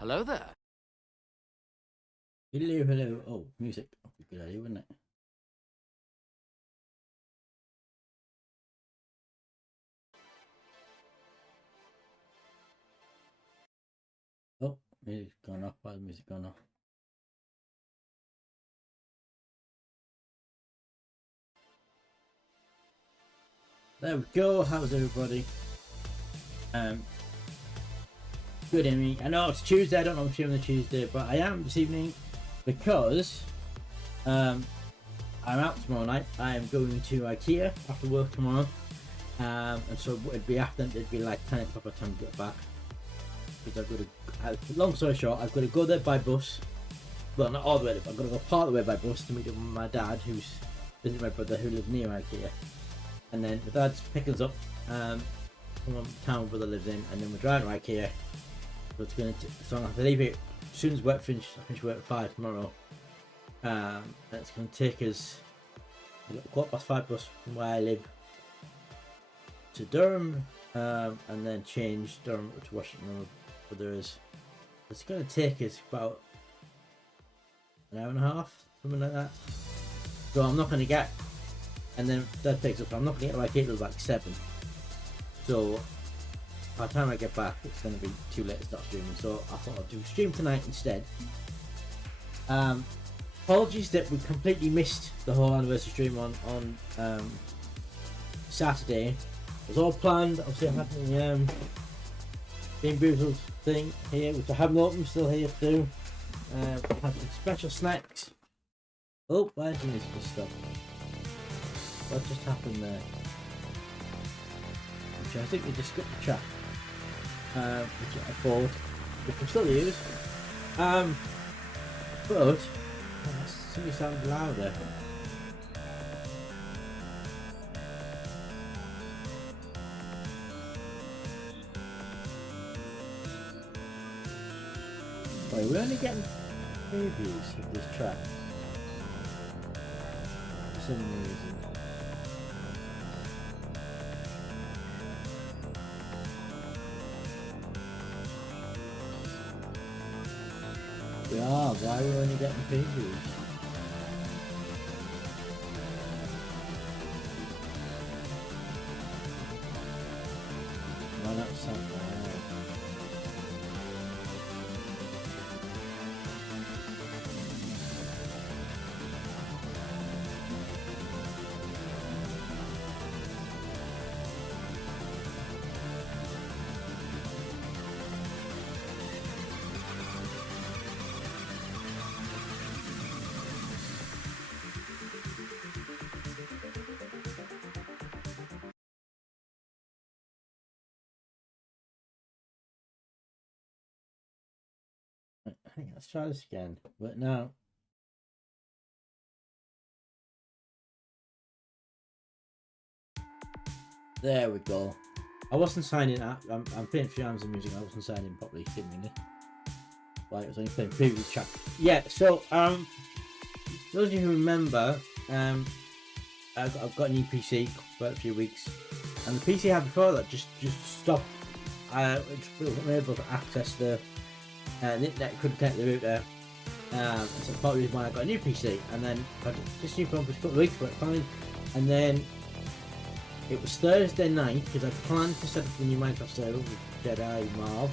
Hello there. Hello, hello. Oh, music. That'd be a good idea, wouldn't it? Oh, music's gone off. Why is the music gone off? There we go. How's everybody? Good evening. I know it's Tuesday. I don't know if I'm on the Tuesday, but I am this evening because I'm out tomorrow night. I am going to IKEA after work tomorrow, and so it'd be like 10 o'clock by the time to get back. Because I've got to. Long story short, I've got to go there by bus. Well, not all the way. I've got to go part of the way by bus to meet up with my dad, who's visiting my brother, who lives near IKEA. And then my dad's picking us up from the town my brother lives in, and then we're driving to IKEA. So it's going to. So I'm going to have to leave it as soon as work finish. I finish work at 5 tomorrow. And it's going to take us a 5:15 bus from where I live to Durham, and then change Durham to Washington. But there is. It's going to take us about an hour and a half, something like that. So I'm not going to get, and then Dad picks up. So I'm not going to get like 8 till like 7. So by the time I get back, it's going to be too late to start streaming. So I thought I'd do stream tonight instead. Apologies that we completely missed the whole anniversary stream on Saturday. It was all planned. Obviously, I'm having Bean Boozled thing here, which I haven't opened. Still here to do. Have some special snacks. Oh, why did this just stop? What just happened there? Which I think we just got the chat. Which I thought we can still use. But somebody sounds louder. Wait, we're only getting previews of this track for some reason. We are, why are we only getting previews? Why not something? Let's try this again. But now, there we go. I wasn't signing up. I'm playing 3 hours of music. I wasn't signing properly. Didn't mean it. Like, I was only playing previous chat. Yeah. So those of you who remember, I've got a new PC for a few weeks, and the PC I had before that just stopped. I wasn't able to access the internet, couldn't connect the router. So part of the reason why I got a new PC, and then I had this new phone for a couple of weeks, but fine. And then it was Thursday night because I planned to set up the new Minecraft server with Jedi Marv,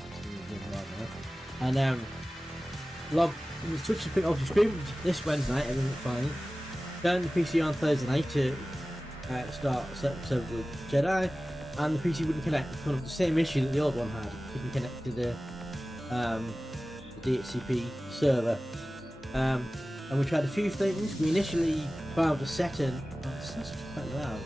and the Twitch to pick off the screen this Wednesday night. Everything was fine. Turned the PC on Thursday night to start set up server with Jedi, and the PC wouldn't connect. It's kind of the same issue that the old one had. It couldn't connect to the DHCP server, and we tried a few things. We initially found a setting. Oh, that's quite loud.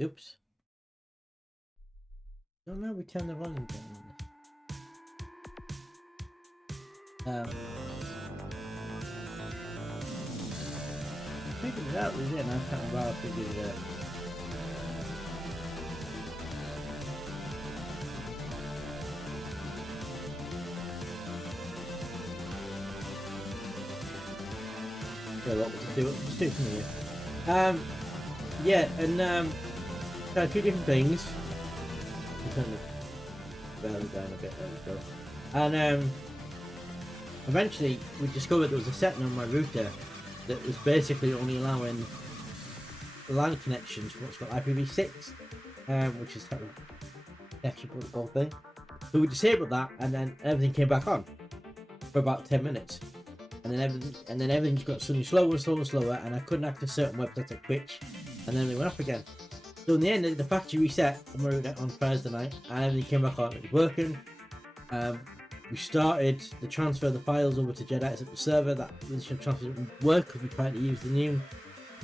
Oops. No, we turned the volume down. I figured it out, was it? And I can't remember how I figured it out. Yeah, what was it do? Let's do it from here. Yeah, and so two different things. Turn the bell down a bit, there we go. And eventually we discovered there was a setting on my router that was basically only allowing LAN connections for what's called IPv6, which is kind of connection protocol thing. So we disabled that, and then everything came back on for about 10 minutes. And then everything just got suddenly slower, and I couldn't access certain websites like Twitch, and then they went up again. So in the end, the factory reset on Thursday night, and everything came back on. It was working. We started to transfer the files over to Jedi. It's at the server. That initial transfer didn't work because we tried to use the new.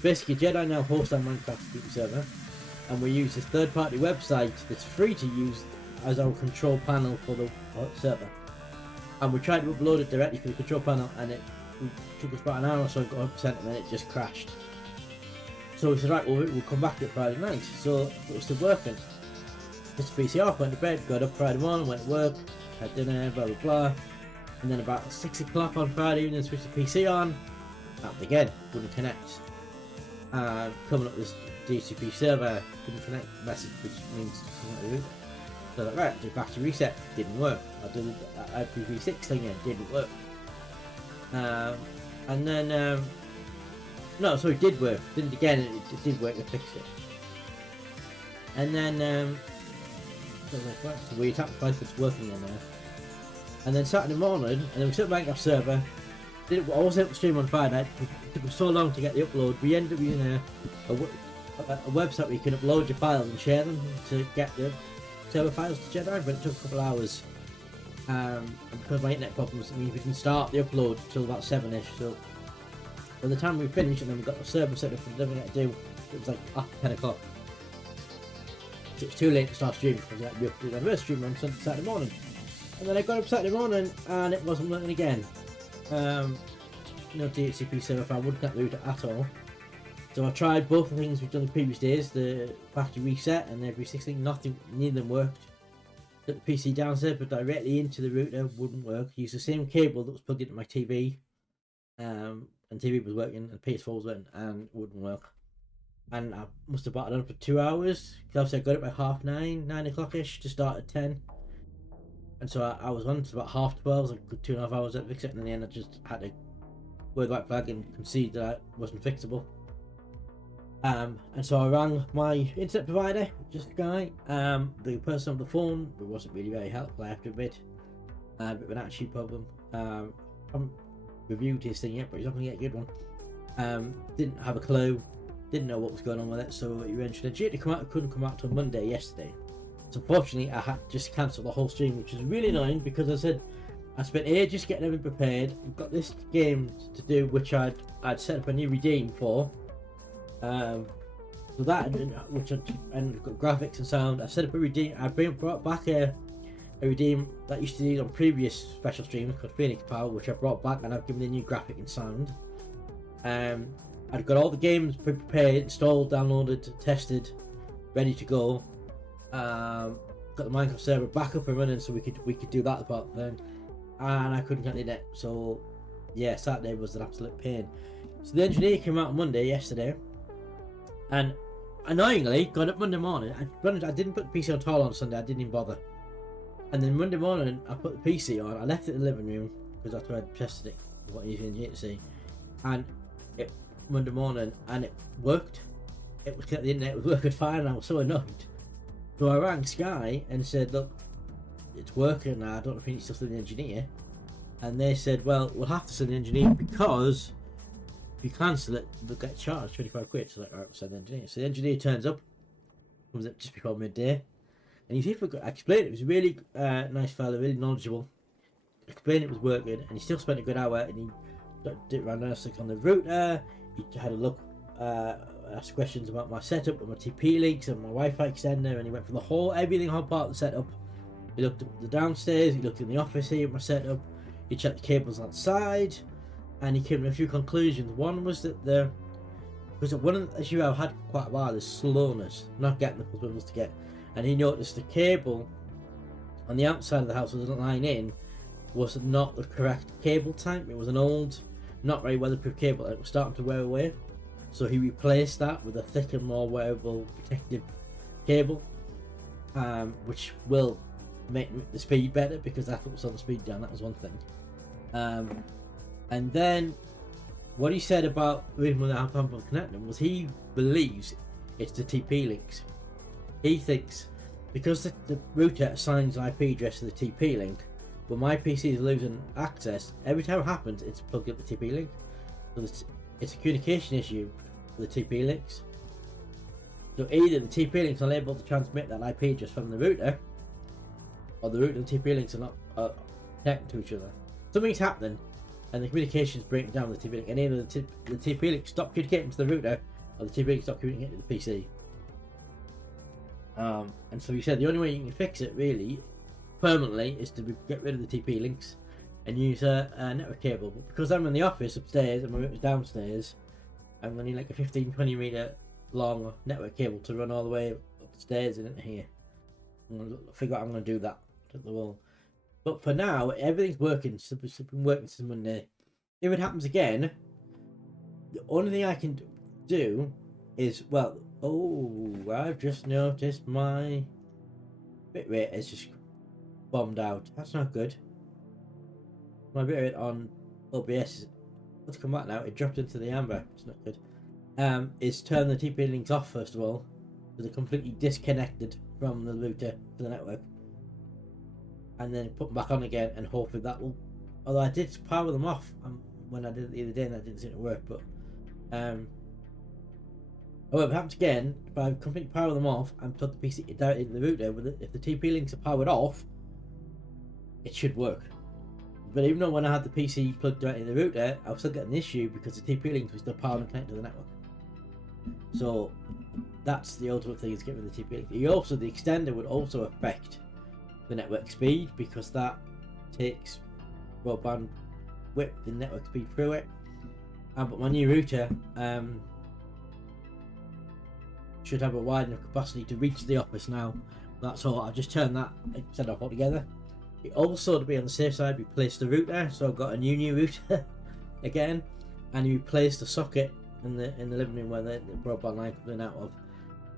Basically, Jedi now hosts our Minecraft computer server, and we use this third-party website that's free to use as our control panel for the server. And we tried to upload it directly for the control panel, and it took us about an hour or so to go 100%, and then it just crashed. So we said, right, well, we'll come back to it Friday night. So it was still working. Just the PC off, went to bed, got up Friday morning, went to work, had dinner, blah blah blah. And then about 6 o'clock on Friday evening, switched the PC on, happened again, wouldn't connect. Coming up this DHCP server, couldn't connect message, which means so like, right, do factory reset, didn't work. I did the IPv6 thing, it didn't work. And then no, sorry, it did work. Didn't again. It did work. I fixed it. And then so like, right, so we tapped twice. It's working in there. And then Saturday morning, and then we set the Minecraft server. I was able to stream on Friday night. It took us so long to get the upload. We ended up using a website where you can upload your files and share them to get the server files to Jedi, but it took a couple of hours. And because of my internet problems, it means we didn't start the upload till about 7ish. So by the time we finished and then we got the server set up and everything to do, it was like after 10 o'clock. So it was too late to start streaming because we had to be up to the anniversary stream on Saturday morning. And then I got up Saturday morning and it wasn't working again. No DHCP server file wouldn't get router at all. So I tried both the things we've done the previous days, the factory reset and every 16, nothing, neither of them worked. Took the PC downstairs but directly into the router, wouldn't work. Used the same cable that was plugged into my TV. And TV was working and PS4 was working and it wouldn't work. And I must have battled on for 2 hours because I got it by 9:30, 9 o'clock-ish to start at 10. And so I was on to about 12:30, like 2.5 hours at fix it, and in the end I just had to word white flag and concede that it wasn't fixable. And so I rang my internet provider, just a guy. The person on the phone, it wasn't really very helpful, I have to admit. A bit of an attitude problem. I haven't reviewed his thing yet, but he's not going to get a good one. Didn't have a clue, didn't know what was going on with it, so eventually due to come out, it couldn't come out till Monday yesterday. So fortunately I had to just cancel the whole stream, which was really annoying because I said I spent ages getting everything prepared. We've got this game to do which I'd set up a new redeem for. So that and got graphics and sound. I set up a redeem. I've brought back a redeem that used to use on previous special streams called Phoenix Power, which I brought back and I've given a new graphic and sound. I'd got all the games prepared, installed, downloaded, tested, ready to go. Got the Minecraft server back up and running so we could do that part then, and I couldn't get the net. So yeah, Saturday was an absolute pain. So the engineer came out on Monday yesterday, and annoyingly got up Monday morning. I didn't put the PC on at all on Sunday. I didn't even bother. And then Monday morning I put the PC on. I left it in the living room because that's where I tested it. What you engineer to see, and it Monday morning and it worked. It was the internet was working fine. And I was so annoyed. So I rang Sky and said, look, it's working now, I don't know if you need to send the engineer. And they said, well, we'll have to send the engineer because if you cancel it, they'll get charged 25 quid. So like, alright, we'll send the engineer. So the engineer turns up, comes up just before midday. And he's here for, I explained it was a really nice fella, really knowledgeable. Explained it was working, and he still spent a good hour, and he did diagnostics on the router. He had a look, asked questions about my setup and my TP links and my Wi-Fi extender, and he went for the whole part of the setup. He looked at the downstairs, he looked in the office here at my setup, he checked the cables outside, and he came to a few conclusions. One was that one of the issues I've had for quite a while is slowness, not getting the puzzles to get, and he noticed the cable on the outside of the house that doesn't line in was not the correct cable type. It was an old, not very weatherproof cable, and it was starting to wear away. So he replaced that with a thicker, more wearable protective cable, which will make the speed better, because that's what saw the speed down. That was one thing. And then what he said about the reason why I'm connecting was he believes it's the TP links. He thinks because the router assigns IP address to the TP link, but my PC is losing access every time it happens. It's plugged up the TP link, so it's a communication issue for the TP links. So either the TP links are able to transmit that IP address from the router, or the router and the TP links are not connected to each other. Something's happening, and the communication is breaking down the TP link, and either the TP link stop communicating to the router, or the TP link stop communicating to the PC. And so he said the only way you can fix it really permanently is to get rid of the TP links and use a network cable. But because I'm in the office upstairs and my room is downstairs, I'm going to need like a 15-20 meter long network cable to run all the way upstairs and into here. I'm going to figure out how I'm going to do that at the wall. But for now, everything's working. It's been working since Monday. If it happens again, the only thing I can do is, well, I've just noticed my bitrate is just bombed out. That's not good. My bitrate on OBS, let's come back now. It dropped into the amber. It's not good. Is turn the TP links off first of all, because they're completely disconnected from the router to the network, and then put them back on again, and hopefully that will. Although I did power them off when I did it the other day, and that didn't seem to work. But however, perhaps again, if I completely power them off and plug the PC directly into the router, if the TP links are powered off, it should work. But even though when I had the PC plugged directly into the router, I was still getting the issue because the TP links were still powered and connected to the network. So that's the ultimate thing, is get rid of the TP link. The extender would also affect the network speed, because that takes broadband width and network speed through it. But my new router should have a wide enough capacity to reach the office now. That's all. I've just turned that set off altogether. It also, to be on the safe side, replaced the router, so I've got a new router again, and he replaced the socket in the living room where the broadband line comes in out of.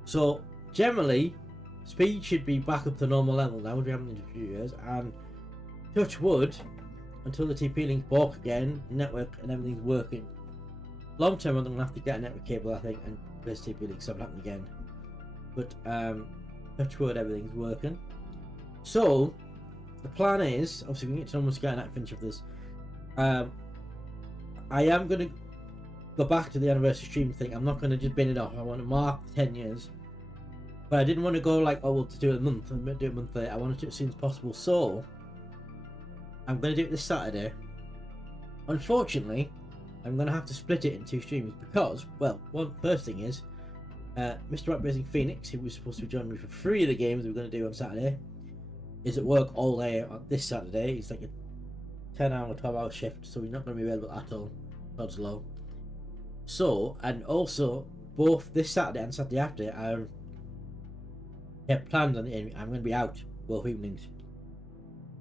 So generally, speed should be back up to normal level now, which we haven't in a few years, and touch wood, until the TP links work again, network and everything's working. Long term, I'm going to have to get a network cable, I think, and replace TP links, so it'll happen again. But touch wood, everything's working. So the plan is, obviously we can get to almost get a finish of this. I am going to go back to the anniversary stream thing. I'm not going to just bin it off. I want to mark 10 years. But I didn't want to go like, oh, well, to do it a month. I'm going to do it a month later. I want to do it as soon as possible. So I'm going to do it this Saturday. Unfortunately, I'm going to have to split it in 2 streams because, well, first thing is, Mr. Rapblazing Phoenix, who was supposed to be joining me for 3 of the games we're going to do on Saturday, is at work all day on this Saturday. It's like a 10-hour, 12-hour shift, so he's not going to be available at all. God's law. So, and also, both this Saturday and Saturday after, I kept plans on it. I'm going to be out both evenings,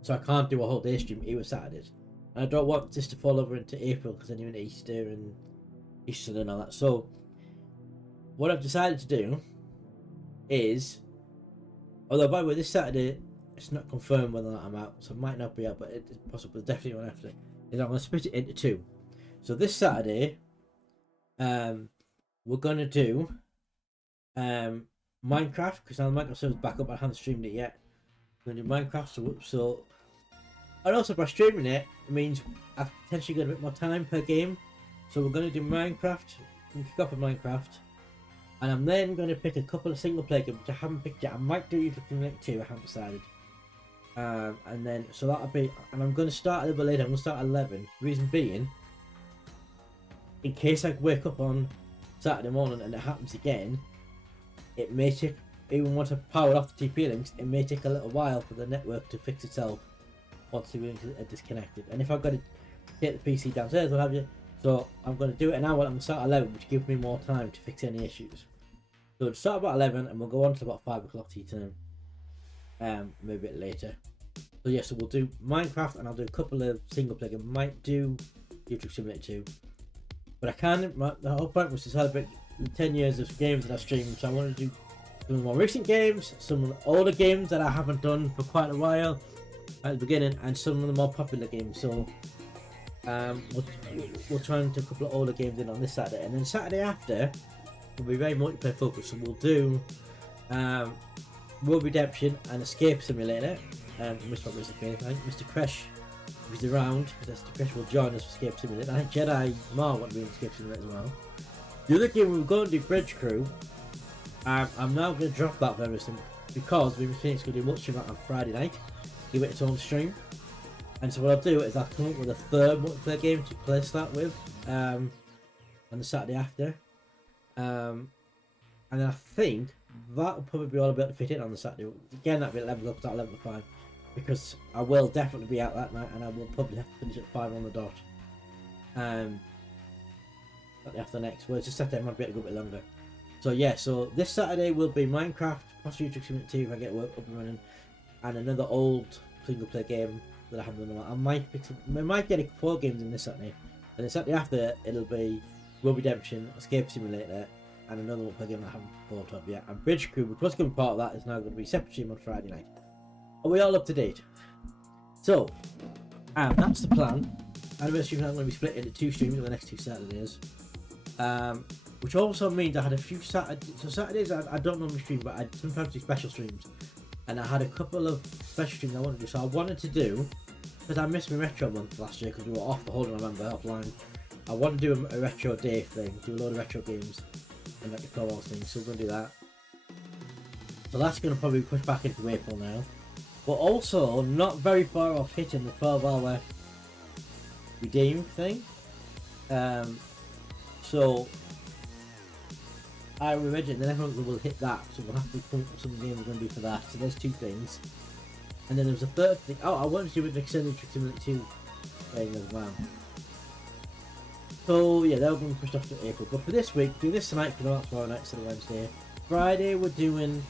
so I can't do a whole day stream either Saturdays. And I don't want this to fall over into April, because then you're in Easter and all that. So what I've decided to do is, although by the way, this Saturday it's not confirmed whether or not I'm out, so it might not be out, but it's possible, definitely one after, is I'm going to split it into 2. So this Saturday, we're going to do Minecraft, because now the Minecraft server's back up. I haven't streamed it yet. I'm going to do Minecraft, so and also by streaming it, it means I've potentially got a bit more time per game. So we're going to do Minecraft, and kick off with Minecraft, and I'm then going to pick a couple of single player games which I haven't picked yet. I might do Evil Simulator 2, I haven't decided. And then, so that'll be, and I'm going to start a little bit later. I'm going to start at 11. Reason being, in case I wake up on Saturday morning and it happens again, it may take, even once I've powered off the TP links, it may take a little while for the network to fix itself once the links are disconnected. And if I've got to get the PC downstairs, what have you, so I'm going to do it an hour. I'm going to start at 11, which gives me more time to fix any issues. So we'll start about 11 and we'll go on to about 5 o'clock tea time. Maybe a bit later. So yeah, so we'll do Minecraft and I'll do a couple of single player. Might do YouTube Simulator 2. But I can't. The whole point was to celebrate the 10 years of games that I streamed, so I wanted to do some of the more recent games, some of the older games that I haven't done for quite a while at the beginning, and some of the more popular games. So we'll try and do a couple of older games in on this Saturday, and then Saturday after will be very multiplayer focused. So we'll do World Redemption and Escape Simulator. Mr. Crash, if he's around, Mr. Crash will join us for Escape Simulator. I think Jedi Mar want to be in Escape Simulator as well. The other game we were going to do Bridge Crew. I'm now going to drop that very soon because we were Phoenix going to do much of that on Friday night. Give it its own stream. And so what I'll do is I'll come up with a third multiplayer game to place that with on the Saturday after. And then I think that'll probably be all I'll be able to fit in on the Saturday. Again, that'll be at 11 o'clock, at 11 to 5. Because I will definitely be out that night and I will probably have to finish at 5 on the dot. After next, well, it's just Saturday, I might be able to go a bit longer. So yeah, so this Saturday will be Minecraft, possibly Truck Simulator 2 if I get work up and running, and another old single player game that I haven't done in a while. I might get 4 games in this Saturday, and the Saturday after it'll be World Redemption, Escape Simulator, and another one game that I haven't thought of yet. And Bridge Crew, which was going to be part of that, is now going to be a separate stream on Friday night. Are we all up to date? So, that's the plan. Anniversary is now going to be split into 2 streams over the next 2 Saturdays. Which also means I had a few Saturdays. So Saturdays I don't normally stream, but I sometimes do special streams. And I had a couple of special streams I wanted to do. So I wanted to do, because I missed my retro month last year because we were off the whole of November offline. I want to do a retro day thing, do a load of retro games and like the Pro Wars thing. So we're going to do that. So that's going to probably push back into April now. But also not very far off hitting the 12-hour redeem thing. So I will imagine then everyone will hit that, so we'll have to come up with some game we're going to do for that. So there's 2 things. And then there was a third thing. Oh, I wanted to do an extended Truck Simulator 2 thing as well. So yeah, they're going to push off to April. But for this week, do this tonight, for the tomorrow night, so Wednesday. Friday we're doing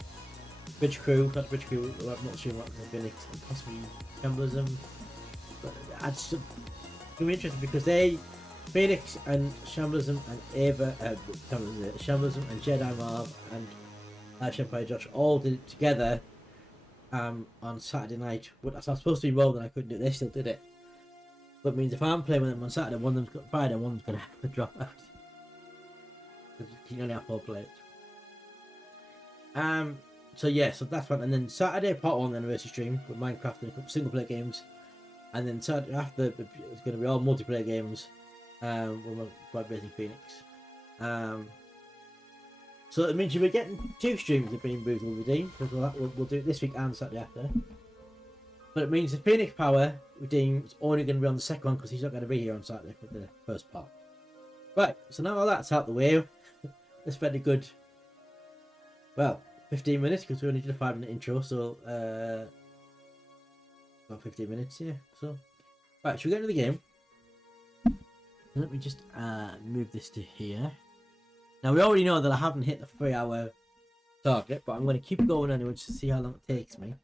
Bridge Crew, not Bridge Crew, I'm not sure what the Phoenix, possibly Shamblism. But I'd still be interested because Phoenix and Shamblism and Ava, Shamblism and Jedi Marv and Live Empire Josh all did it together on Saturday night. But I was supposed to be involved and I couldn't do it. They still did it. But it means if I'm playing with them on Saturday, one of them's got Friday, one of them's going to have to drop out. Because you can only have 4 players. So yeah, so that's one. And then Saturday, part 1 anniversary stream with Minecraft and a couple single player games. And then Saturday after, it's going to be all multiplayer games. By Blazing Phoenix. So it means you'll be getting 2 streams of Being Booth will redeem, because we'll do it this week and Saturday after. But it means the Phoenix Power redeem is only going to be on the second one because he's not going to be here on Saturday for the first part. Right, so now all that's out the way, let's spend a good, 15 minutes because we only did a 5-minute intro, so about 15 minutes, yeah. So, right, should we get into the game? Let me just move this to here. Now we already know that I haven't hit the 3-hour target, but I'm going to keep going anyway just to see how long it takes me.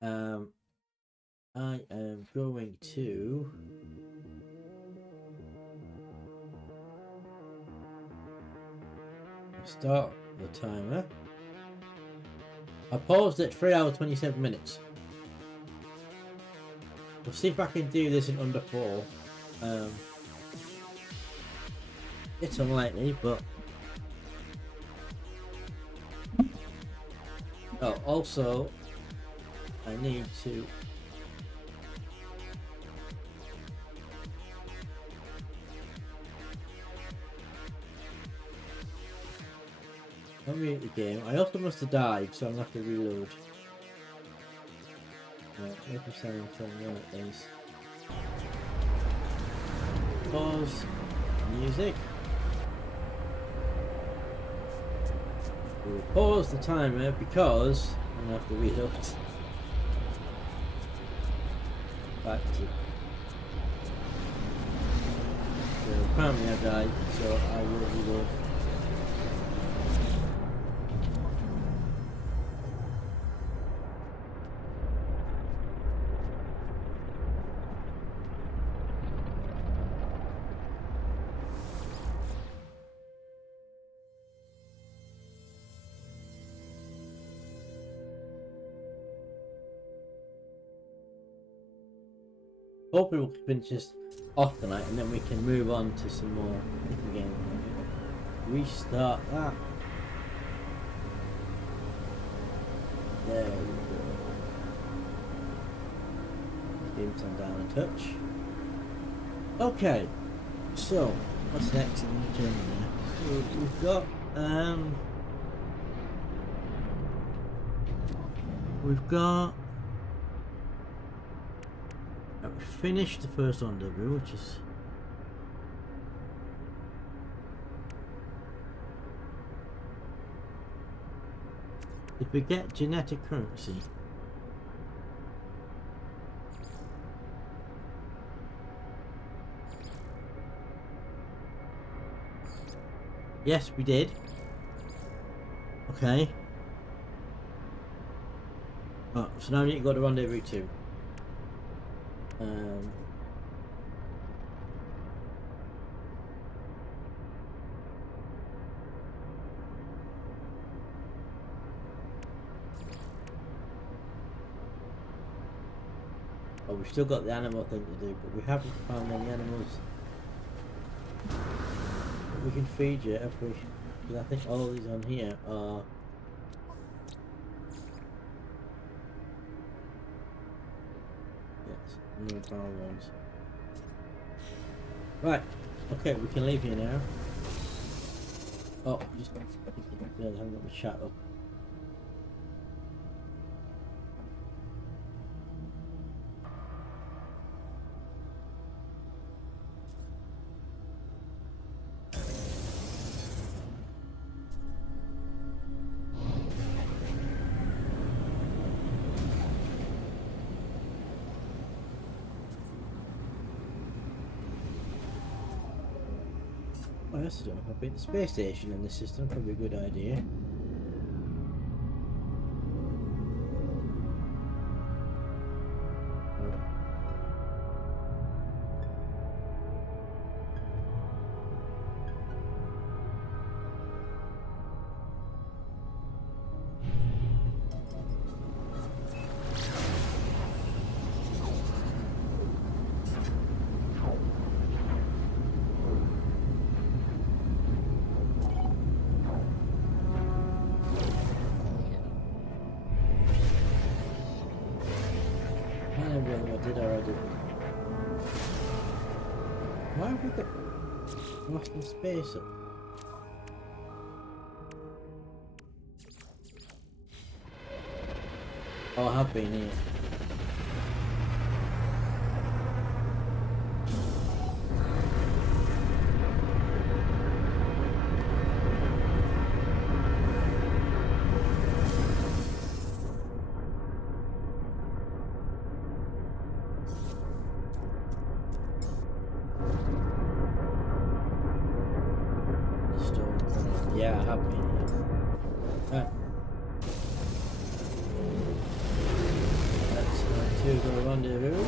I am going to start the timer. I paused at 3 hours 27 minutes. We'll see if I can do this in under 4. It's unlikely, but also I need to unmute the game. I also must have died, so I'm gonna have to reload. Make me sound something like this. Pause music. We'll pause the timer because I'm gonna have to reload. Back to. So apparently I died, so I will reload. hopefully we'll finish this off tonight, and then we can move on to some more different games. Restart that. There we go. Game turned down a touch. Okay, so what's next in the journey there? So we've got we finished the first rendezvous, which is did we get genetic currency? Yes, we did. Okay. Oh, so now we need to go to rendezvous 2. Oh, we've still got the animal thing to do, but we haven't found any animals that we can feed yet, have we? Because I think all these on here are... yes, no brown ones. Right, okay, we can leave here now. Oh, just I haven't got the chat up. Oh, yes, I don't know if I've been to the space station in this system, probably a good idea. I did already. Why have we got lost in space up? Oh, I have been here. Yeah, I have been here. Right. Let's to the rendezvous.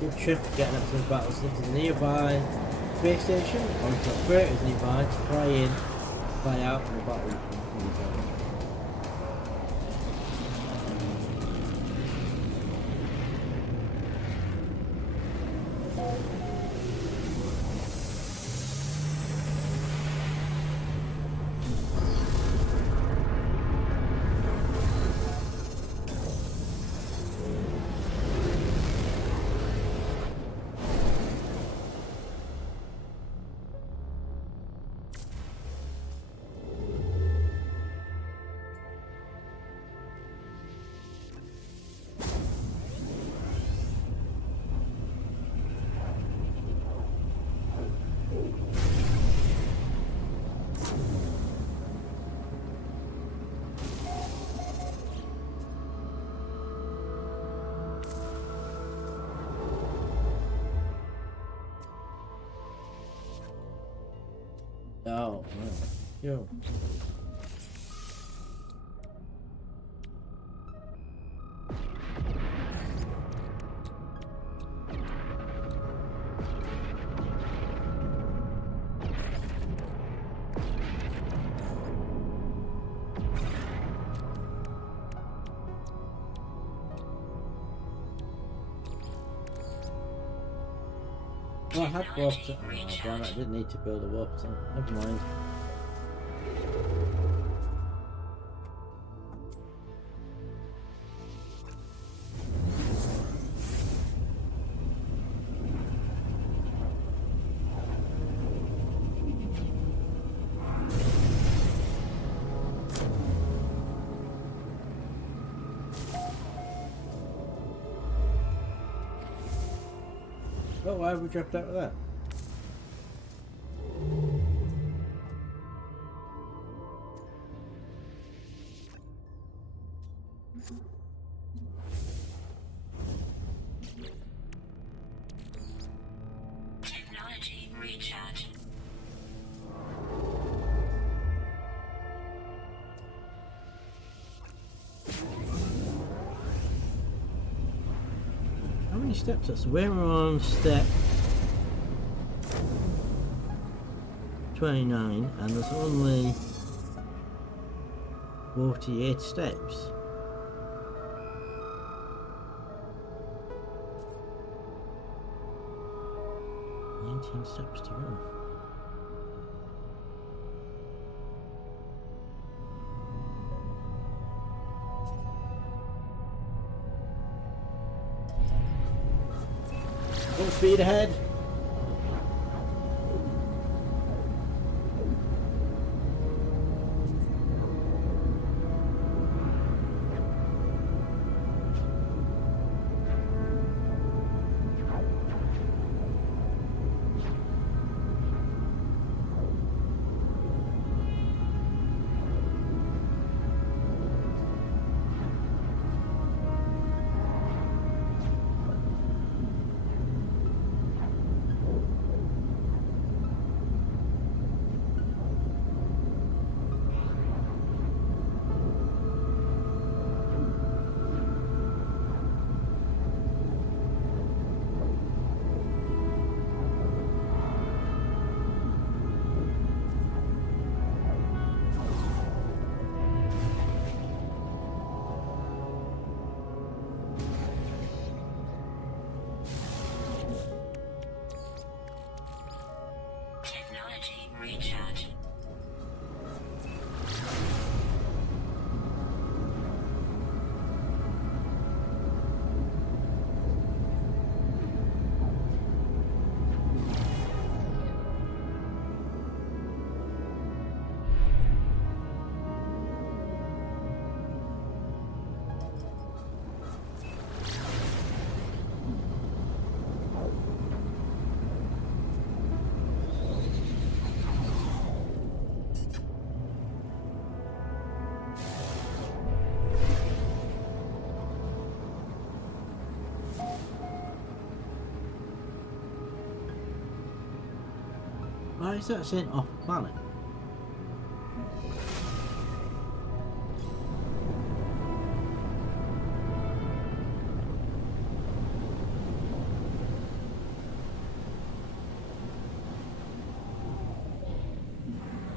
Good trip getting up to the battle to the nearby space station, or to operators nearby to fly in, fly out from the battle. Oh, right. Yo. Oh, I had water. Oh, damn it, I didn't need to build a water. Never mind. Oh, why have we dropped out of that? Technology recharge. How many steps? So we're on step 29 and there's only 48 steps. Steps to go. Full speed ahead. Technology recharge. Why is that saying off planet?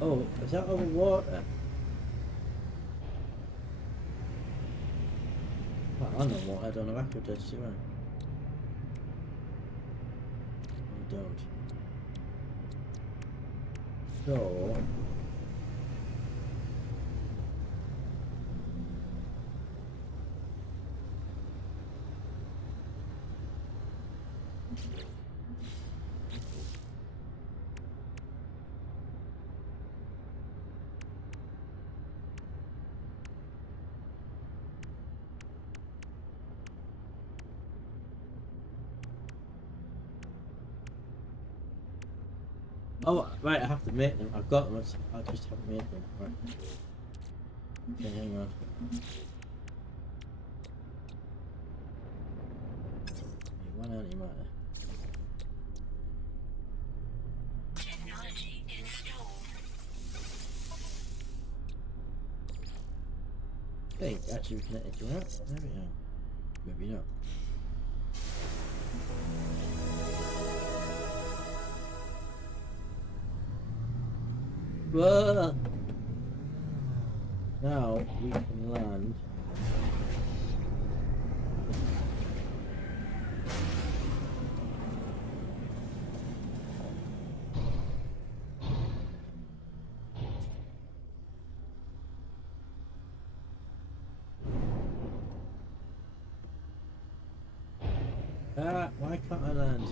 Oh, is that over water? Well, I know what I don't know aqueducts, do I? I don't. So oh, right, I have to make them. I've got them, I just haven't made them. Right. Okay, hang on. One antimatter. Technology installed. think actually we can interact. There we are. Maybe not. Whoa! Now we can land. Ah, why can't I land?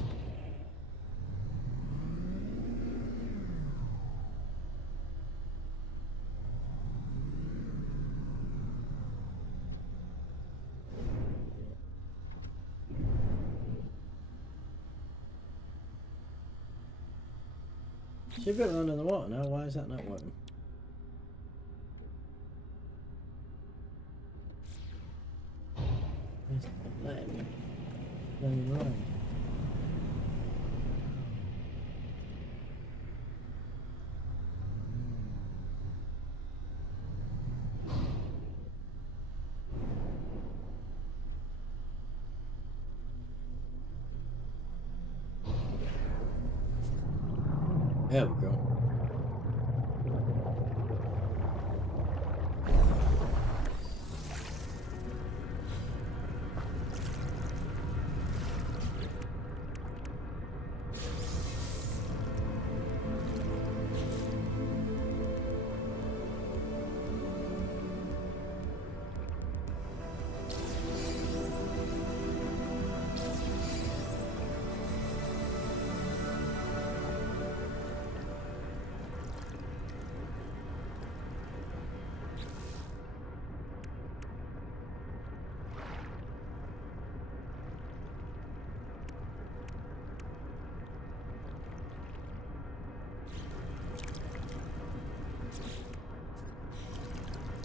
Should be able to land in the water now. Why is that not working? Where's that letting me? Letting me land. There we go.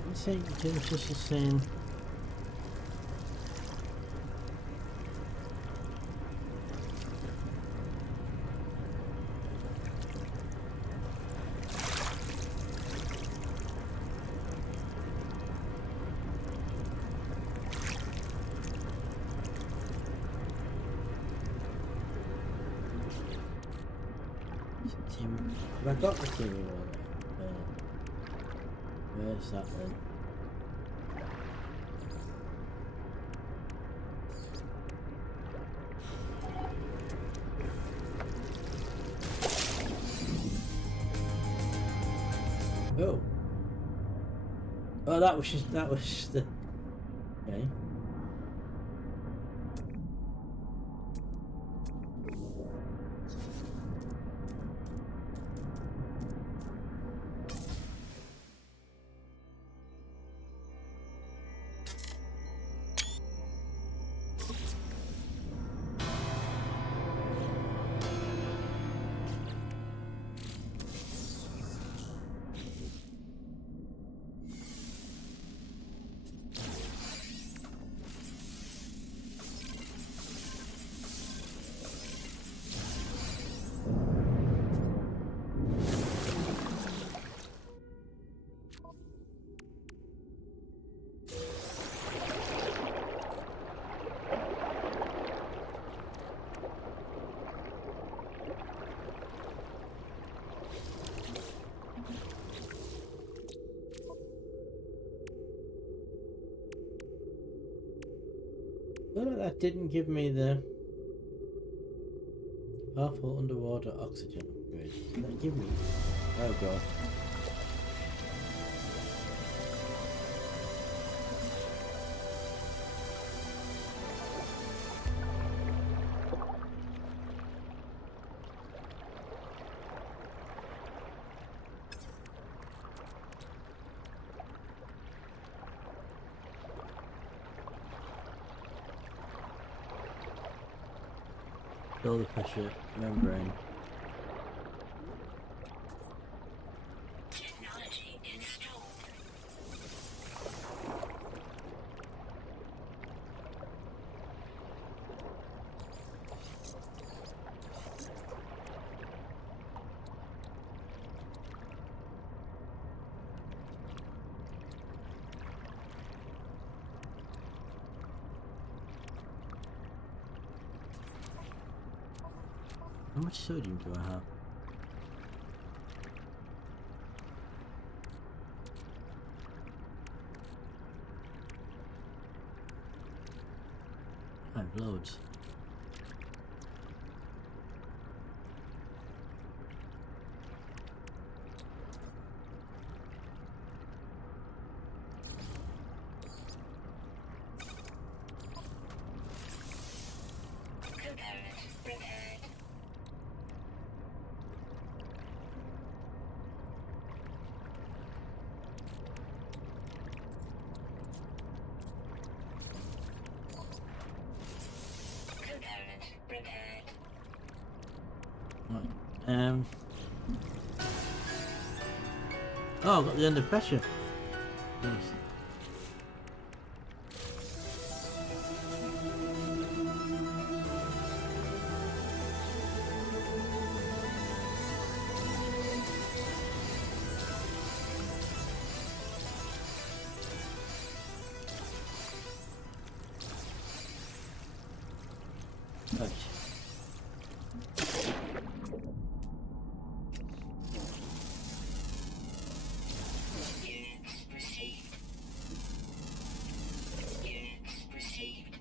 I think Genesis is saying. Have I got the TV one? Where's that then? Oh. Oh, that was the. Okay. Well, that didn't give me the powerful underwater oxygen upgrade. Did that give me? Oh god. Build the pressure membrane. Technology installed. How much sodium do I have? I have loads. Component repaired. Component repaired. Right. Oh, I got the under pressure. Nice. Right. Units received. Units received.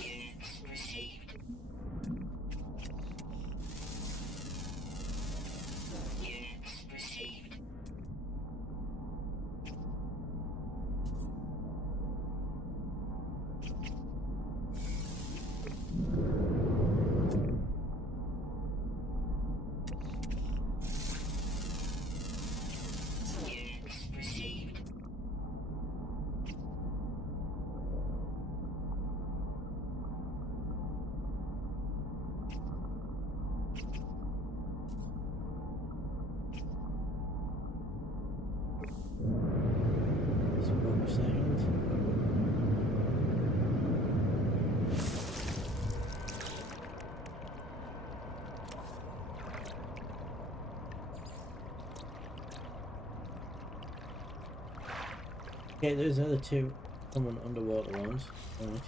Units received. Units received. Units received. Smoke sound. Okay, there's the other two common underwater ones. Right.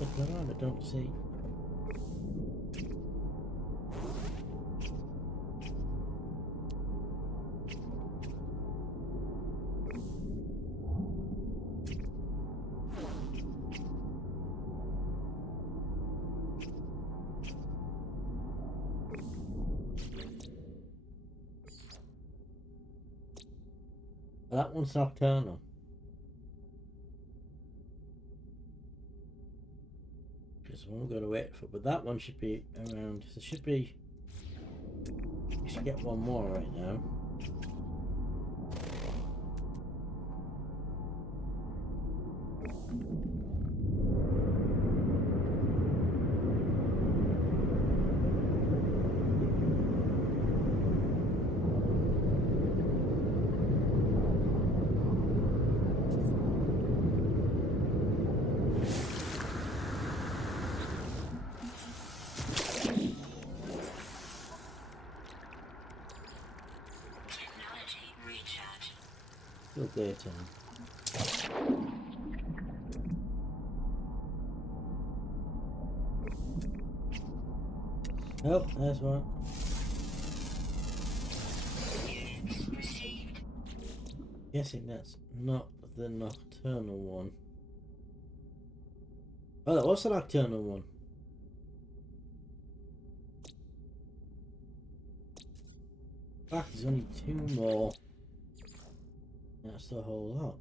Look around, I don't see. That one's nocturnal. This one we've got to wait for, but that one should be around. There should be. We should get one more right now. Technology recharge. Still daytime. Oh, there's one. Units received. Guessing that's not the nocturnal one. Oh, that was the nocturnal one. In fact, there's only two more. That's the whole lot.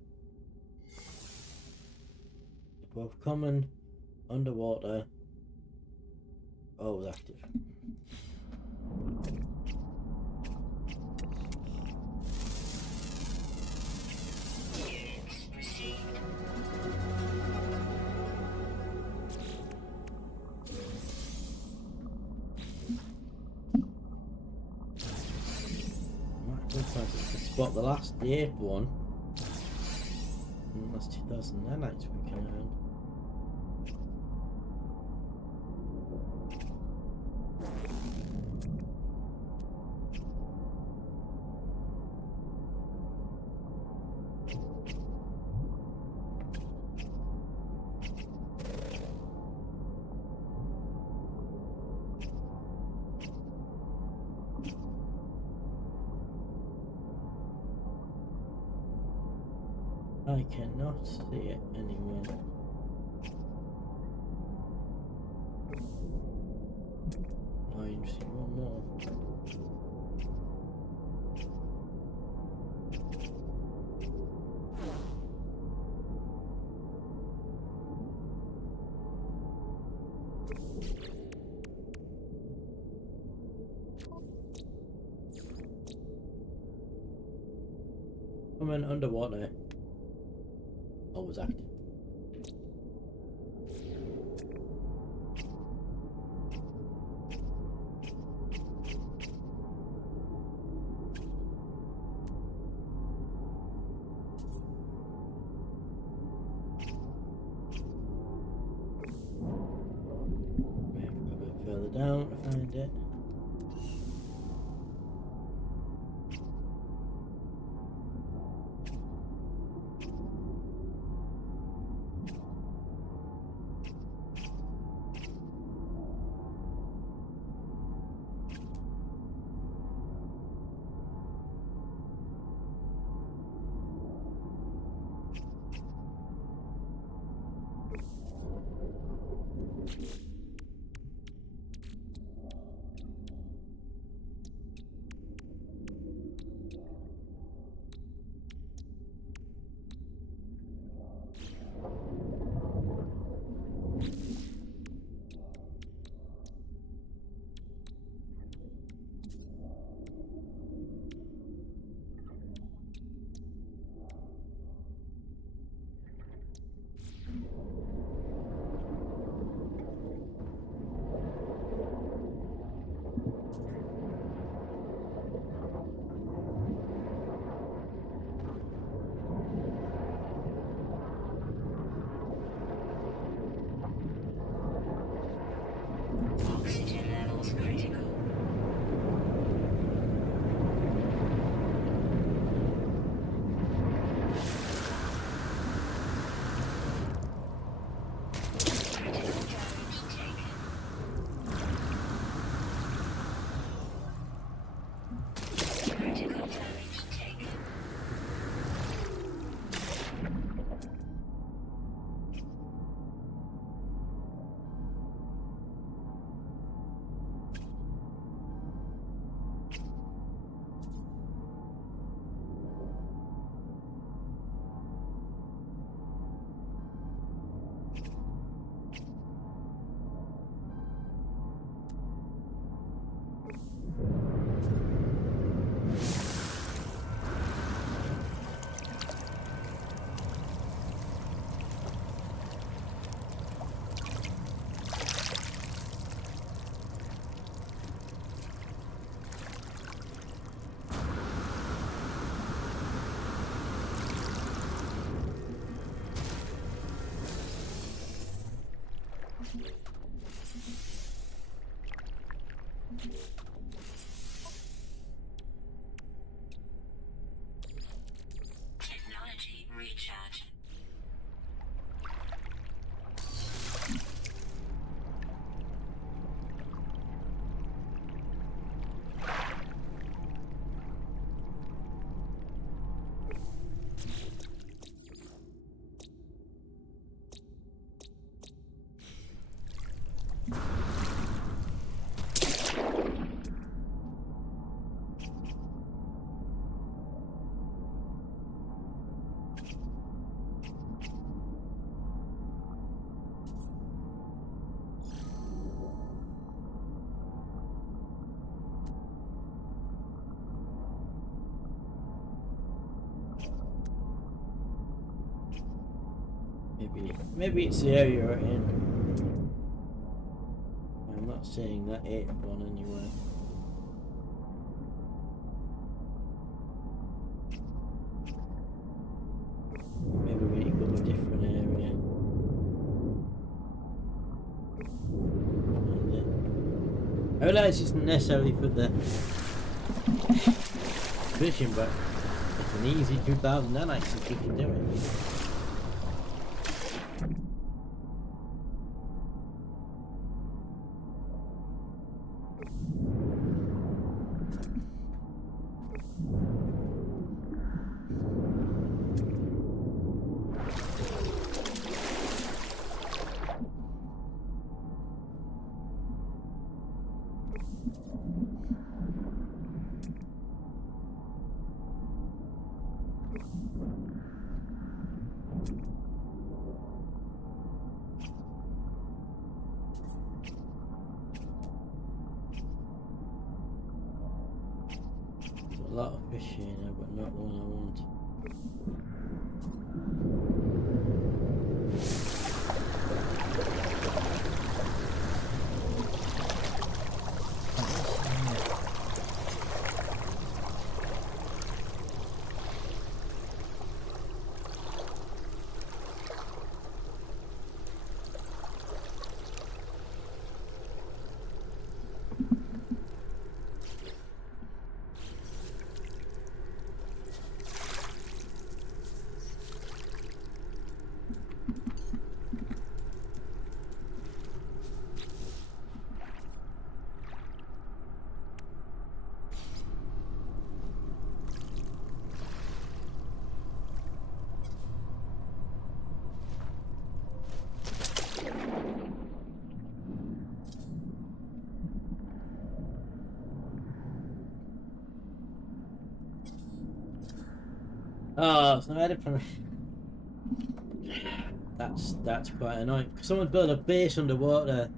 Both common, underwater, Oh, it was active. Units received. Might go try to spot the eighth one. That's 2,000 nanites we can earn. I cannot see it anywhere. Oh, you see one more. I'm in underwater. Oh, was active. We have to go a bit further down to find it. Oxygen levels critical. Critical damage taken. Critical damage taken. Technology recharge. Maybe it's the area we're in. I'm not seeing that 8th one anywhere. Maybe we need to go to a different area. I realise it's not necessarily for the fishing, but it's an easy 2000 nanites if you can do it. A lot of fish here now, but not the one I want. Oh, it's not edit for me. That's quite annoying. Someone built a base underwater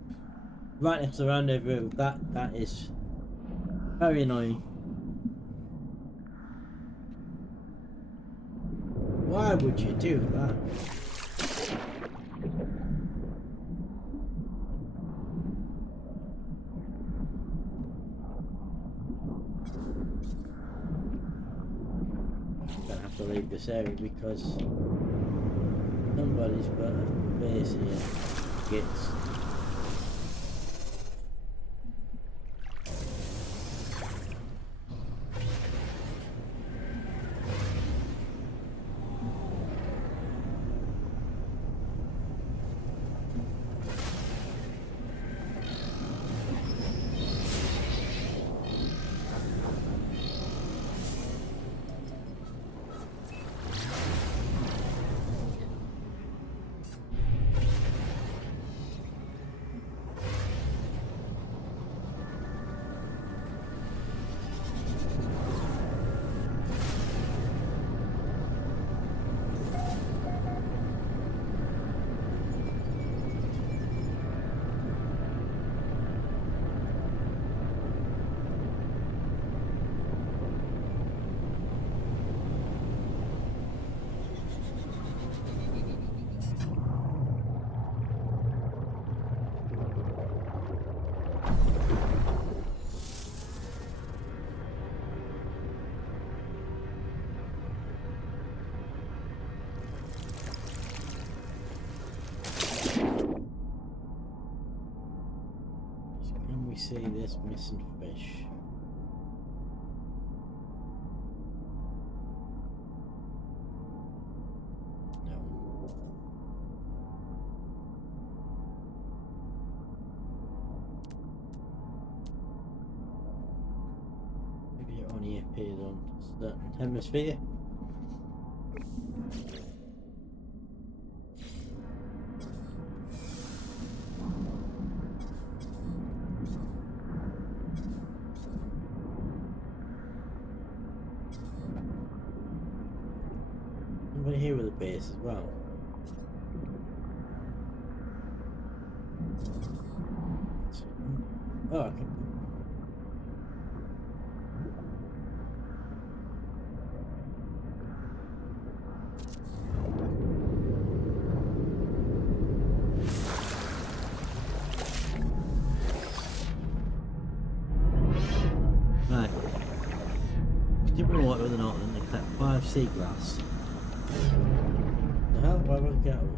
right next to the rendezvous. That is very annoying. Why would you do that? I'm gonna have to leave this area because somebody's got a base here. Gets. Can we see this missing fish? No. Maybe it only appears on a certain hemisphere. Somebody here with a base as well. Oh, I can. Right. Did we water with an autumn and they collect 5 seagrass? The hell? Why would I get out of it?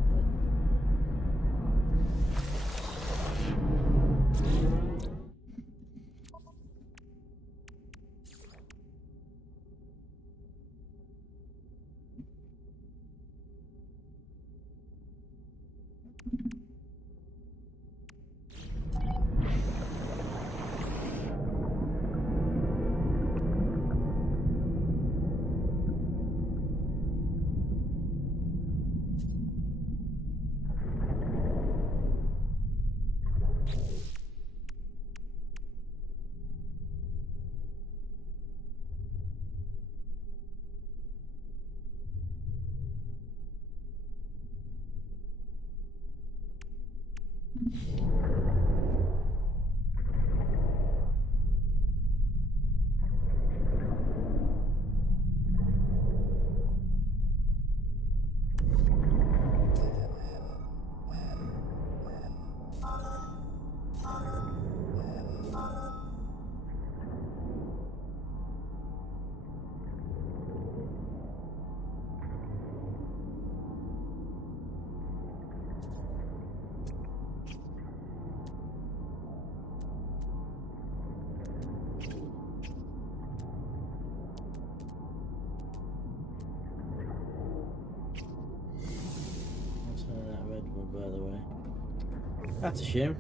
That red one, by the way. That's a shame.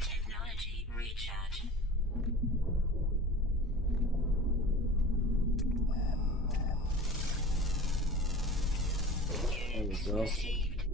Technology recharge. There we go. Received.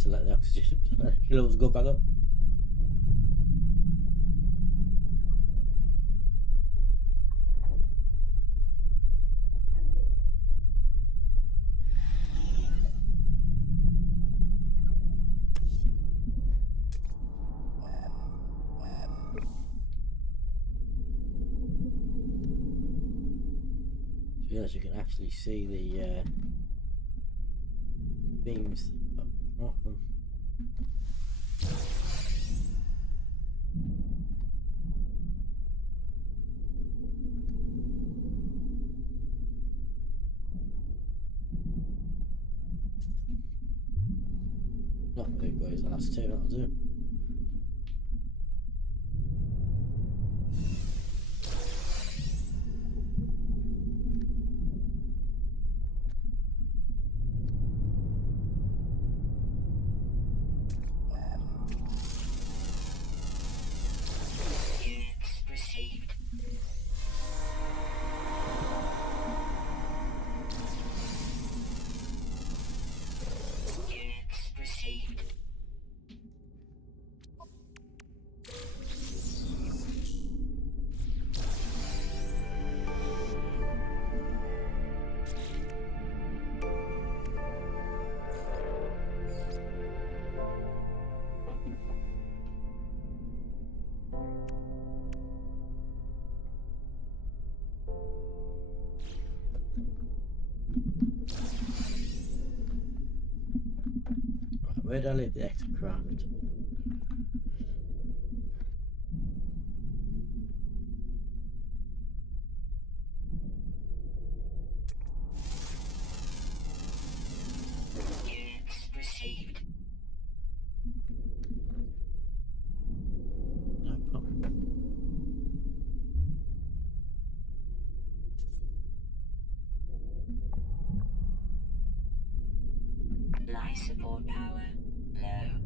just to let the oxygen levels go back up. Realize you can actually see the beams up off them. Not very good, that's two, that'll do. Units received. Units received. Right, where did I leave the exocraft? Units received. No problem. Life support power low.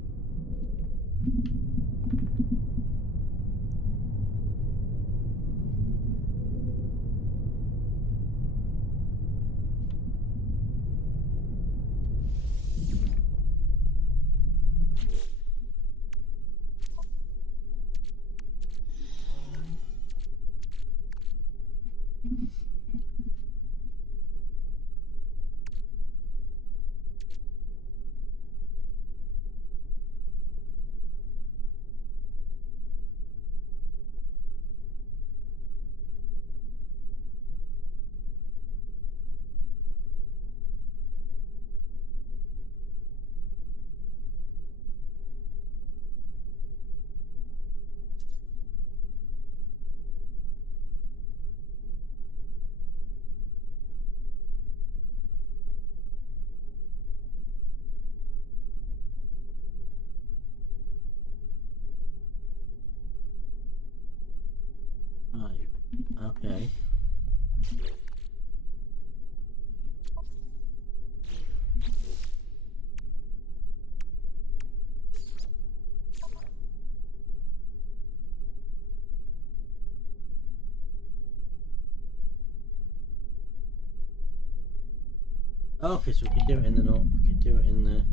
Right. Okay. Okay, so we can do it in the note. We can do it in the.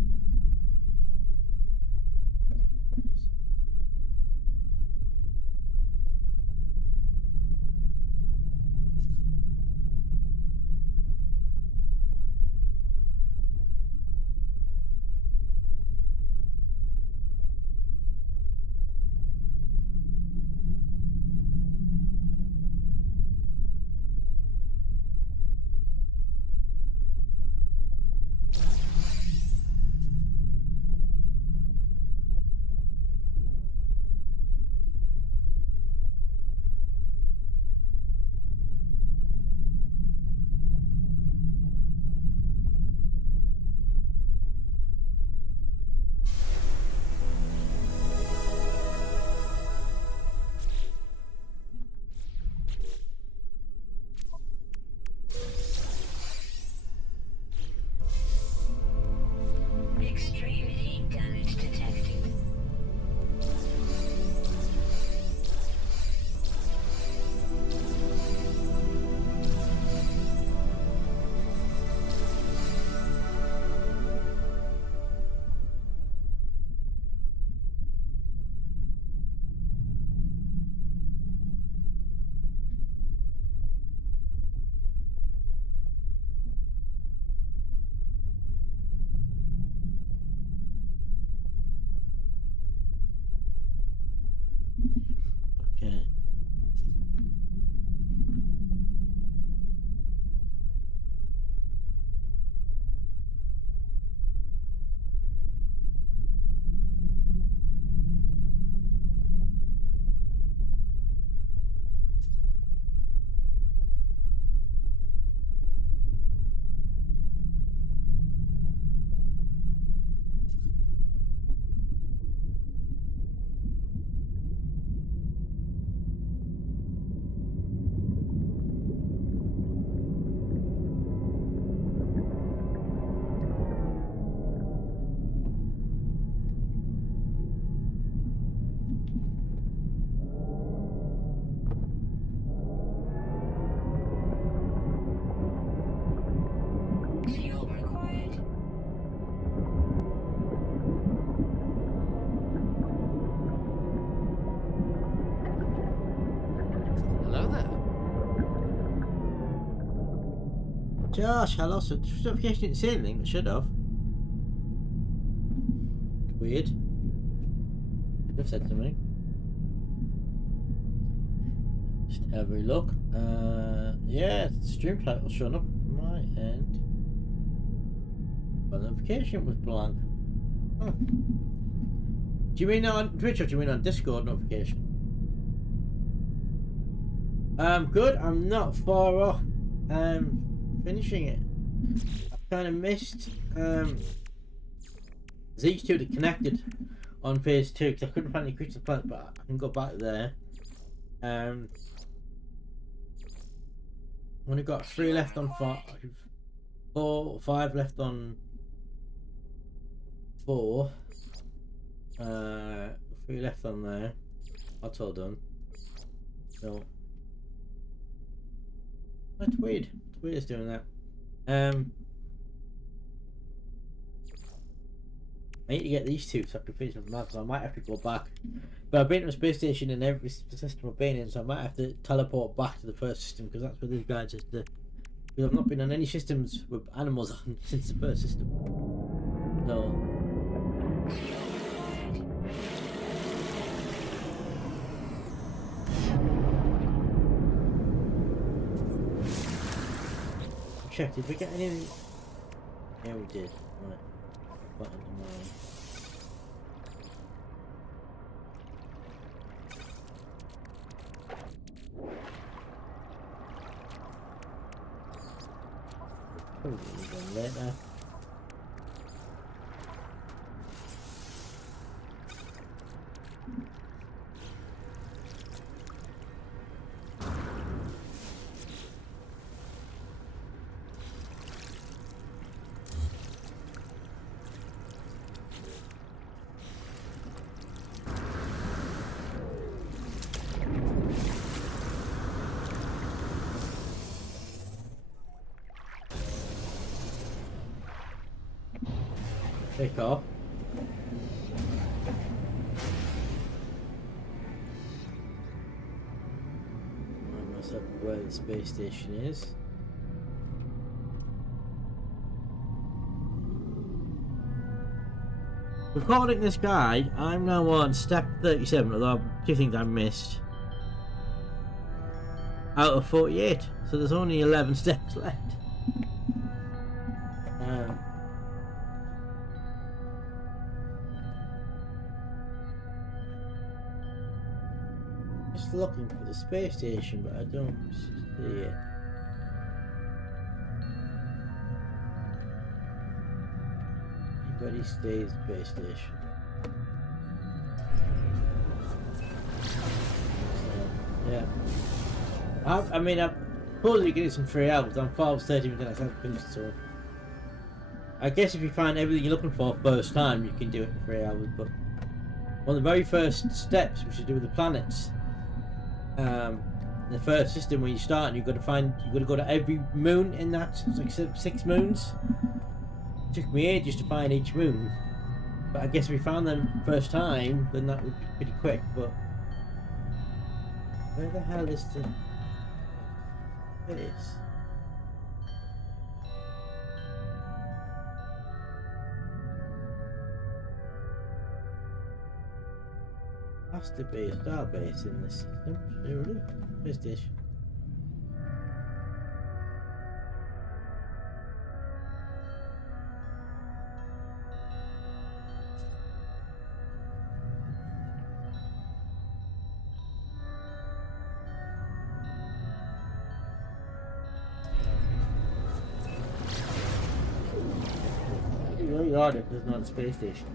Gosh, I lost it. The notification didn't say anything. It should have. Weird. Should have said something. Just have a look. Yeah, stream title showing up on my end. But the notification was blank. Huh. Do you mean on Twitch or do you mean on Discord notification? Good. I'm not far off. Finishing it. I've kind of missed these two that connected on phase 2 because I couldn't find any creatures of planet, but I can go back there. Only got 3 left on 5, 5 left on 4. 3 left on there. That's all done. So that's weird. It's weird it's doing that. I need to get these 2 so I can finish them up, so I might have to go back. But I've been to a space station in every system I've been in, so I might have to teleport back to the first system because that's where these guys is. Because I've not been on any systems with animals on since the first system. So check, did we get anything? Yeah, we did. Right. Button tomorrow. Probably done later. Take off. Remind myself where the space station is. Recording this guide, I'm now on step 37, although two things I missed. Out of 48, so there's only 11 steps left. Just looking for the space station, but I don't see it. Anybody stays space station? So, yeah. I mean, I'm probably getting some free hours. I'm 12:30 minutes I haven't finished, so I guess if you find everything you're looking for first time, you can do it in 3 hours. But one of the very first steps, which is to do with the planets. The first system when you start, you've got to go to every moon in that. It's like 6 moons. It took me ages to find each moon, but I guess if we found them first time, then that would be pretty quick. But where the hell is the? It is. Has to be a star base in this system. Really? Space station. It's really odd if there's not a space station.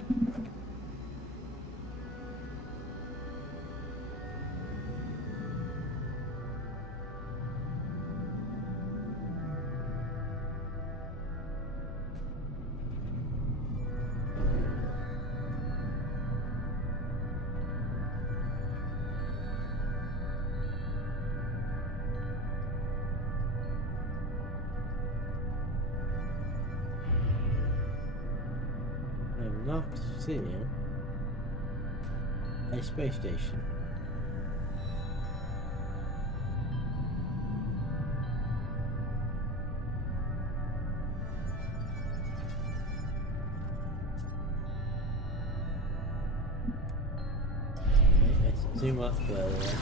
Not seeing a space station. Zoom up further then.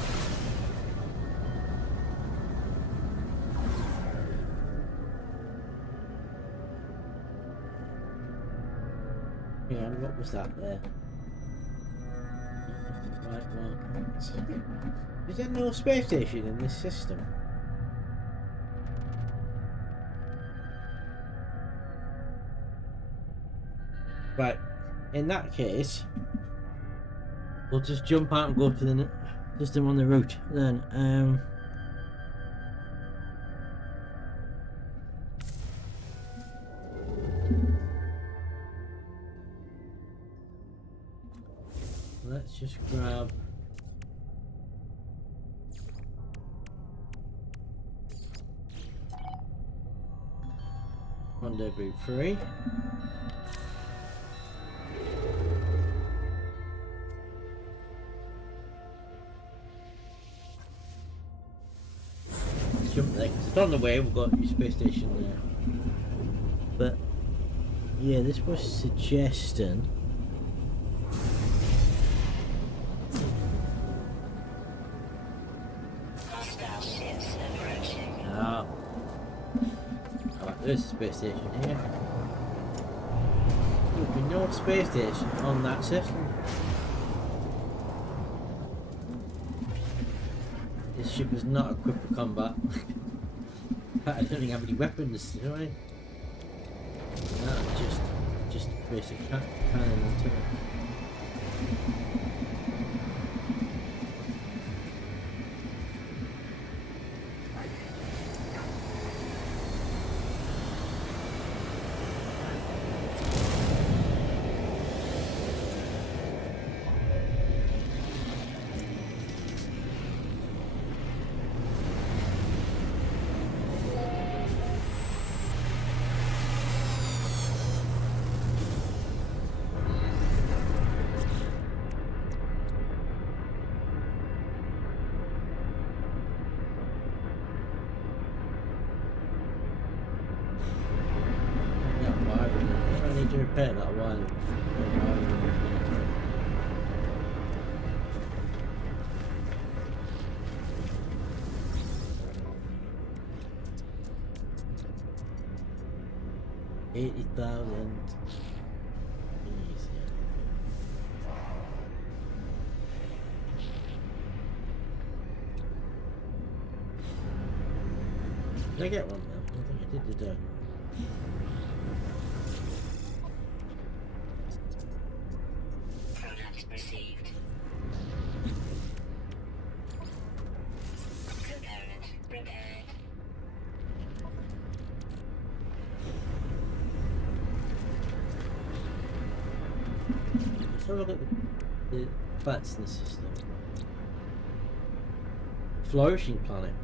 Hang on, what was that there? Right markers. Is there no space station in this system? Right, in that case, we'll just jump out and go to the system on the route then. Let's just grab rendezvous 3. Jump there, 'cause it's on the way. We've got your space station there. But yeah, this was suggesting. Hostile ships approaching. Ah, there's a space station here. There'll be no space station on that system. This ship is not equipped for combat. I don't even have any weapons, do I? No, just basic cannon and turret. To repair that one. $80,000. Did I get one now? I don't think I did, did I? Product received. Component repaired. Let's have a look at the plants in the system. Flourishing planet.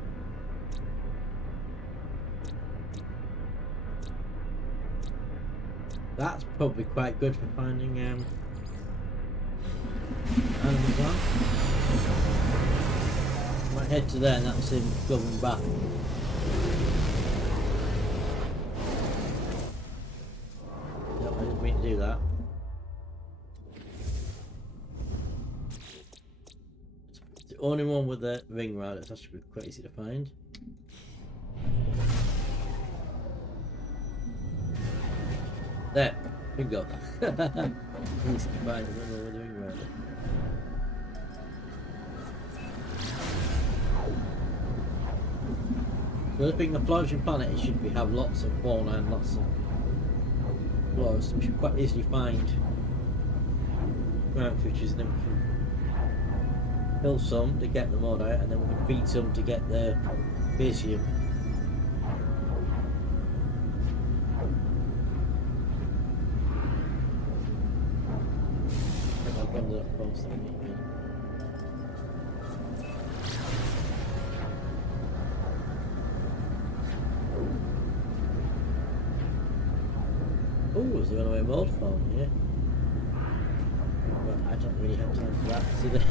That's probably quite good for finding animals on. Might head to there and that'll save me going back. Yep, I didn't mean to do that. It's the only one with the ring around it, so that should be quite easy to find. There, bingo. Easy to find the one with the ring around it. So this being a flourishing planet, it should have lots of fauna and lots of flora, so we should quite easily find ground creatures, and then we can kill some to get them all out, and then we can feed some to get the basium. I've gone to that false thing. Oh, is there going to be a mold farm here? But I don't really have time for that today.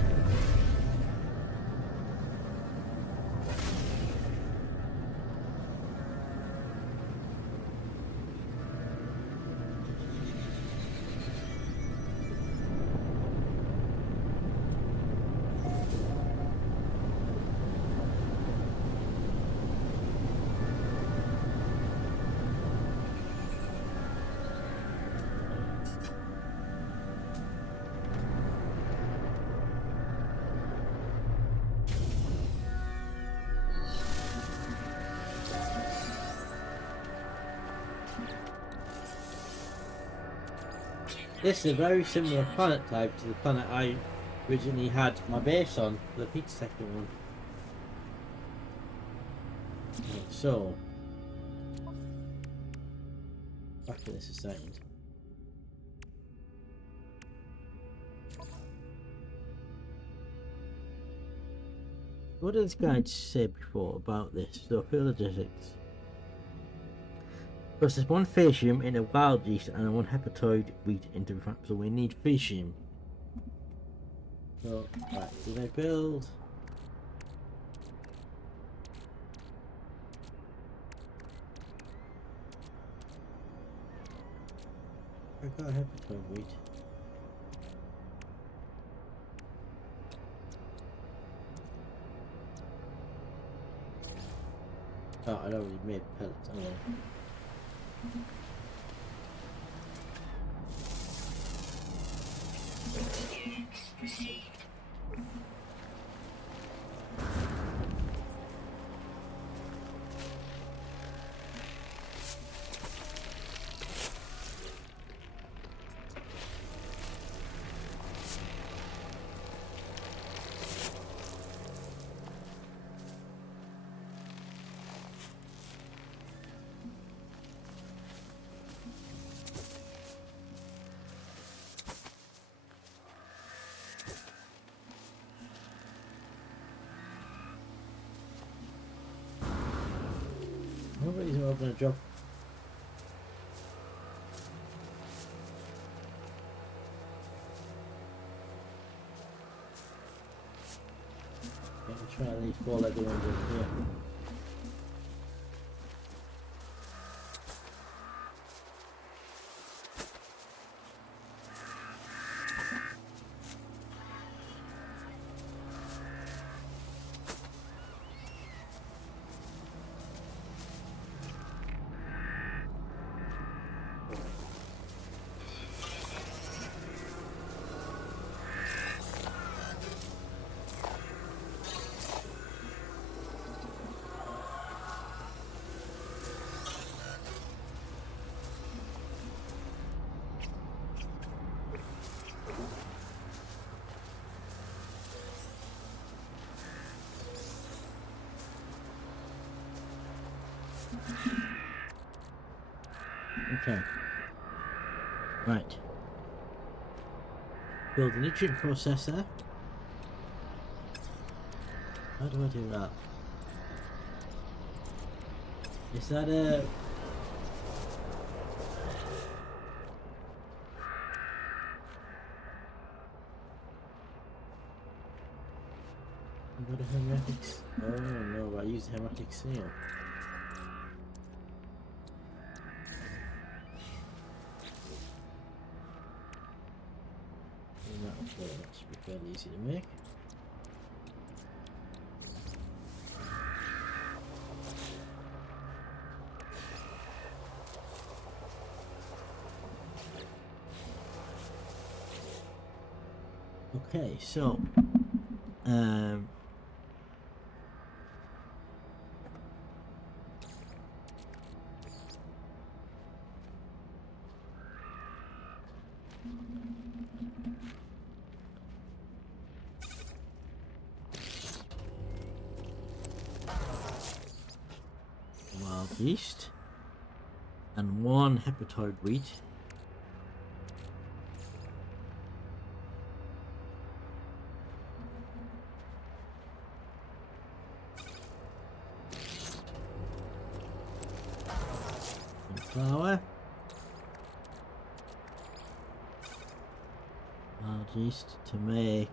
This is a very similar planet type to the planet I originally had my base on, the Pizza Sector one. Right, so, back to this a second. What did this guy say before about this? So, logistics. Plus, there's one fascium in a wild yeast and one hepatoid wheat into the so we need fascium. So, right, so they build. I got hepatoid wheat. Oh, I already made pellets. Oh, well. Units received. Nobody's open a job. Let me try these four-legged ones in here. Okay. Right. Build a nutrient processor. How do I do that? Is that a... What a hermetics? Oh no, I use hermetic seal. That should be fairly easy to make. Okay, so wild yeast and one hepatoid wheat. And flour. Wild yeast to make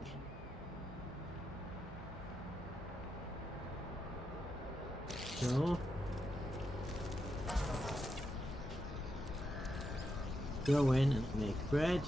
dough. Go in and make bread.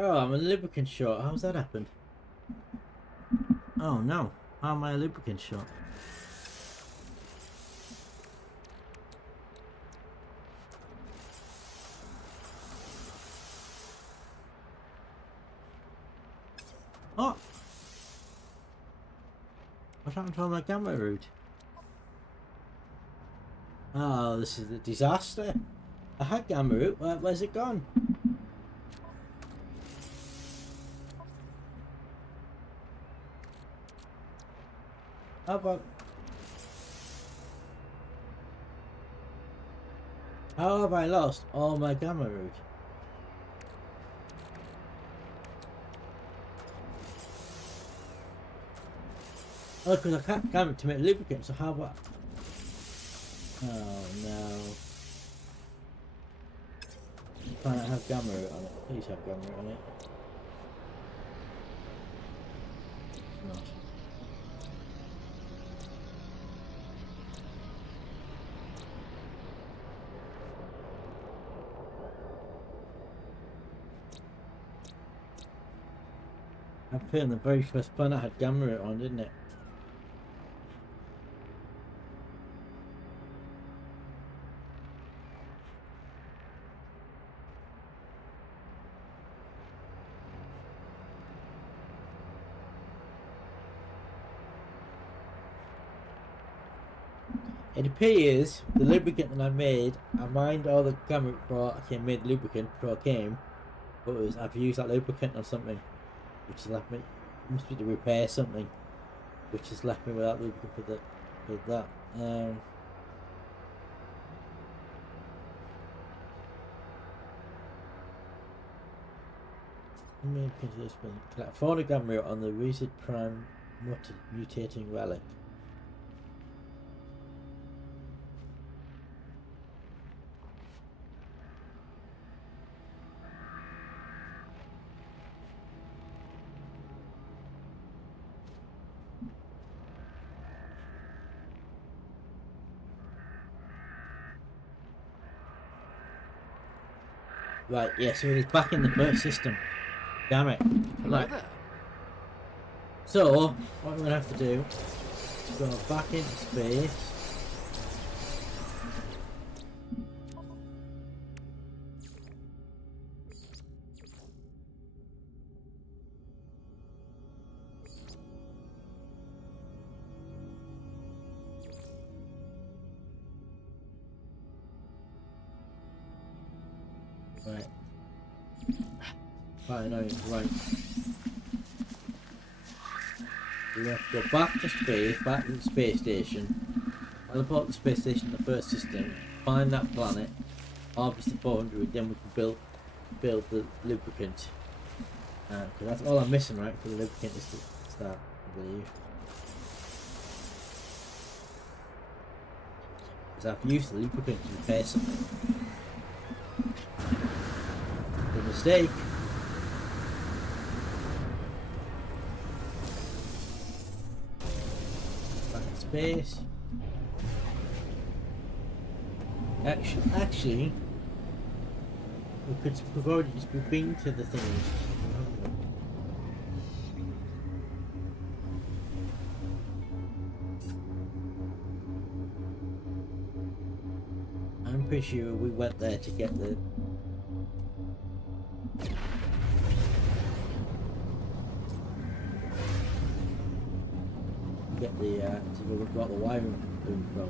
Oh, I'm a lubricant short. How's that happened? Oh no. How am I a lubricant short? Oh! What happened to my gamma route? Oh, this is a disaster. I had gamma route. Where's it gone? How about... How have I lost all my gamma route? Oh, because I can't gamma to make lubricant, so how about... Oh no. Can't have gamma route on it. Please have gamma route on it. It's not. I'm feeling the very first planet had gamma route on, didn't it? It appears the lubricant that I made, I mined all the gamma before I made the lubricant before I came, but I've used that lubricant on something, which has left me, must be to repair something, which has left me without lubricant for that. Collect 400 gamma on the Reset Prime mutating relic. Right, yeah, so it is back in the first system. Damn it. Right. So, what I'm going to have to do is go back into space. Right. Fine, no, right. We have to go back to space, back to the space station. Teleport the space station to the first system, find that planet, harvest the 400, then we can build the lubricant. Because that's all I'm missing, right? For the lubricant is to start, I believe. Because I've used the lubricant to repair something. Good mistake. Back in space. Actually, we've already just been to the things. I'm pretty sure we went there to get the to go got the wiring from.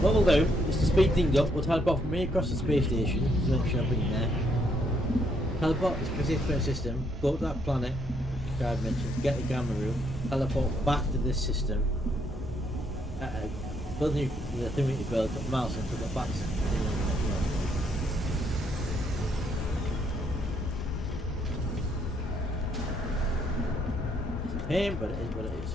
What we'll do is to speed things up, we'll teleport from me across the space station to make sure I've been there. Teleport the specific system, go to that planet I've mentioned, get the gamma room, teleport back to this system. Build the thing we need to build, put the mouse in, put the back. It's a pain, but it is what it is.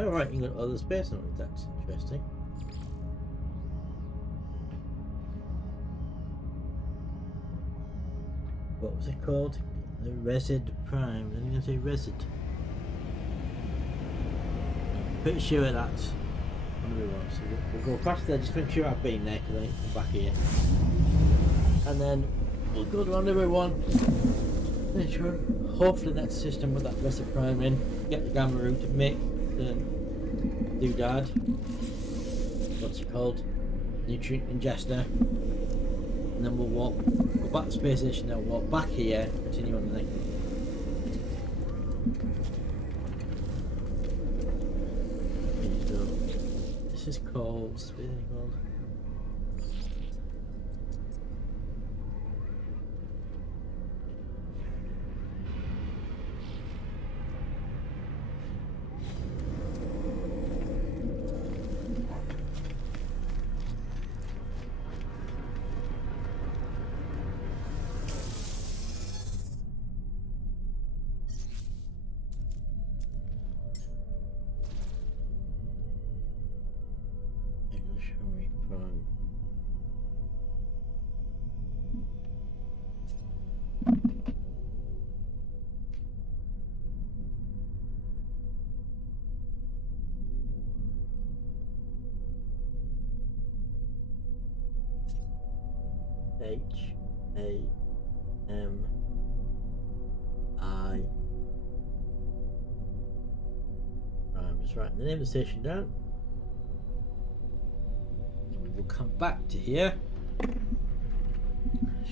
Oh right, you got other space on it. That's interesting. What was it called? The Resid Prime. I'm gonna say Resid. Pretty sure that's one of the ones. So we'll go past there. Just make sure I've been there because I ain't come back here. And then we'll go to another one. Make sure. Hopefully that system with that Resid Prime in. Get the gamma root. Make the doodad. What's it called? Nutrient ingester. And then we'll go back to space station, then walk back here, continue on the next one. This is called, what's the thing called? Prime. H-A-M-I. I'm just writing the name of the station down. And we will come back to here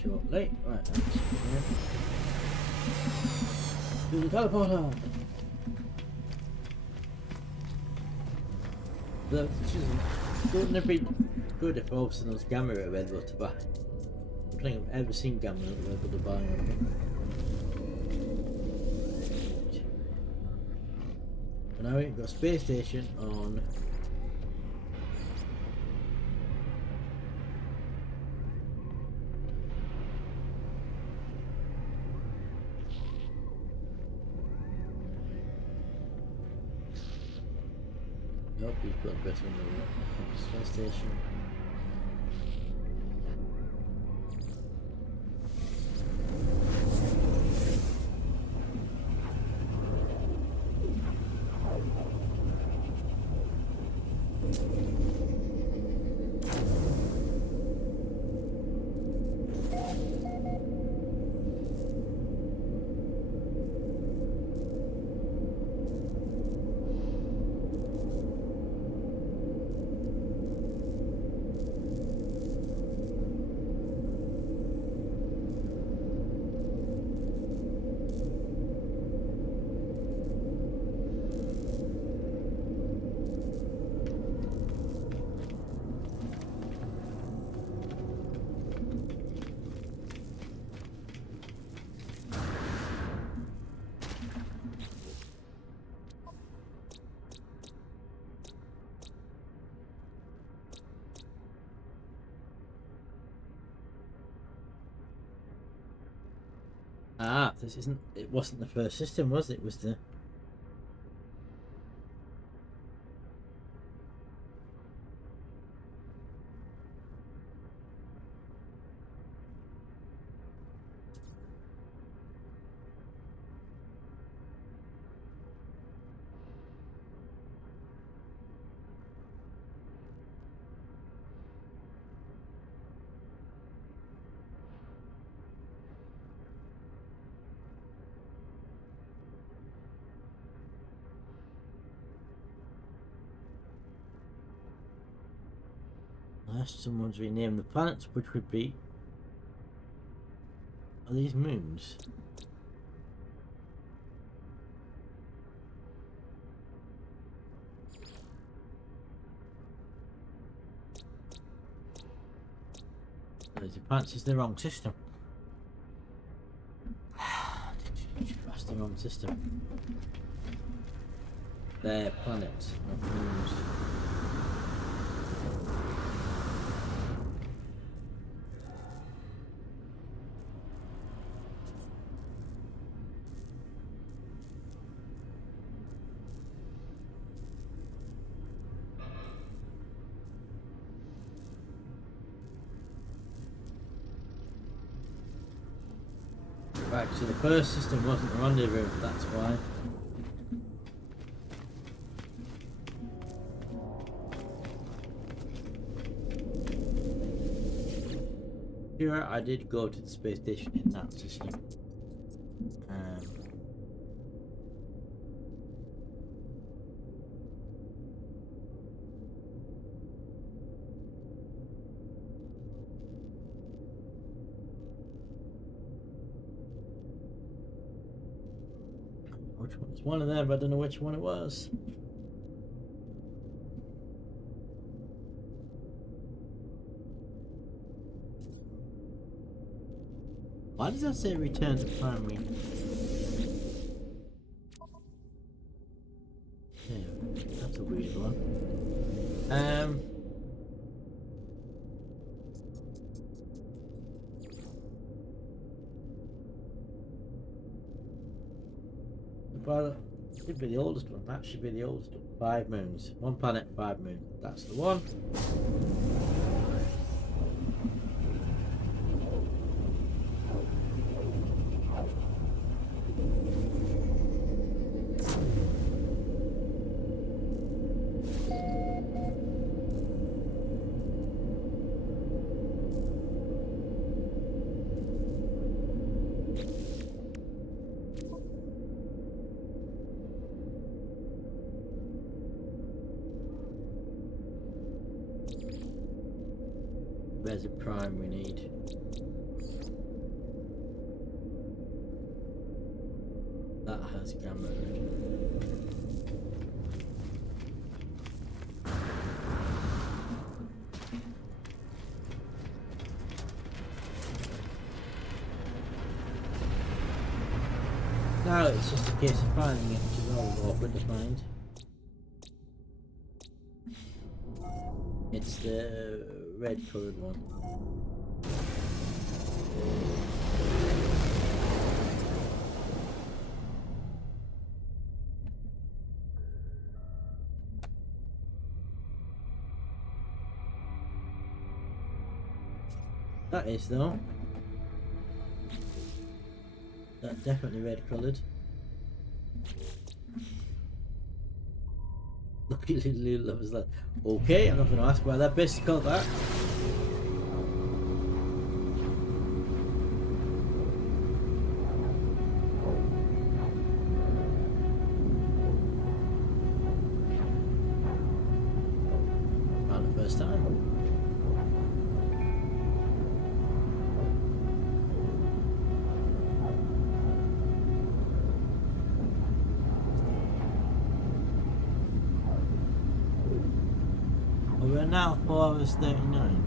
shortly. Right, that's here. Do the teleporter. Wouldn't it be good if all of a sudden those gamma are available to buy? I don't think I've ever seen gamma available to buy. And now we've got a space station on. Nope, we've got a better one than that. Space station. Ah, this isn't. It wasn't the first system, was it? It was the. Last someone's renamed the planets, which would be. Are these moons? The planets is the wrong system. That's the wrong system. They're planets, not moons. Right, so the first system wasn't a rendezvous, that's why. Sure, I did go to the space station in that system. Which one's one of them? I don't know which one it was. Why does that say return to primary? Yeah, that's a weird one. Well, it should be the oldest one. That should be the oldest one. 5 moons. 1 planet, 5 moons. That's the one. There's a prime we need. That has gamma. Now it's just a case of finding it, which is all awkward to find. It's the red coloured one. That is though. That's definitely red coloured. Look at little lovers like, okay, I'm not going to ask why that best called that. Not the first time. We're now 4 hours 39.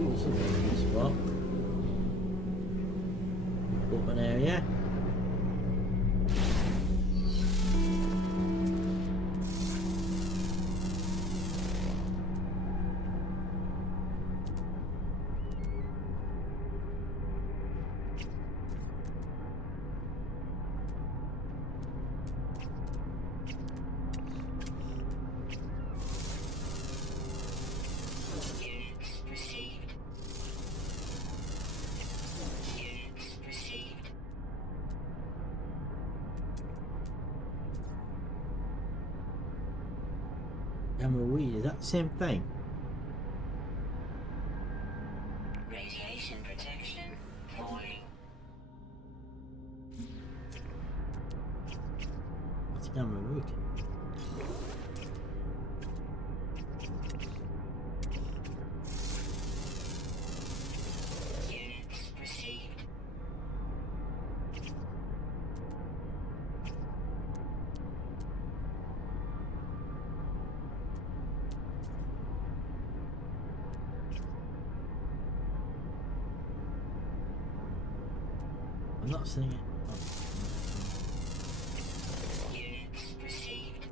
Ooh, something in this spot. Open area. Units received. Units received. Gamma weed, is that the same thing? Radiation protection falling. What's gamma weed? Units received. I'm not seeing it. Oh. Units received.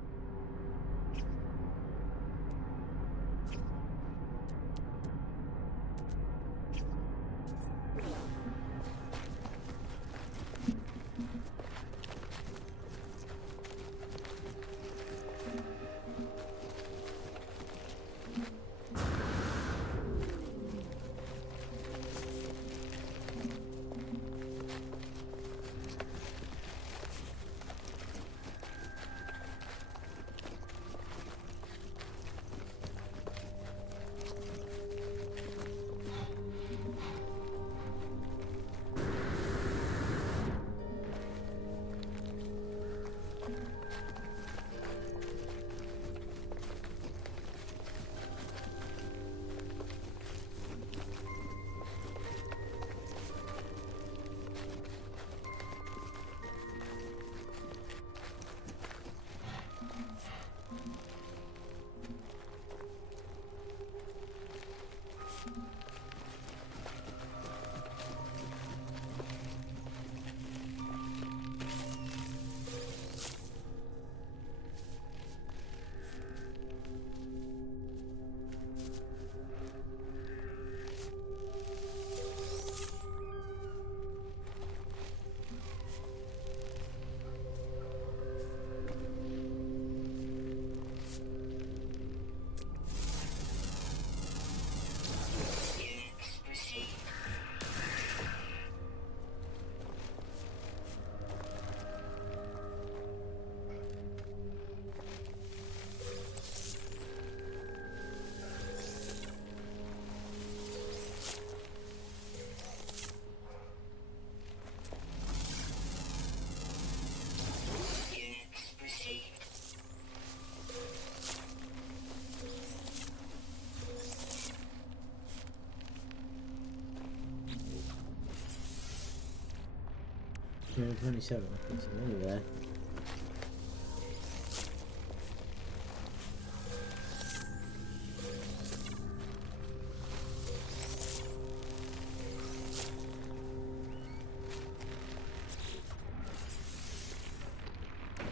27. It's nearly there.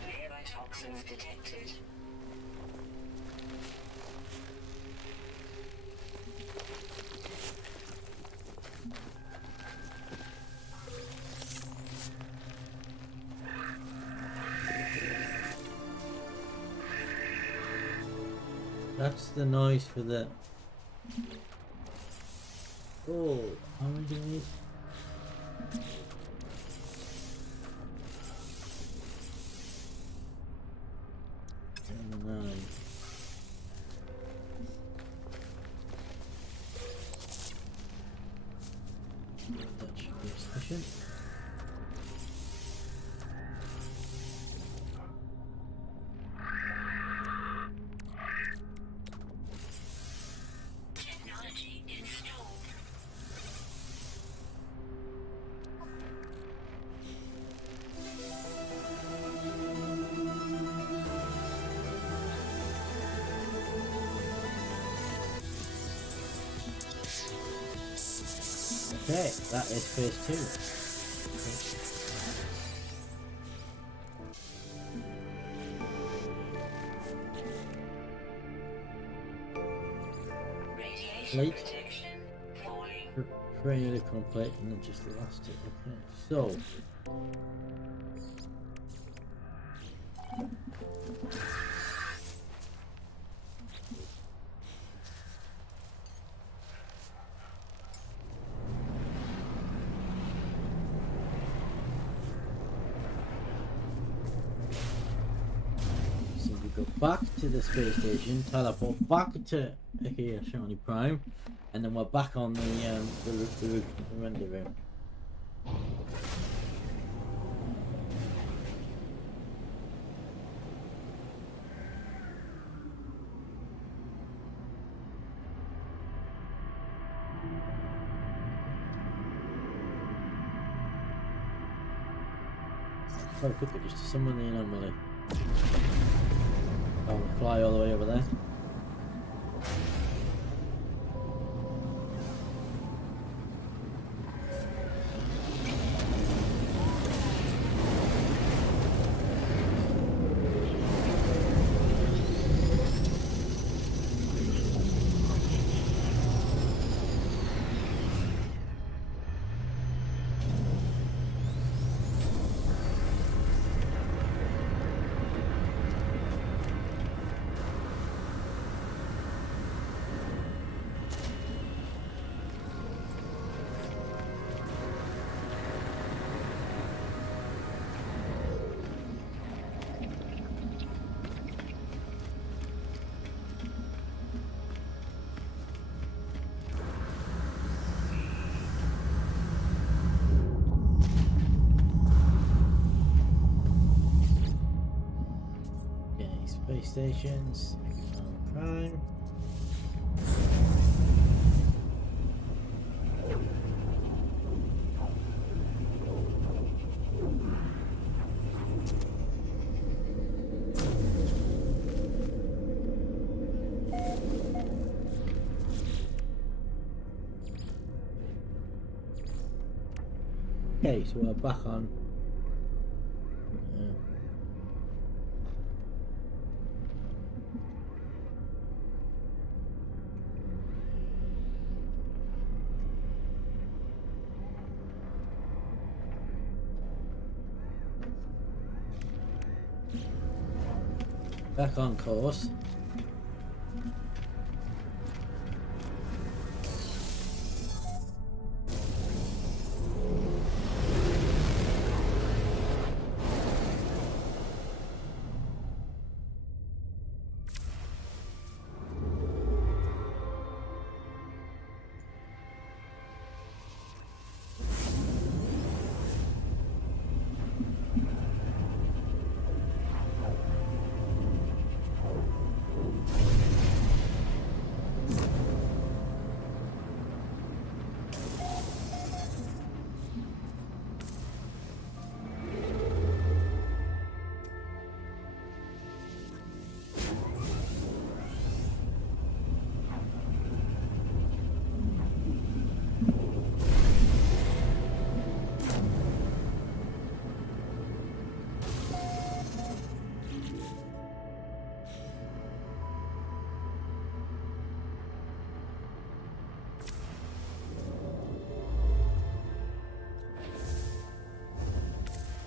Nearby toxins detected. That's the noise for the. Oh, how many do we need? Nine. That should be sufficient. Technology installed. Okay, that is phase 2. Radiation Late. protection falling. Training to complete and then just the last two. Okay, so. So we go back to the space station, teleport back to here, Shawnee Prime, and then we're back on the render room. Oh, quickly, just to summon the anomaly. I'll fly all the way over there. Space stations, Prime. Okay, so we're back on. Back on course.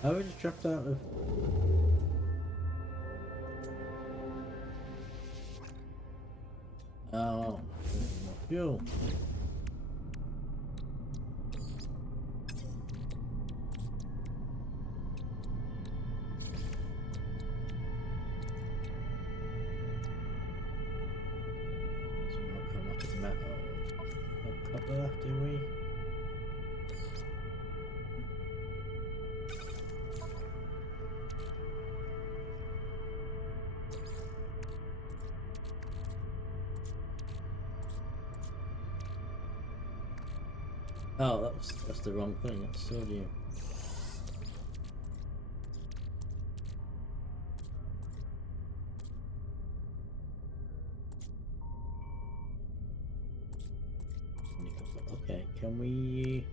I would just dropped out of. Oh, fuel. Metal. No copper, do we? Oh, that's the wrong thing. That's sodium. Okay, can we?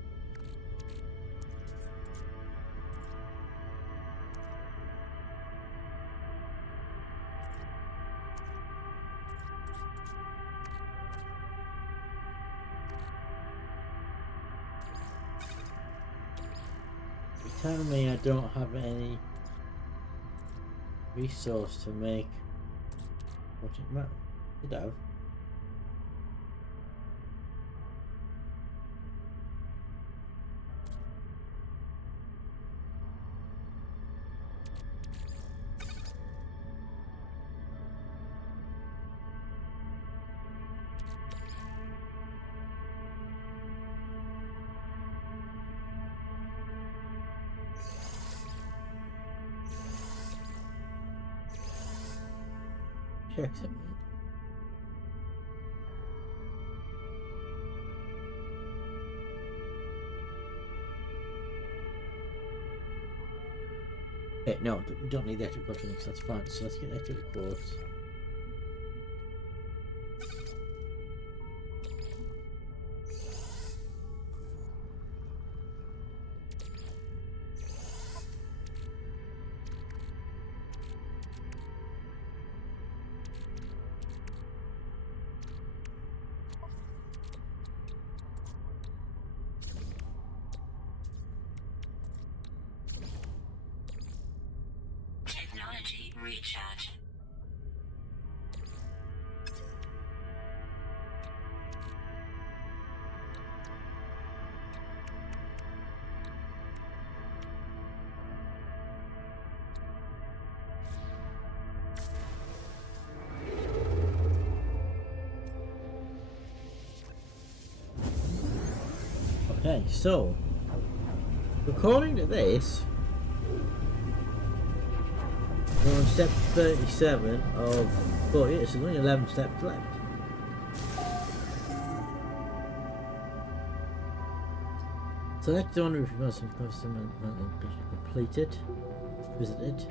You tell me I don't have any resource to make what it might. Did I have? Check something. Okay, no, we don't need the electric quartz, so that's fine. So let's get electric quartz. Technology recharge. Okay, so according to this, we're on step 37 of 40. There's only 11 steps left. Select the one if you want some custom and completed. Visited.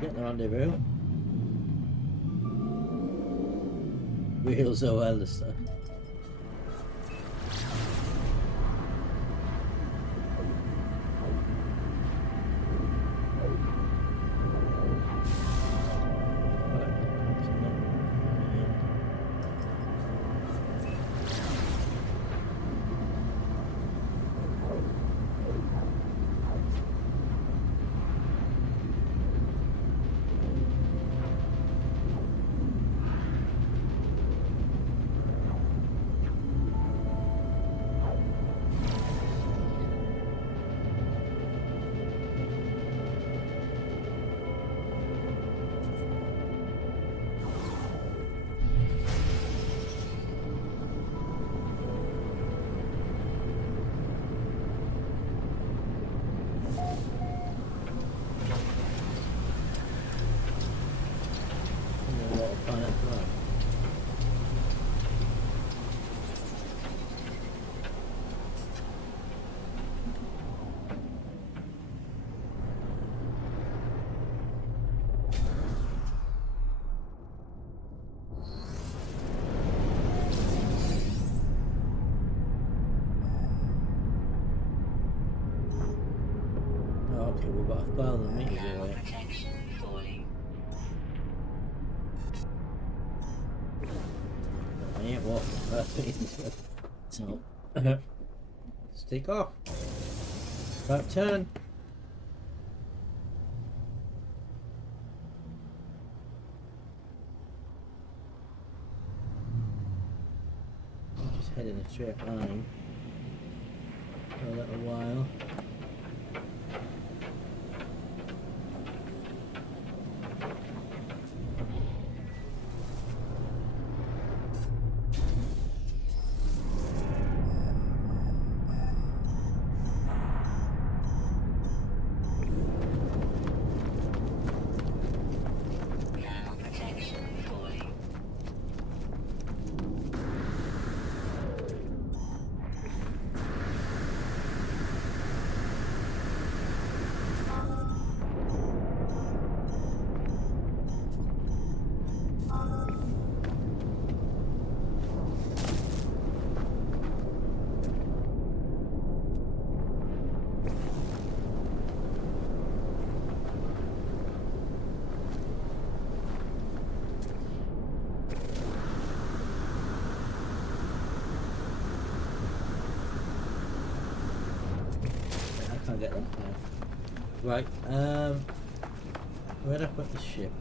Get the rendezvous. Real so well this stuff. Okay, we've got 1,000 meters away. Protection falling. I ain't walking fast. So, let's take off. About turn. head in a straight line for a little while. Thermal protection falling. I can't get that now. Right, where'd I put the ship?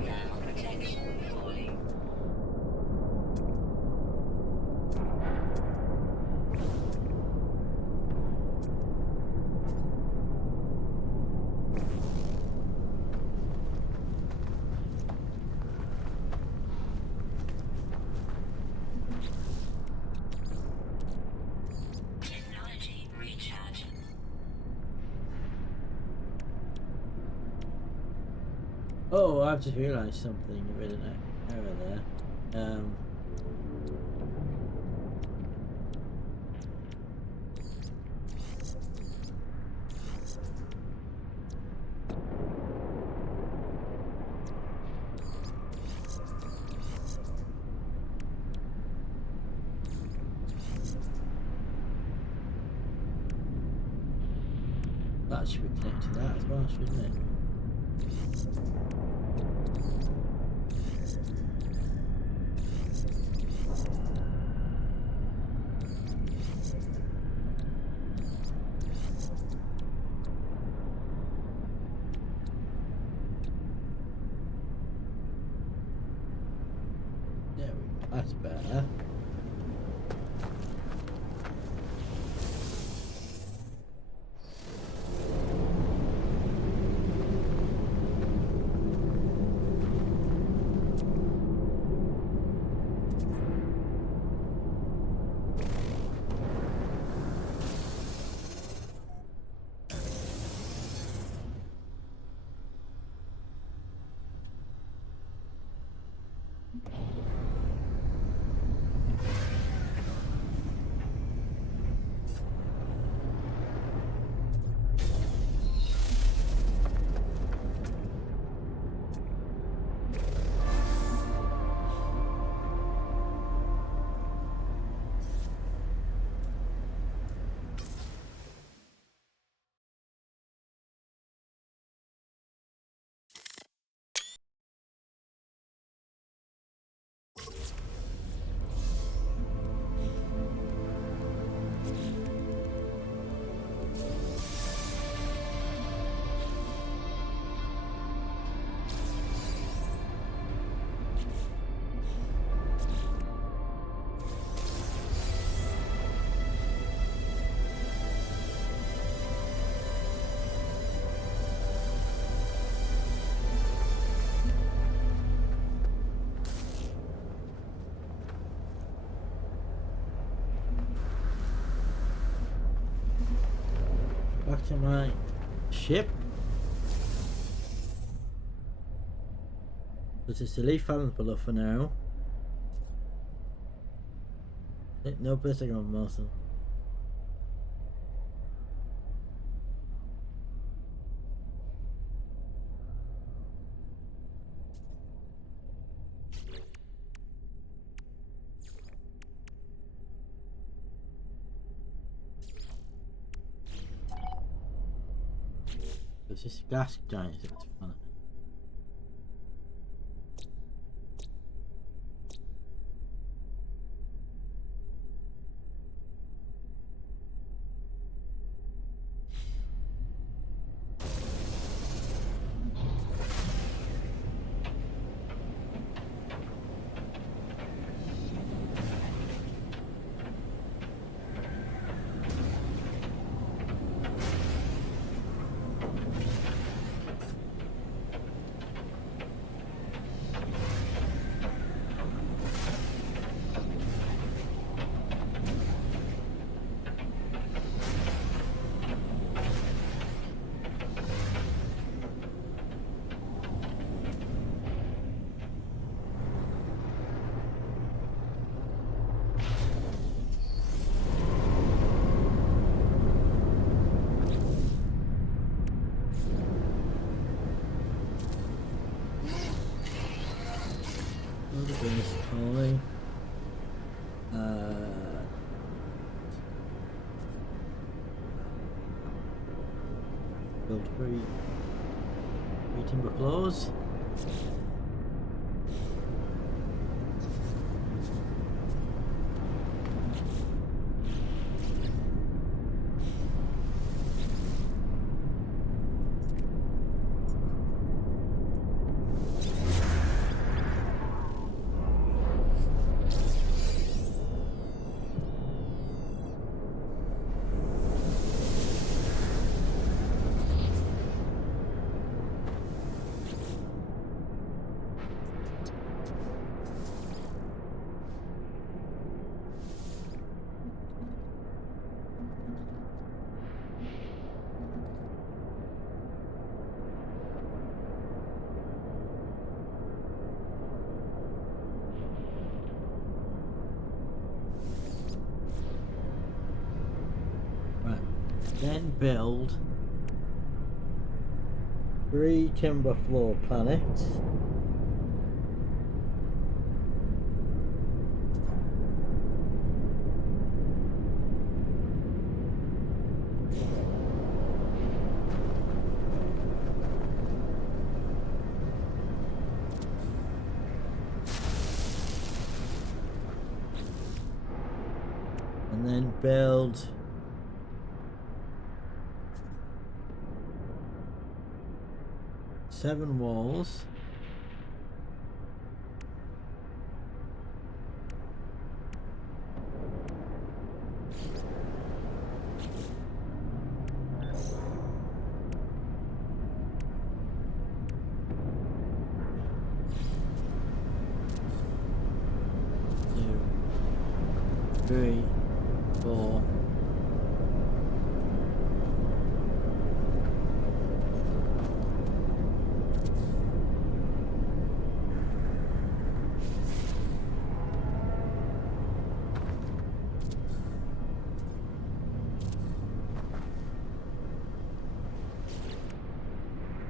Thermal protection falling. Technology recharge. Oh, I've just realised something. A bit of an error there. That should be connected to that as well, shouldn't it? There we go. That's better. Back to my ship. But it's the leaf island below for now. No place I can muscle. There's just gas giants at this planet. build three timber floors. Right, then build 3 timber floor planets. And then build 7 walls. Two, 3, 4.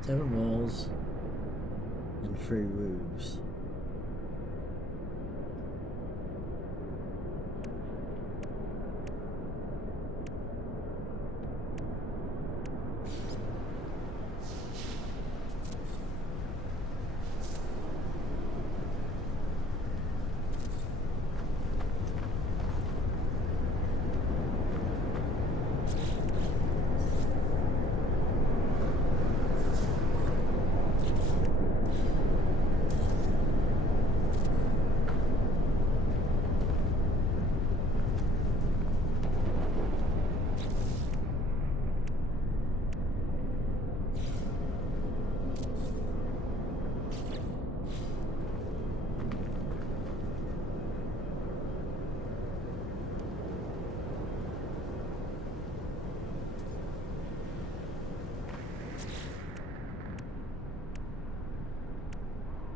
Seven walls and 3 roofs.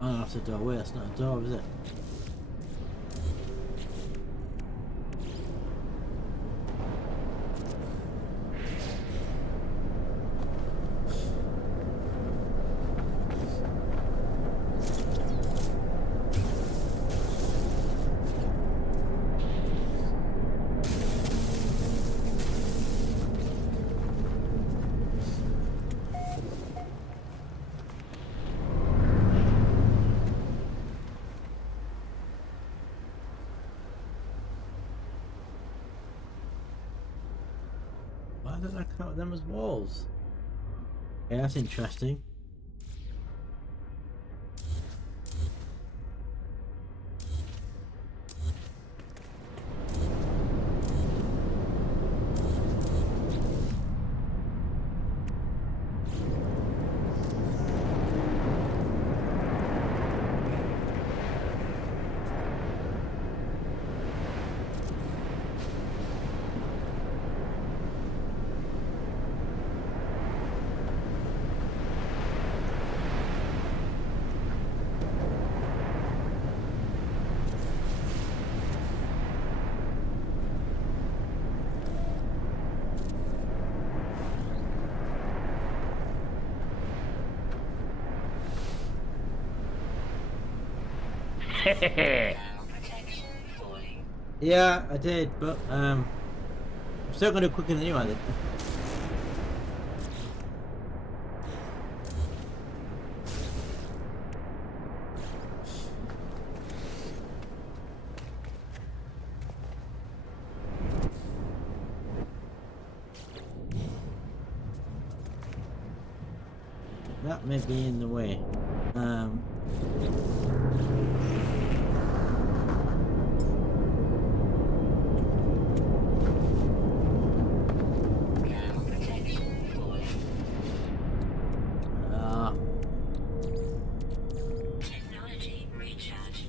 Oh, that's a door. Wait, that's not a door, is it? Why did I count them as walls? Yeah, that's interesting. Thermal protection falling. Yeah, I did, but I'm still gonna quicken anyway. that may be in the way. Thermal protection falling. Technology recharge.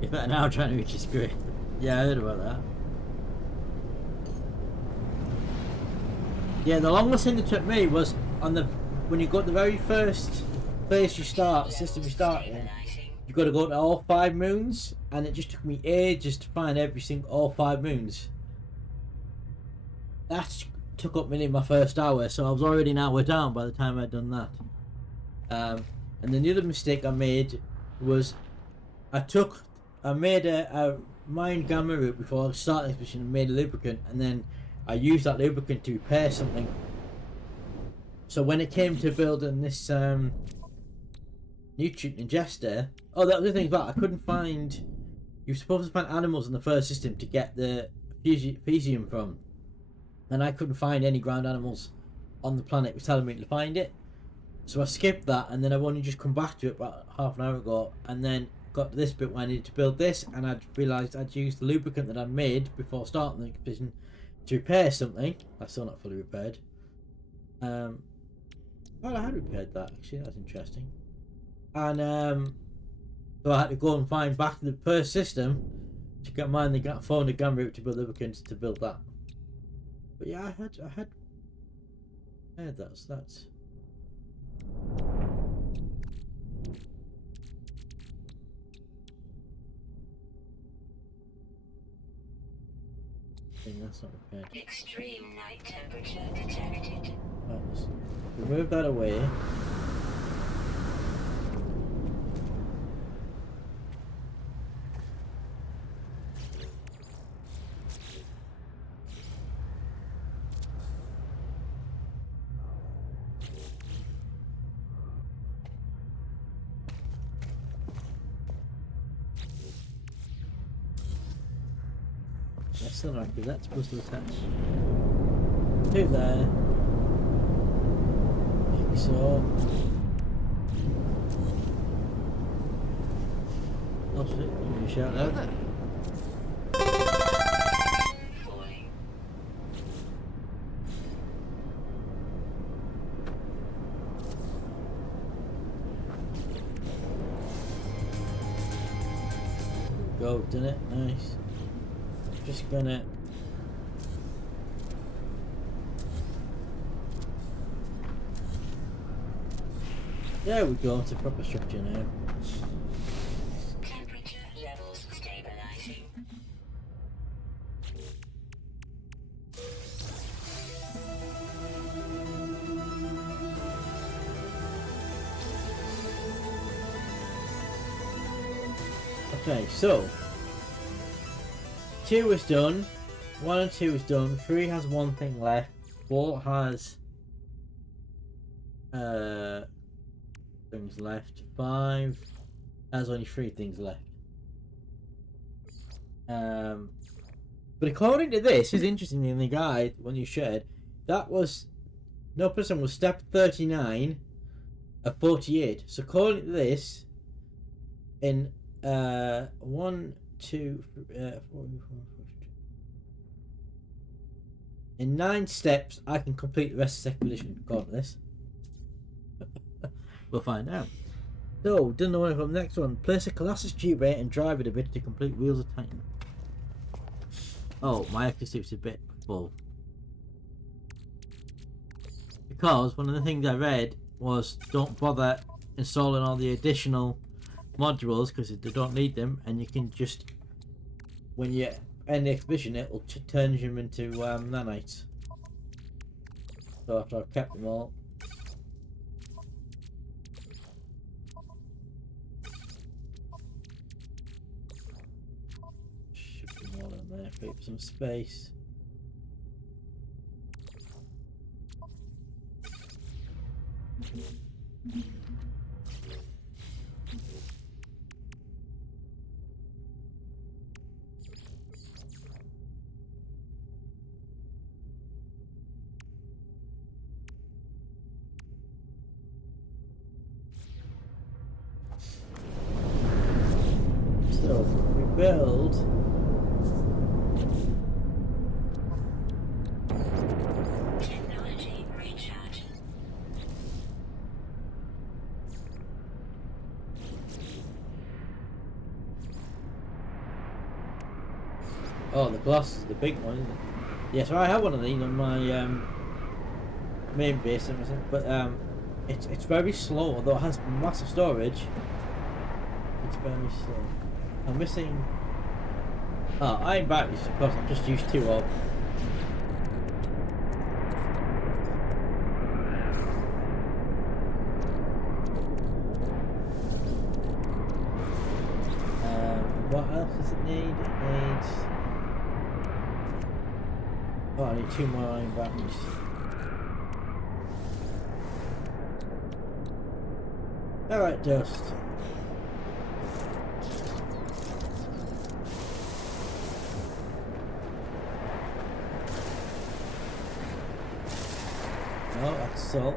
You're better now trying to reach your screen. Yeah, I heard about that. Yeah, the longest thing that took me was on the when you got the very first place you start, system you start in. You got to go to all 5 moons, and it just took me ages to find every single all 5 moons. That took up nearly my first hour, so I was already an hour down by the time I'd done that. And then the other mistake I made was I made a mine gamma route before I started the expedition and made a lubricant, and then I used that lubricant to repair something. So when it came to building this nutrient ingester, oh, that was the thing about I couldn't find. You're supposed to find animals in the first system to get the Fesium from, and I couldn't find any ground animals on the planet. It was telling me to find it, so I skipped that, and then I've only just come back to it about half an hour ago, and then got to this bit where I needed to build this, and I realised I'd used the lubricant that I'd made before starting the expedition to repair something. That's still not fully repaired. Well, I had repaired that actually. That's interesting. And so I had to go and find back to the first system to get phone the gamma route to build lubricants to build that. But yeah, I had that. So that's. That's not repaired. Extreme night temperature detected. Right, let's remove that away. That's still not active. That's supposed to attach to there. Like so. That's it. You shout out there. Falling. Go, done it. Nice. Just gonna. There we go. It's a proper structure now. Temperature levels stabilizing. Okay, so 2 is done, 1 and 2 is done, 3 has 1 thing left, 4 has things left, 5 has only 3 things left. But according to this, is interesting in the guide when you shared, that was no person was step 39 of 48. So according to this, in 1, 2, 4, in 9 steps, I can complete the rest of this expedition. According to this, we'll find out. So, didn't know from the next one. Place a Colossus G-Ray and drive it a bit to complete Wheels of Titan. Oh, my exosuit's a bit full. Because one of the things I read was don't bother installing all the additional modules because they don't need them, and you can just, when you end the expedition, it will turn them into nanites. So after I've kept them all, ship them all in there, free up some space. build. Technology recharge. Oh, the glass is the big one, isn't it? Yeah, so I have one of these on my main base, but it's very slow. Although it has massive storage, it's very slow. I'm missing. Oh, iron batteries, of course. I've just used 2 of. What else does it need? It needs. Oh, I need 2 more iron batteries. Alright, Dust. Oh, that's salt.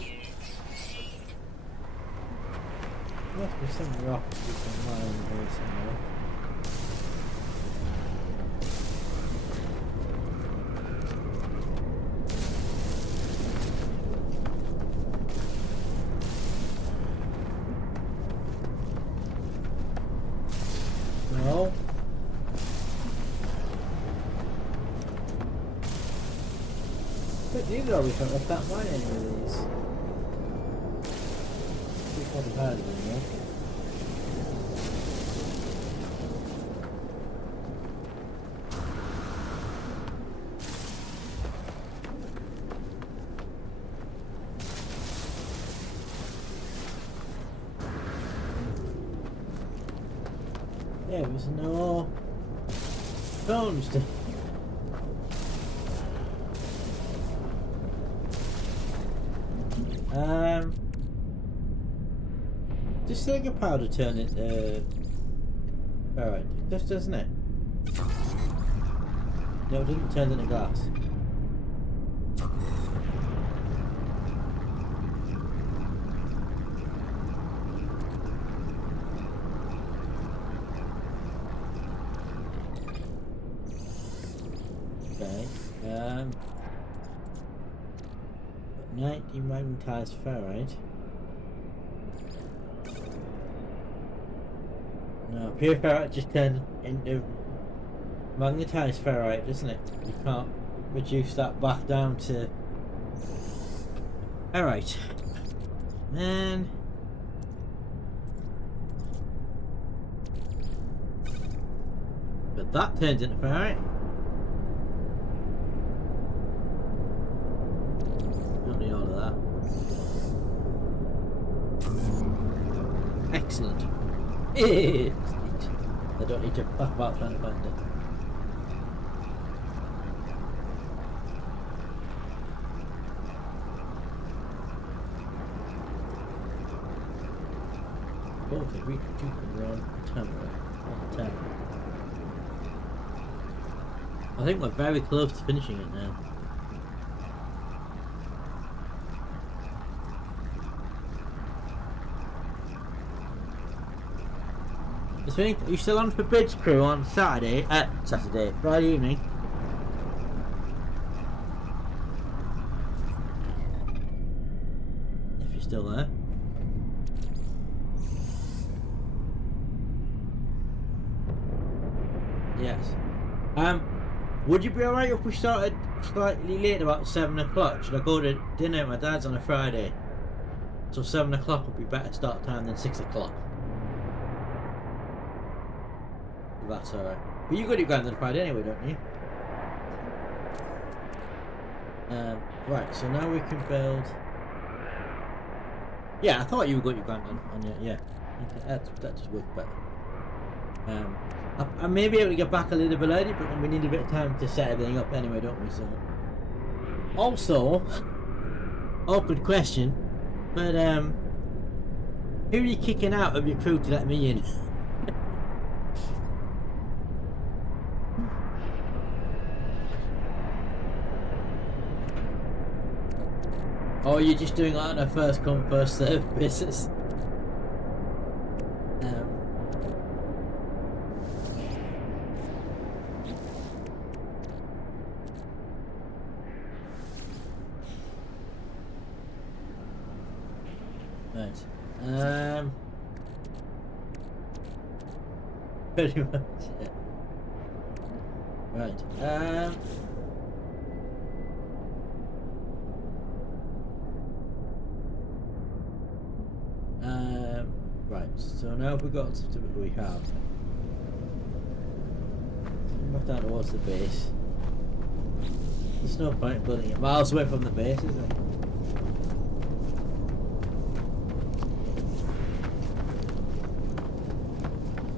Units received. There must be some rock we can mine here somewhere. No. But these are we can't let that mine any of these. We can't have had them, yeah? Yeah, there's no bones to. Just like a powder turn it. Alright, just doesn't it? No, it doesn't turn into glass. Okay. 90 magnetized ferrite. No, pure ferrite just turned into magnetized ferrite, doesn't it? You can't reduce that back down to. Alright. Man. But that turns into ferrite. Don't need all of that. Excellent. I don't need to fuck about trying to find it. Okay, we can run camera on the tower. I think we're very close to finishing it now. Are you still on for Bridge Crew on Friday evening? If you're still there. Yes. Would you be alright if we started slightly late, about 7 o'clock? Should I go to dinner at my dad's on a Friday? So 7 o'clock would be better start time than 6 o'clock. That's alright. But you got your grand on Friday anyway, don't you? Right, so now we can build. Yeah, I thought you got your grand on your, yeah. Okay, that just worked better. I may be able to get back a little bit early, but then we need a bit of time to set everything up anyway, don't we? So. Also, awkward question, but who are you kicking out of your crew to let me in? Or are you just doing it on a first come first served basis? Um, pretty much. Yeah. Right. Right. So now we've got to what we have. Back down towards the base. There's no point building it miles away from the base, is there?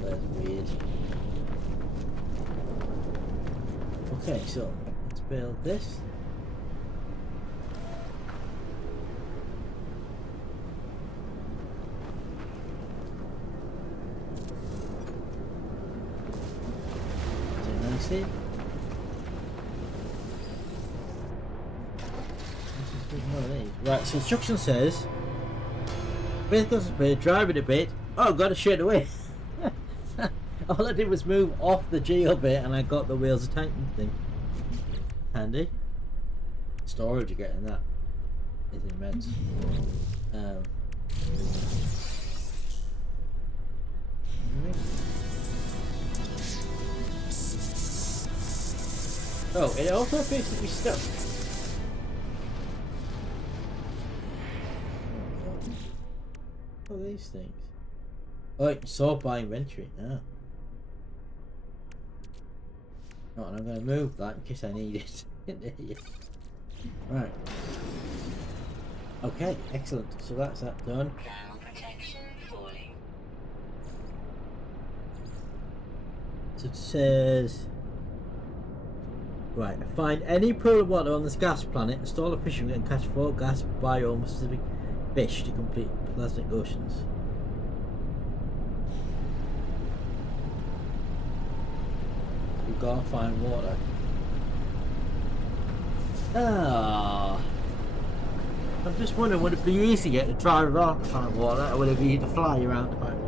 That's weird. Okay, so let's build this. Do nicely. Right, so instruction says base concentrate, drive it a bit. Oh, got it straight away. All I did was move off the geo bit and I got the Wheels of Titan thing. Handy. Storage you get in that is immense. Oh, it also appears to be stuck. What are these things? Oh, it's sort by inventory. Ah. Oh, and I'm going to move that in case I need it. Right. Okay, excellent. So that's that done. Thermal protection falling. So it says... Right, find any pool of water on this gas planet, install a fishing and catch 4 gas biome specific fish to complete plastic oceans. We've got to find water. Ah, I'm just wondering, would it be easier to drive around to find water, or would it be to fly around to find water?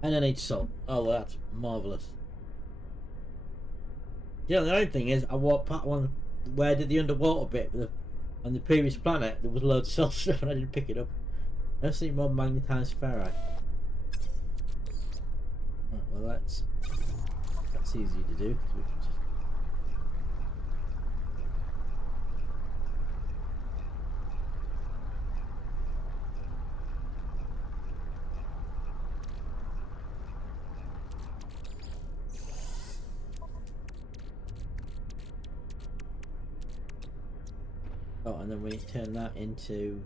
And I need salt. Oh, well, that's marvellous. Yeah, the only thing is, I walked past one where I did the underwater bit on the previous planet. There was loads of salt stuff, and I didn't pick it up. I don't see more magnetized ferrite. Right, well, that's easy to do. 'Cause we can just... Oh, and then we turn that into...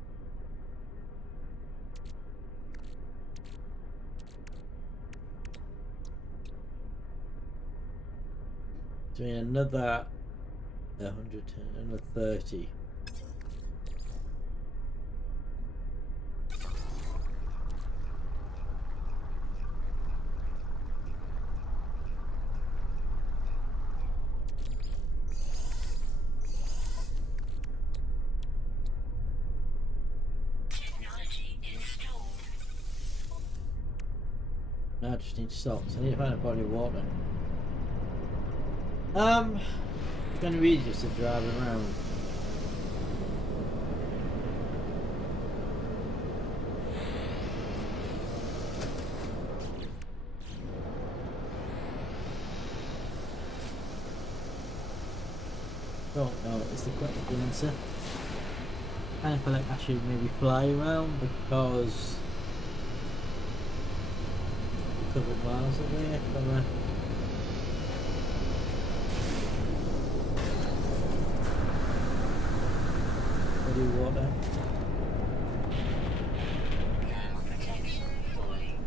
doing another 100, another 30. Technology installed. Now I just need salt, so I need to find a body of water. It's gonna be easy just to drive around. Don't know, it's the correct answer. And if I like actually maybe fly around because a couple of miles away from a body of water. Thermal protection falling.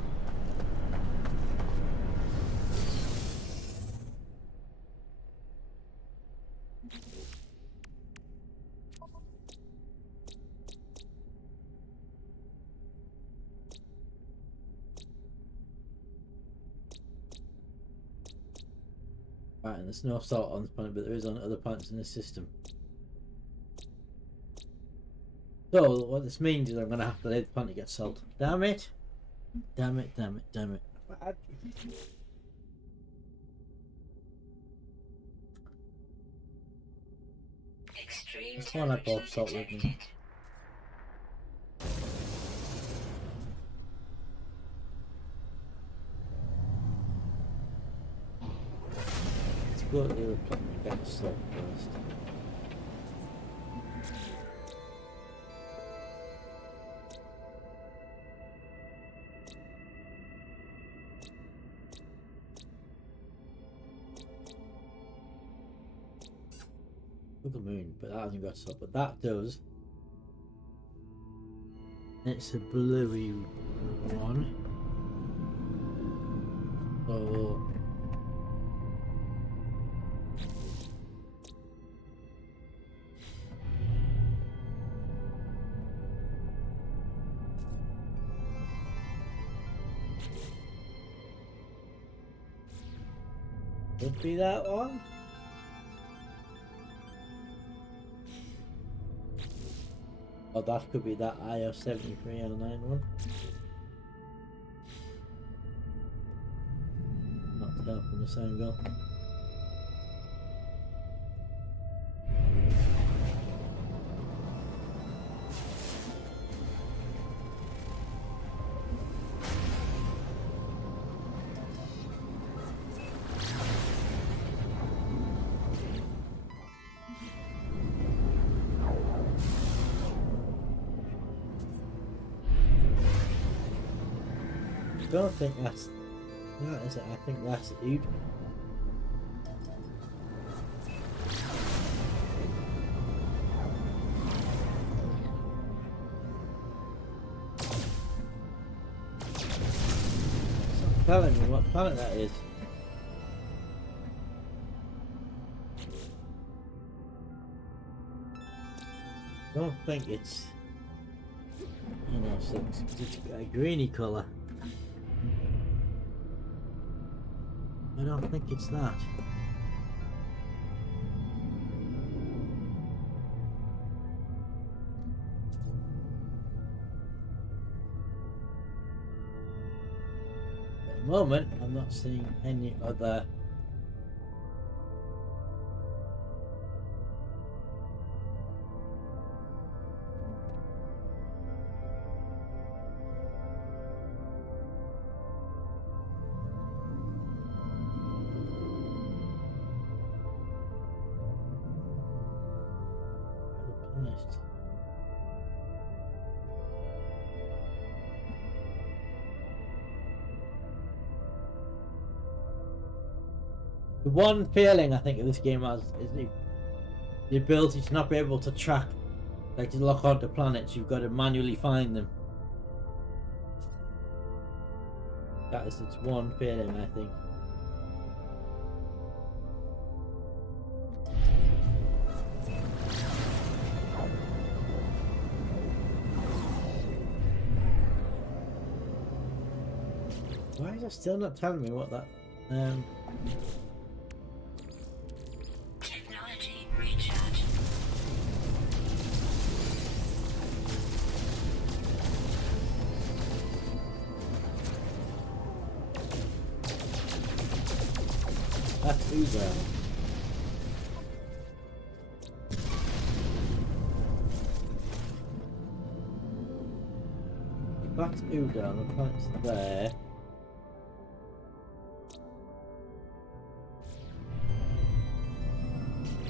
Right, and there's no salt on this planet, but there is on other planets in the system. So what this means is I'm gonna have to let the planet get salt. Damn it! Damn it! Damn it! Damn it! Extreme That's one I temperature bought salt with me. detected. Let's go to the other planet and get the salt first. The moon, but that hasn't got salt, but that does. It's a bluey one. So could be that one. Or that could be that IO73L91. Not tell from the same angle. I don't think that's that, is it? I think that's Ood. Stop telling me what planet that is. I don't think it's, you know, it's a greeny colour. I don't think it's that. At the moment, I'm not seeing any other. Honest. The one failing I think of this game has is the ability to not be able to track, like to lock onto planets. You've got to manually find them. That is its one failing, I think. Why is it still not telling me what that Technology recharge. that's Uber. That's Uber, the planet's there.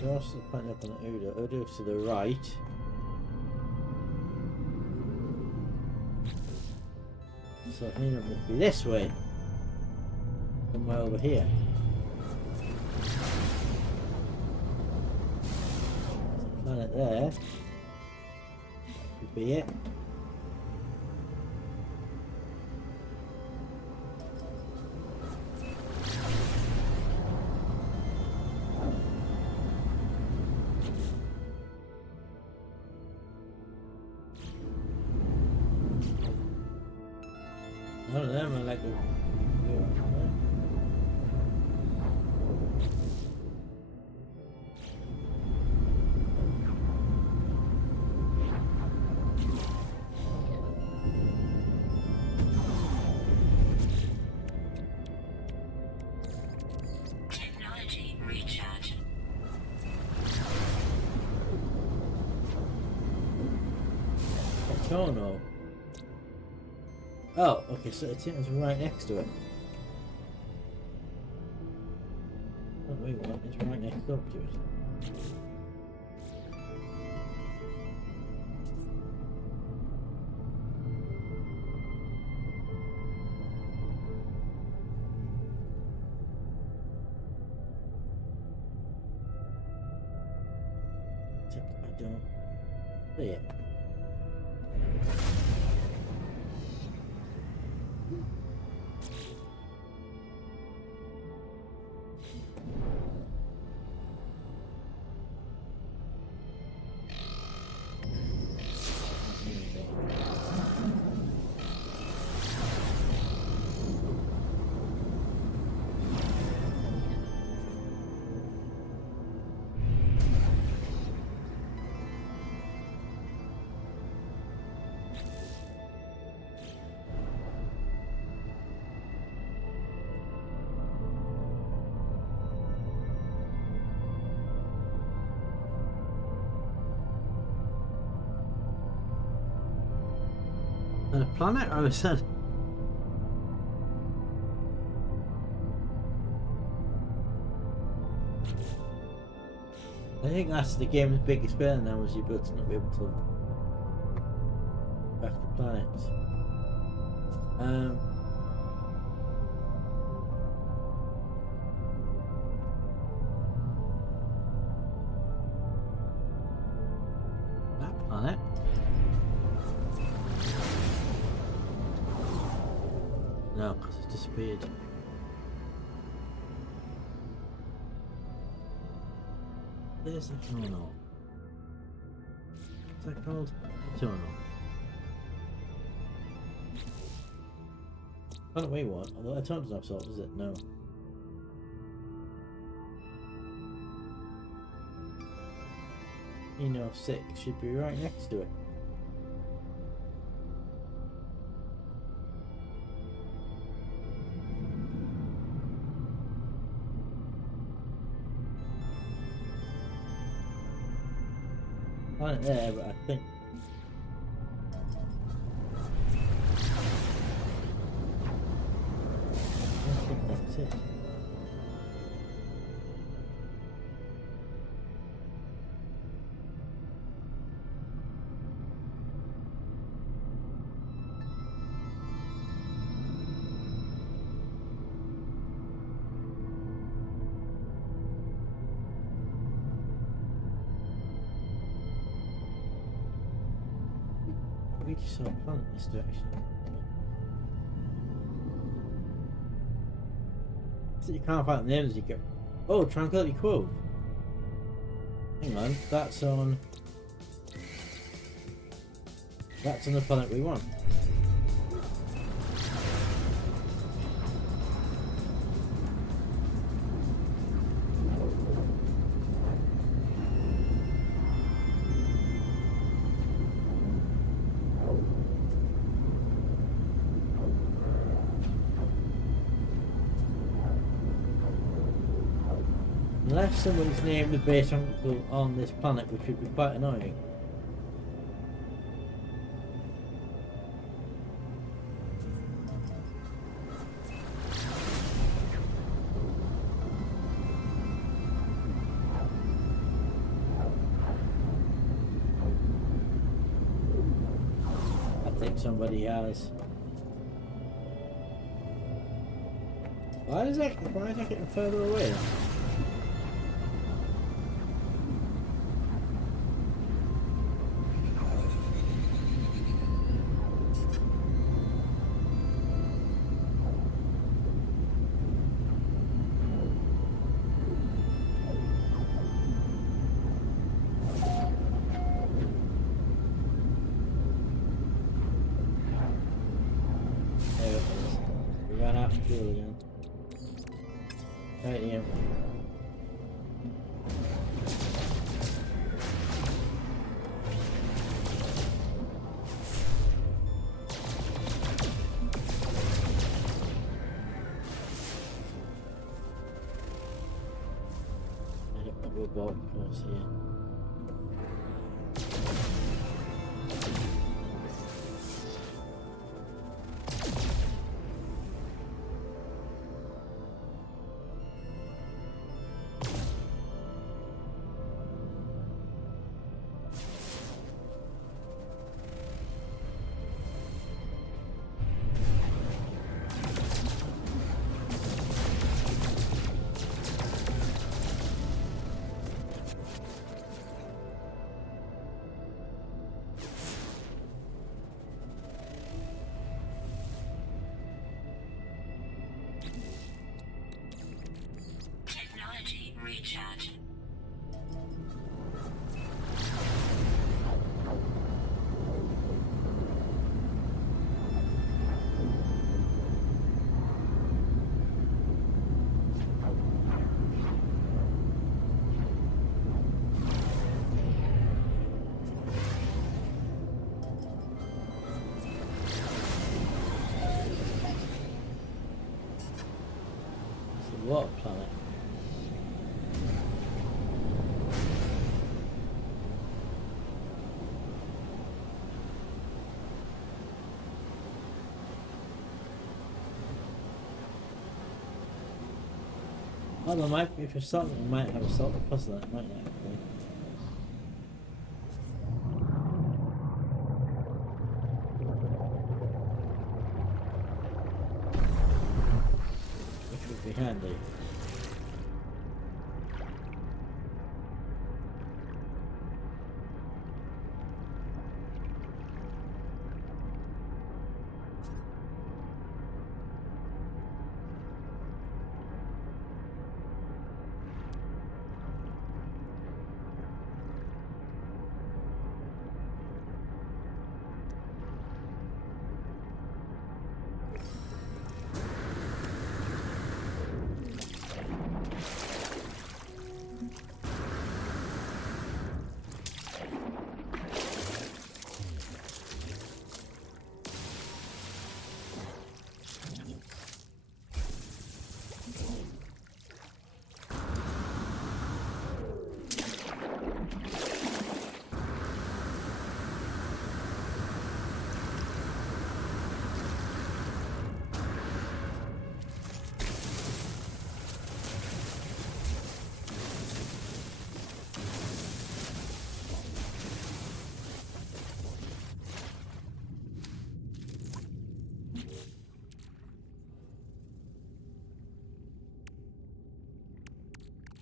Cross the planet up on Udo. Udo's to the right. So here it must be this way. Somewhere over here. There's a planet there. That could be it. I don't know, man, like No, no. Oh, okay, so it's right next to it. Oh, wait, what? It's right next up to it. Except I don't see it. On a planet or a sun? I think that's the game's biggest failure now, is you're to not be able to back to planets. That planet. No, because it's disappeared. There's the tunnel. What's that called? Tunnel. Oh wait, what? Although that tunnel's not solved, is it? No. Eno 6 should be right next to it. Not there, but I think. I think that's it. We just saw a planet in this direction. So you can't find the names, you go. Oh, Tranquility Cove. Hang on, that's on. That's on the planet we want. Unless someone's named the base on this planet, which would be quite annoying. I think somebody has. Why is that getting further away? We ran out of fuel again. Right, yeah. I don't know what close here. water planet. Oh, there might be, if you're salted, we might have a salted puzzle, it might not actually. Which would be handy.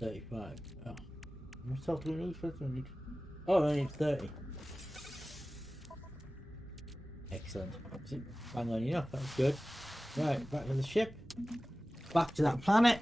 $35. Oh. How much salt do we need first? We need... Oh, I need 30. Excellent. Bang on enough, that's good. Right, back to the ship. Back to that planet.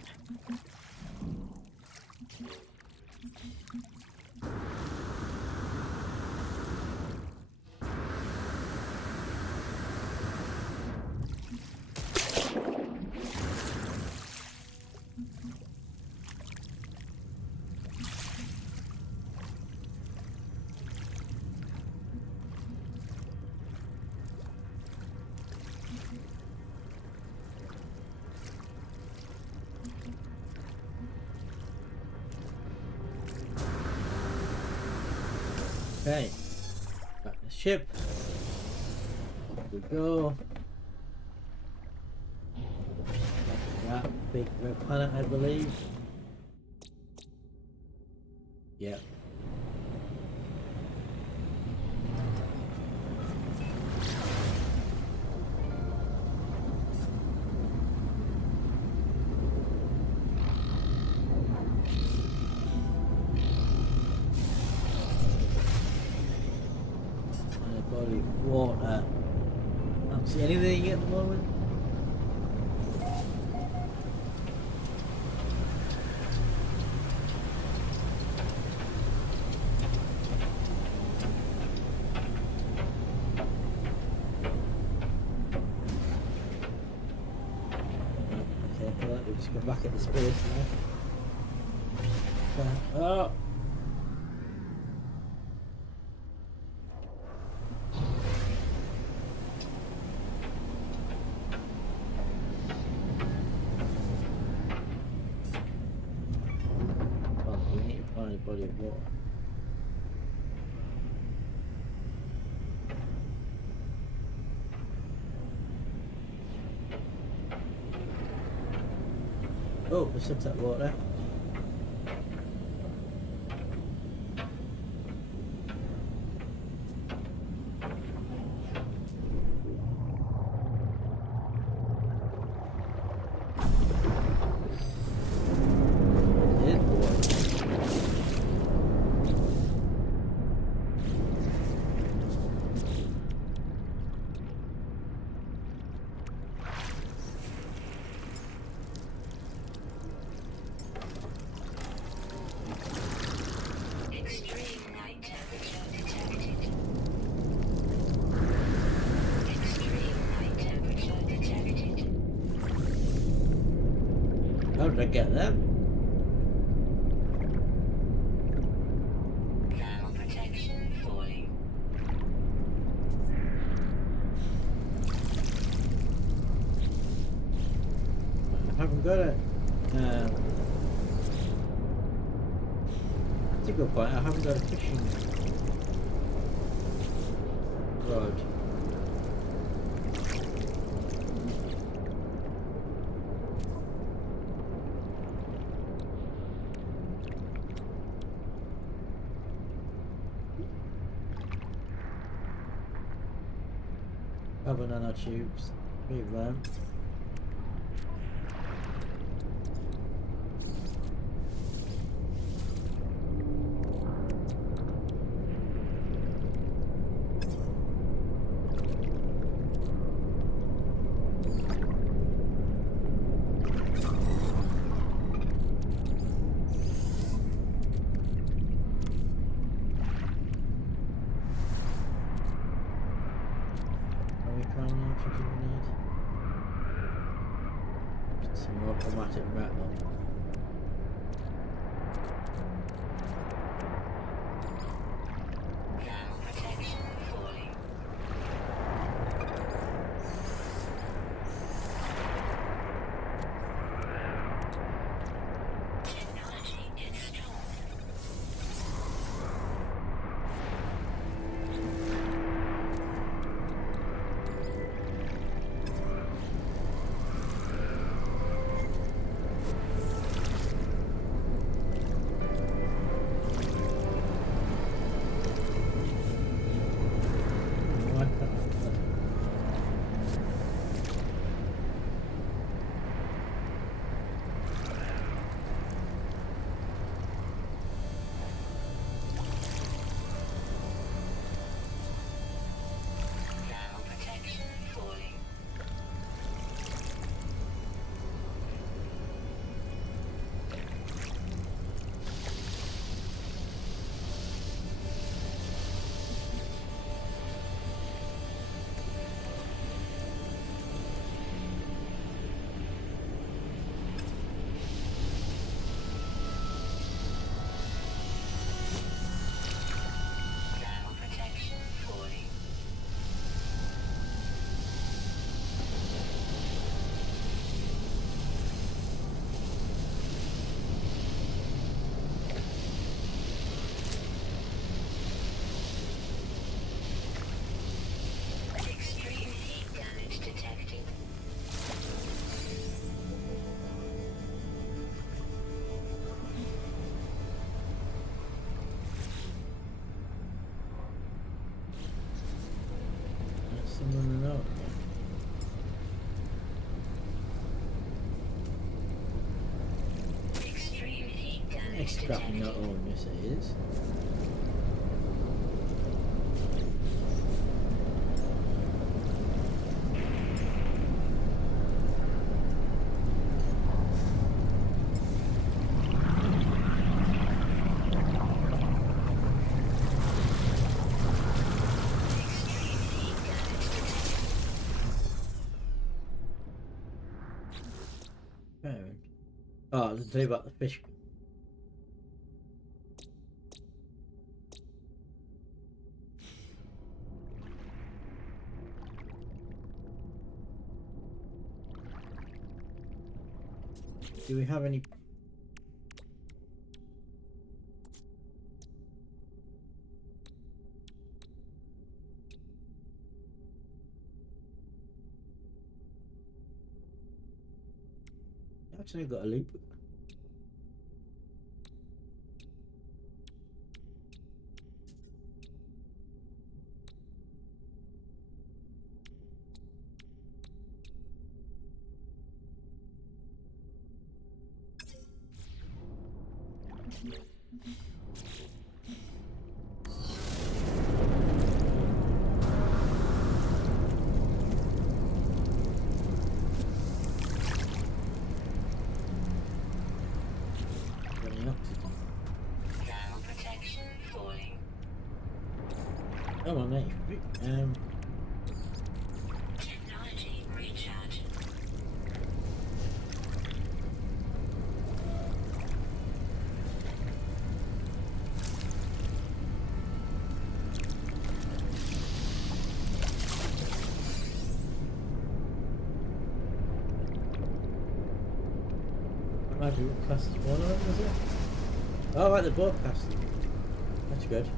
Okay, back to the ship. Off we go. Back to that big red planet, I believe. Yep. Body of water. I don't see anything at the moment. Okay, I feel like we'll just go back at the space now. Oh! Body of water. Oh, there's some that water. Extreme night temperature detected. Extreme night temperature detected. How did I get that? Thermal protection falling. I haven't got it. That's a good point. I haven't got a fishing rod. Other nanotubes. 3 of them. Some more chromatic metal. Thermal protection falling. Technology is strong. Thermal protection falling. Thermal protection falling. Extreme heat damage detected. That's someone else. Extreme heat damage It's scrap detected. not on, yes it is. Extreme heat damage detected. Fair enough. Oh, I was tell you about the fish. Do we have any? Actually, I've got a loop. Got any oxygen? Thermal protection falling. Oh, well, mate. Technology recharge. Might be classed as one of them, is it? Oh, right, they're both classed. That's good.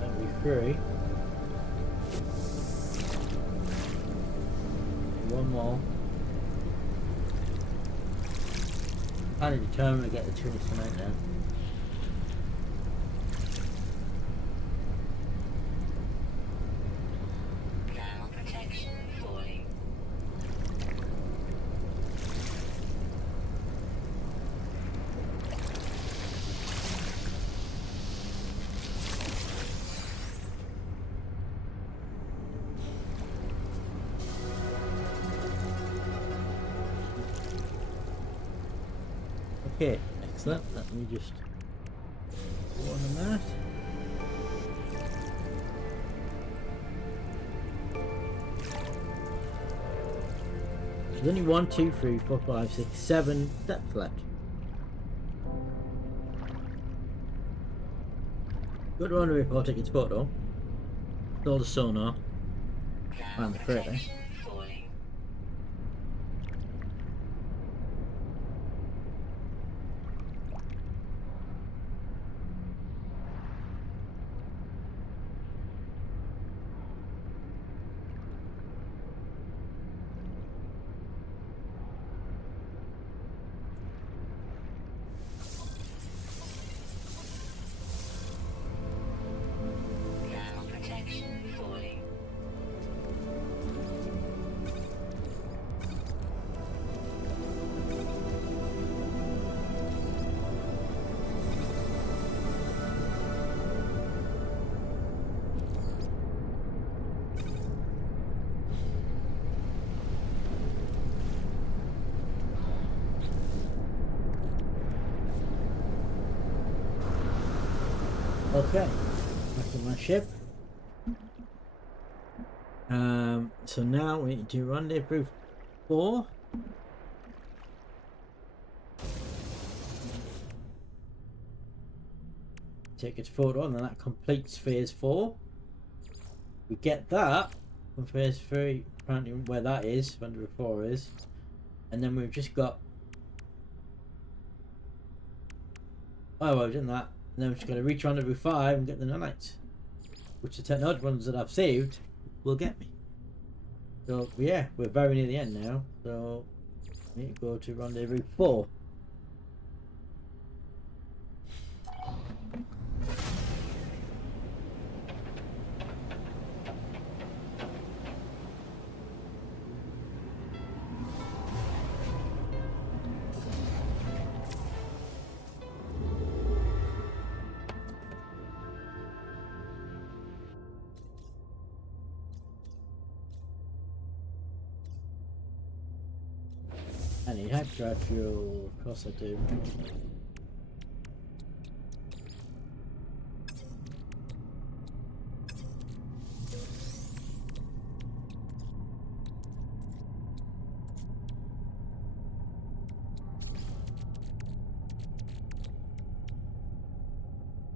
That'll be 3. One more. Kind of determined to get the tunes tonight now. Thermal protection falling. Okay, excellent. Let me just go on that. There's only 1, 2, 3, 4, 5, 6, 7 steps left. Good rendezvous before taking its photo. Install the sonar. Thermal And the freighter. protection falling. Thermal protection falling. Okay, back to my ship. So now we need to rendezvous 4. Take its photo, and then that completes phase 4. We get that from phase 3, apparently where that is, rendezvous 4 is, and then we've just got. Oh, well, we've done that. And then we've just got to reach rendezvous 5 and get the nanites, which the technology ones that I've saved will get me. So yeah, we're very near the end now. So we need to go to rendezvous 4. I need hyperdrive fuel. Of course I do.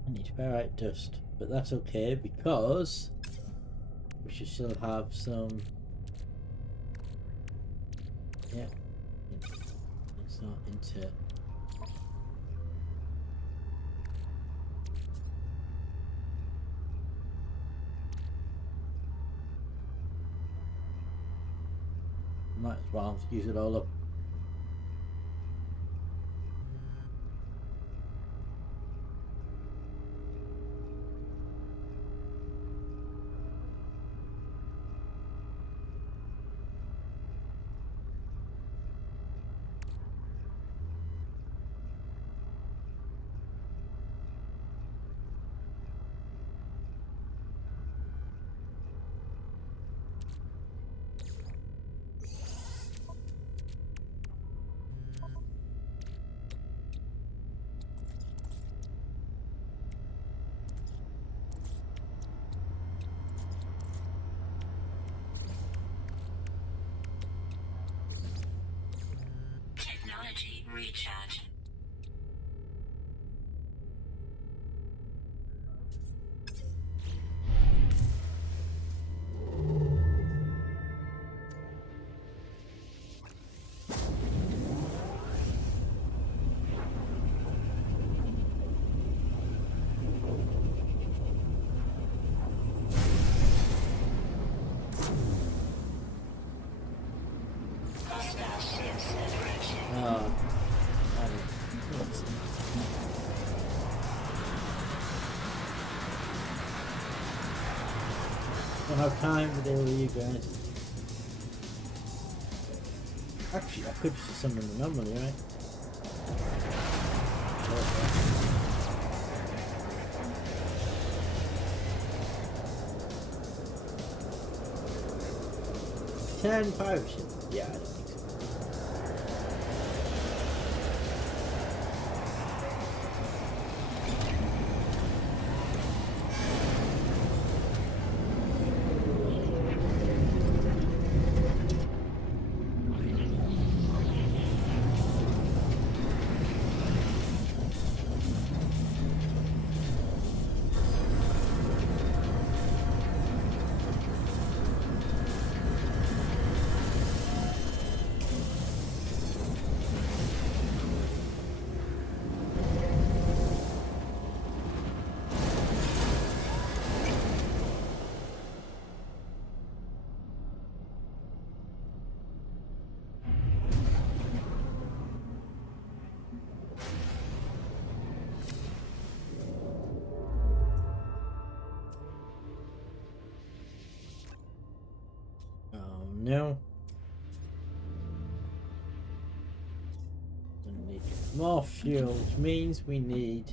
I need ferrite dust, but that's okay because we should still have some. Yeah, it's not into. Might as well use it all up. Recharge. Hostile ships approaching. Oh. I don't have time to deal with you guys. Actually, I could just summon the anomaly, right? Okay. 10 pirate ships? Yeah, I don't think so. Oh no. We need more fuel, which means we need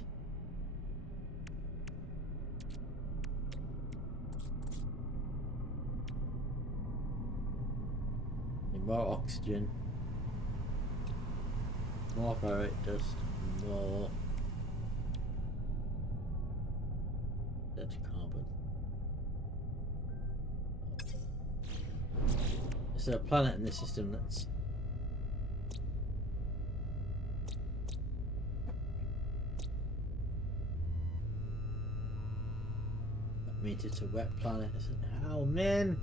more oxygen, more pirate dust, more dead carbon. Is there a planet in this system that's that means it's a wet planet, isn't it? Oh man,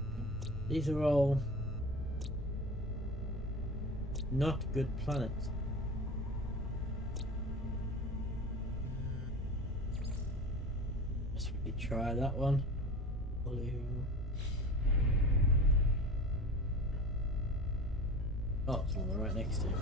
these are all not good planets. Guess we could try that one. Blue. Oh, it's one right next to it.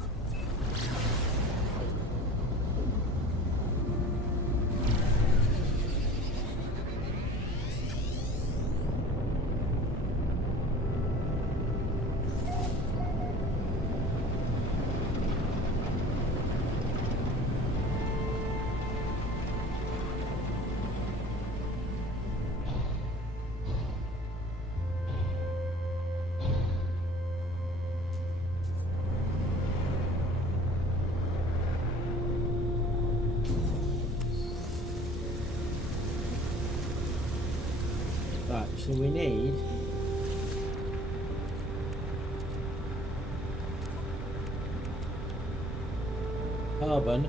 Right, so we need carbon.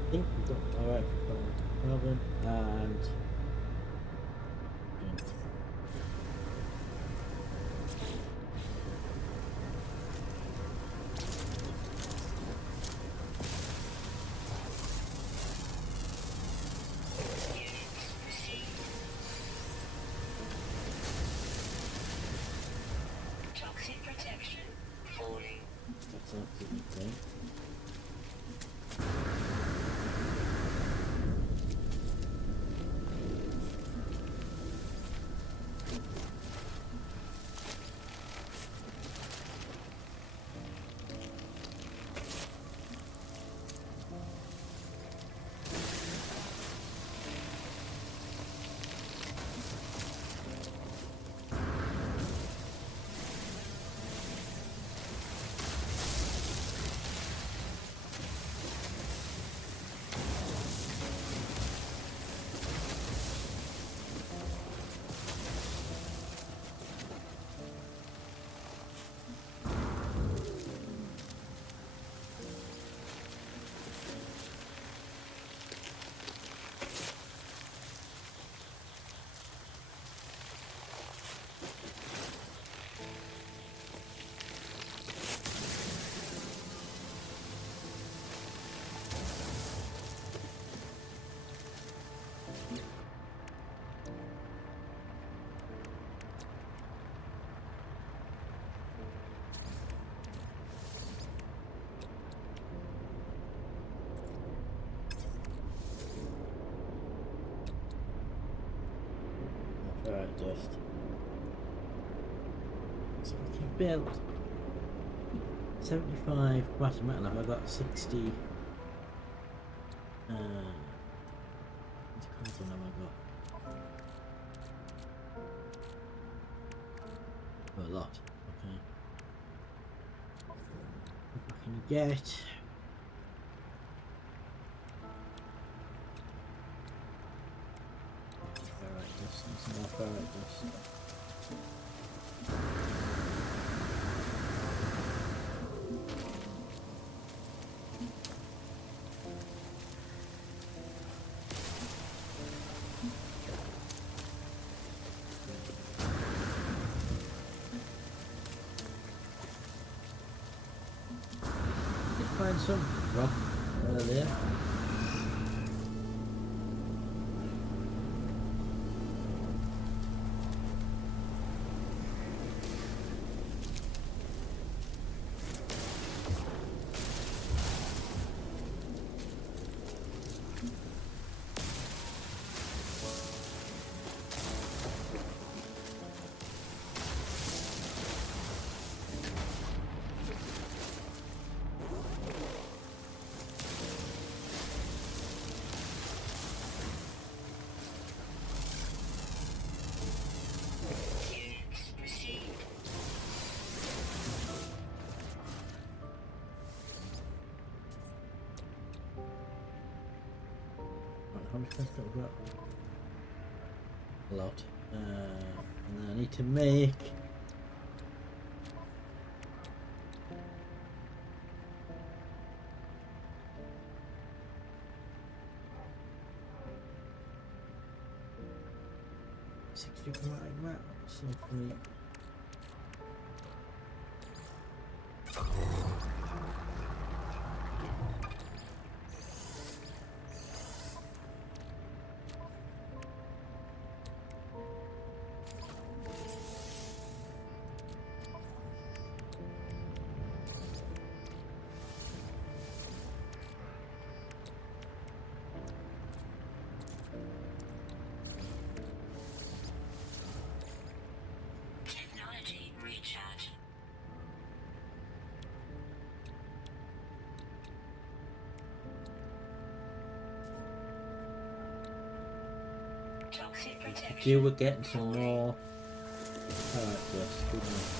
I think we've got alright, carbon and Toxic protection falling. that's not a good thing. ferrite dust. So I can build 75 quantum metal. I've got 60. What quantum have I got? Oh, a lot. Okay. What can you get? Ferrite dust. Some more ferrite dust. Find some rock earlier. Units received. Right, how much quest have I got? A lot. And then I need to make chromatic map. So free. Technology recharge. Toxic protection. Deal with getting some more. Alright, yes, good one.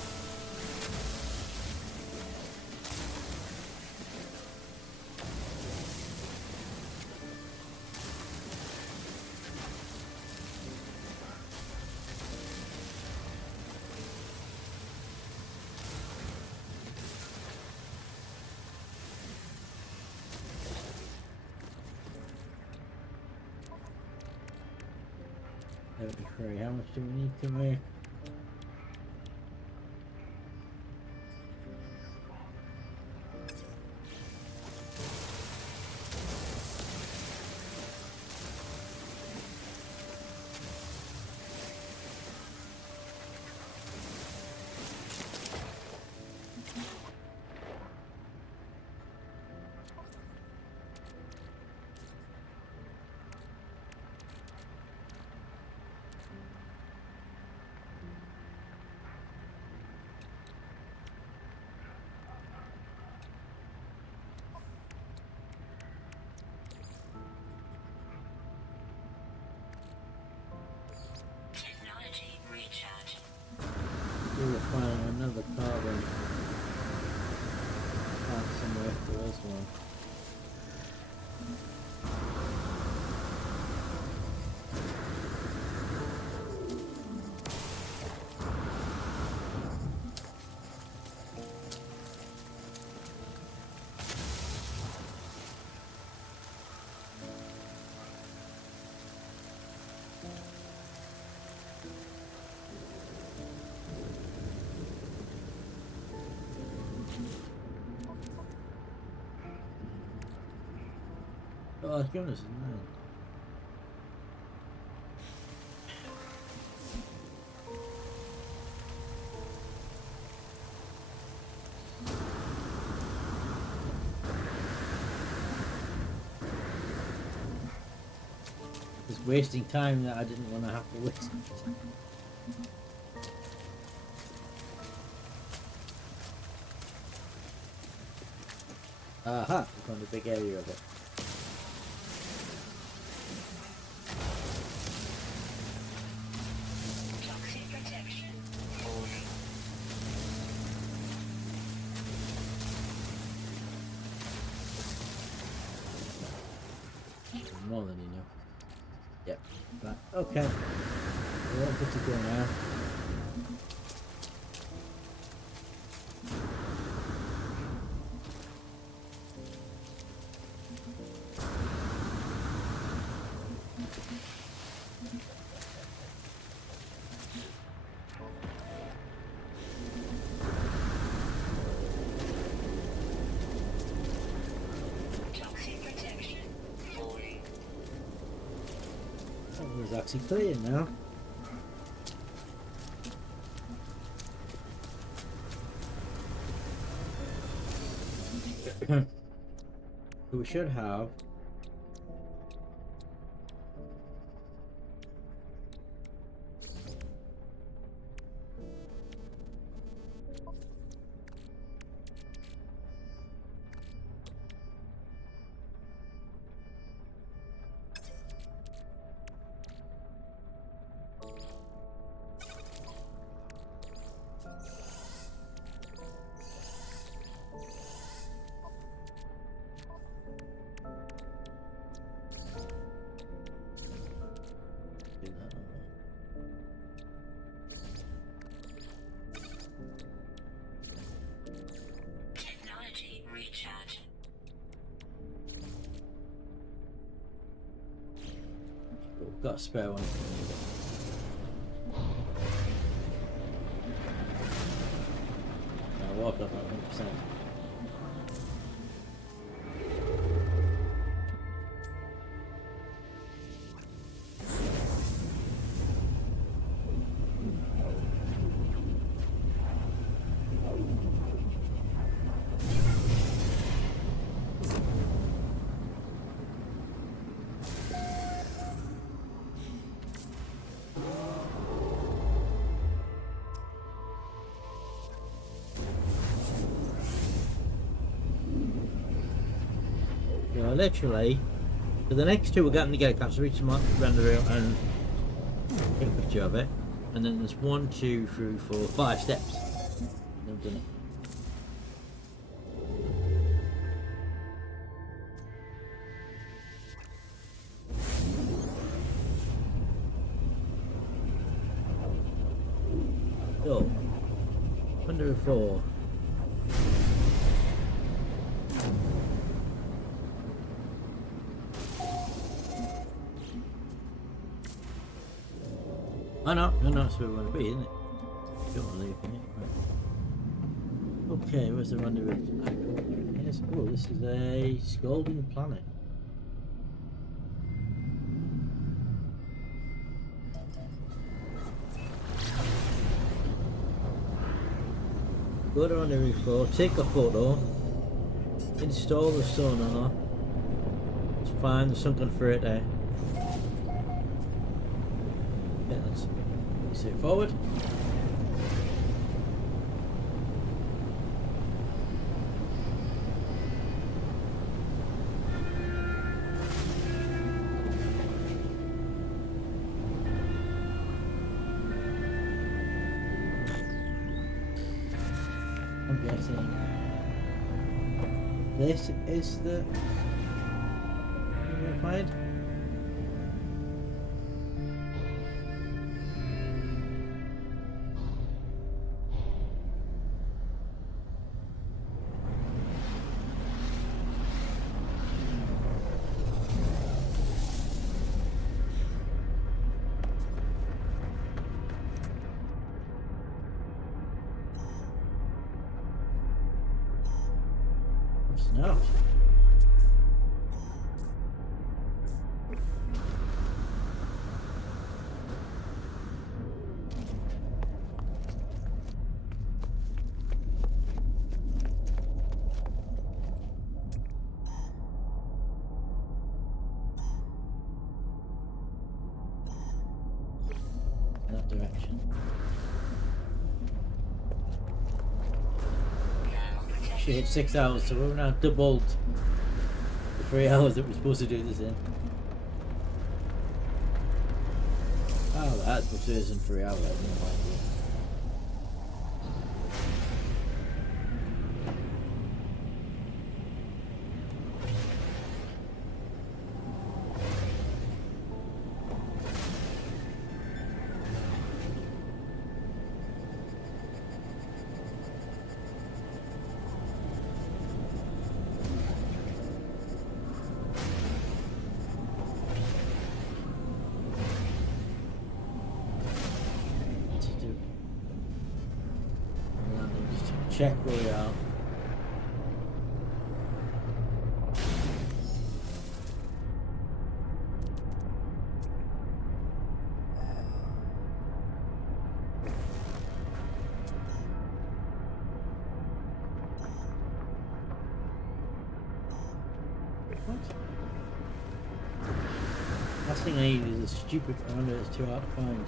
How much do we need to make? Technology recharge. We'll find another carbon plant somewhere if there is one. Oh goodness, man. There's wasting time that I didn't want to have to waste. Aha! We found a big area of it. Toxic protection. Falling. More than enough. Yep. Right. Okay. We're all good to go now. Toxic protection. Falling. That was actually clear now. So we should have do that. Technology recharge. Cool. Got a spare one. I walked up at 100%. Literally, for the next two we're getting to get capture reach some render out and take a picture of it, and then there's 1, 2, 3, 4, 5 steps. And I've done it. So, under 4. Oh no, that's where we want to be, isn't it? Don't want to leave it. Right. Okay, where's the rendezvous? Yes, oh, this is a Scalding Planet. Go to rendezvous 4, take a photo, install the sonar. It's fine, there's something for it there. Yeah, that's pretty straightforward. I'm guessing this is the we'll find. No. actually hit 6 hours, so we're now doubled the 3 hours that we're supposed to do this in. Oh, that's much it is in 3 hours. I have no idea. Check where we are. What? Last thing I need is a stupid commander that's too hard to find.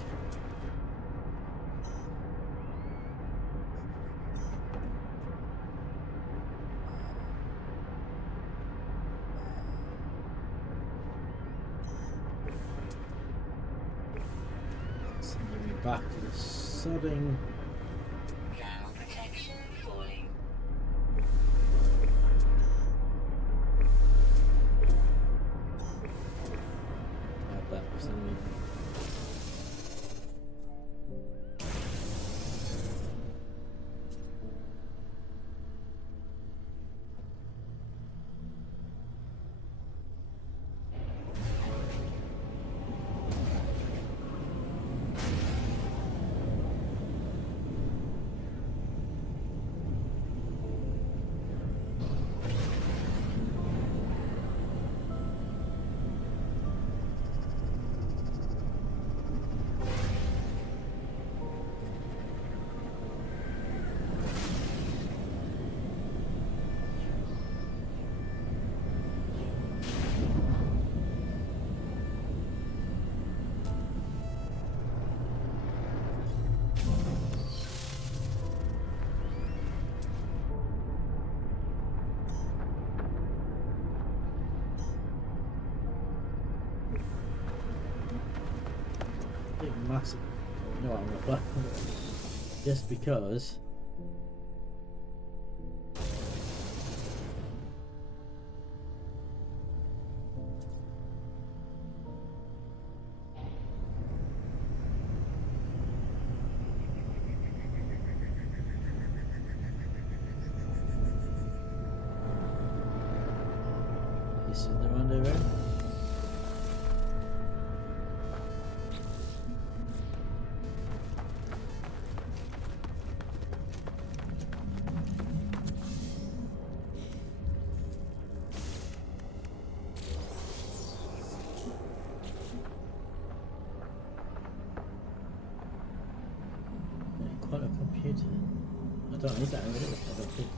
Sending me back to the sodding. Thermal protection falling. Have that for some reason. Massive. No, I'm not. Just because. This is the rendezvous. Quantum computer. I don't need that, really. I don't think.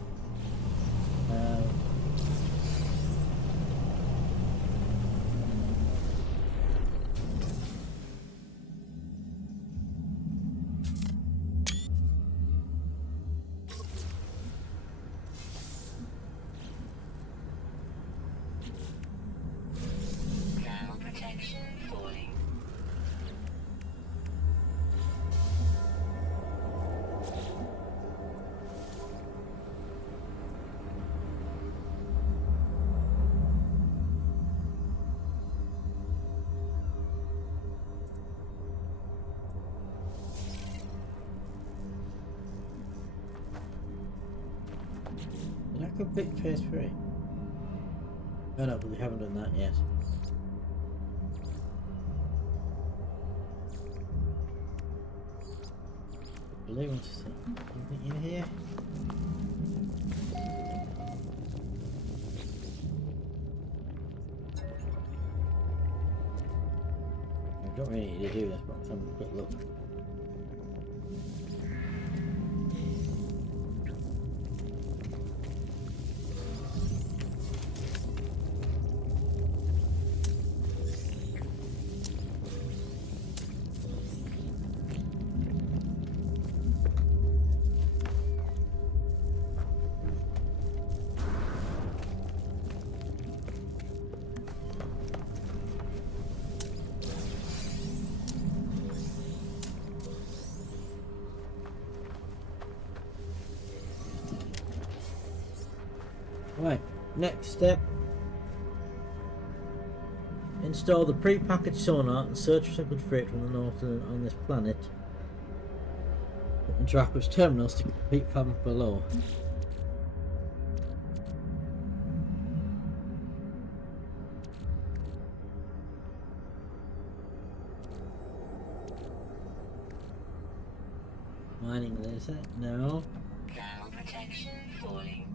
Thermal protection falling. Did I go pick phase 3? Oh no, but we haven't done that yet. Blue wants to see anything in here. I don't really need to do this, but I'm having a quick look. Right, next step. Install the pre-packaged sonar and search for some freight from the north on this planet. And track which terminals to complete fathom below. Mining laser? No. Thermal protection falling.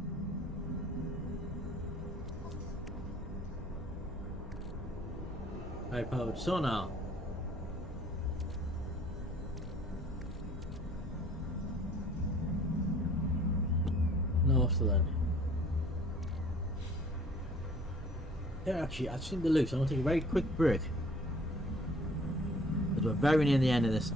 High powered sonar. Northland. Yeah, actually, I've seen the loose. I'm going to take a very quick break. Because we're very near the end of this.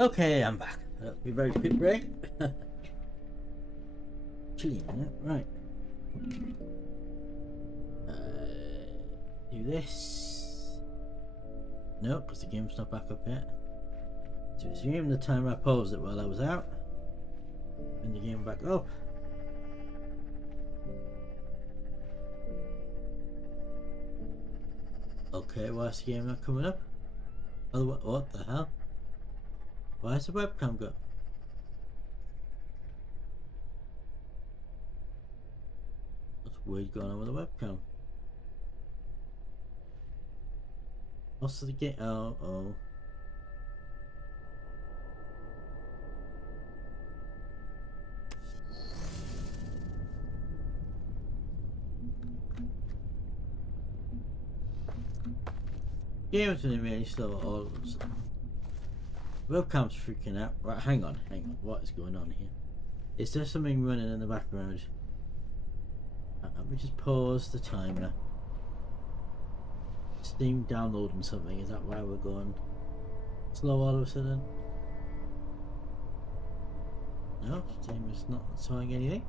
Okay, I'm back. That'll be a very quick break. Chilly, right? Do this. Nope, because the game's not back up yet. To assume the timer I paused it while I was out, and the game back up. Okay, why is the game not coming up? Oh, what the hell? Why is the webcam go? weird going on with the webcam. What's the game? Oh. Game's been really slow all of a sudden. Webcam's freaking out. Right, hang on. What is going on here? Is there something running in the background? Let me just pause the timer. Steam downloading something. Is that why we're going slow all of a sudden? No, Steam is not showing anything.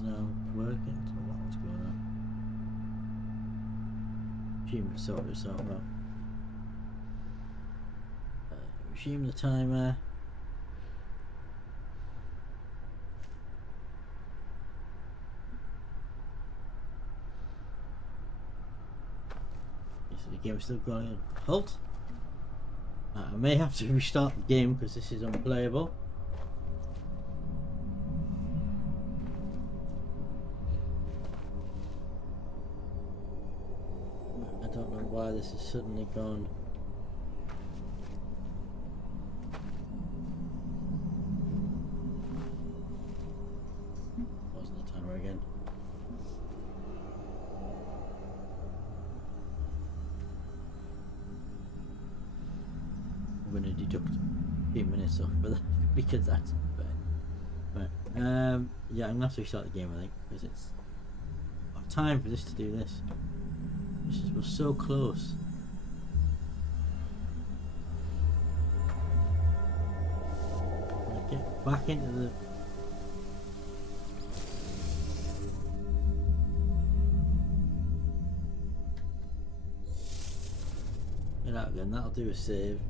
Now working. I don't know what's going on. Resume the sort this out. Resume the timer. So the game's still going on. Halt. I may have to restart the game because this is unplayable. I don't know why this has suddenly gone. Wasn't the timer again? I'm going to deduct a few minutes off for that because that's bad. Right. Yeah, I'm going to have to restart the game, I think, because it's got time for this to do this. We're so close. Get back into the. Get out again. That'll do a save.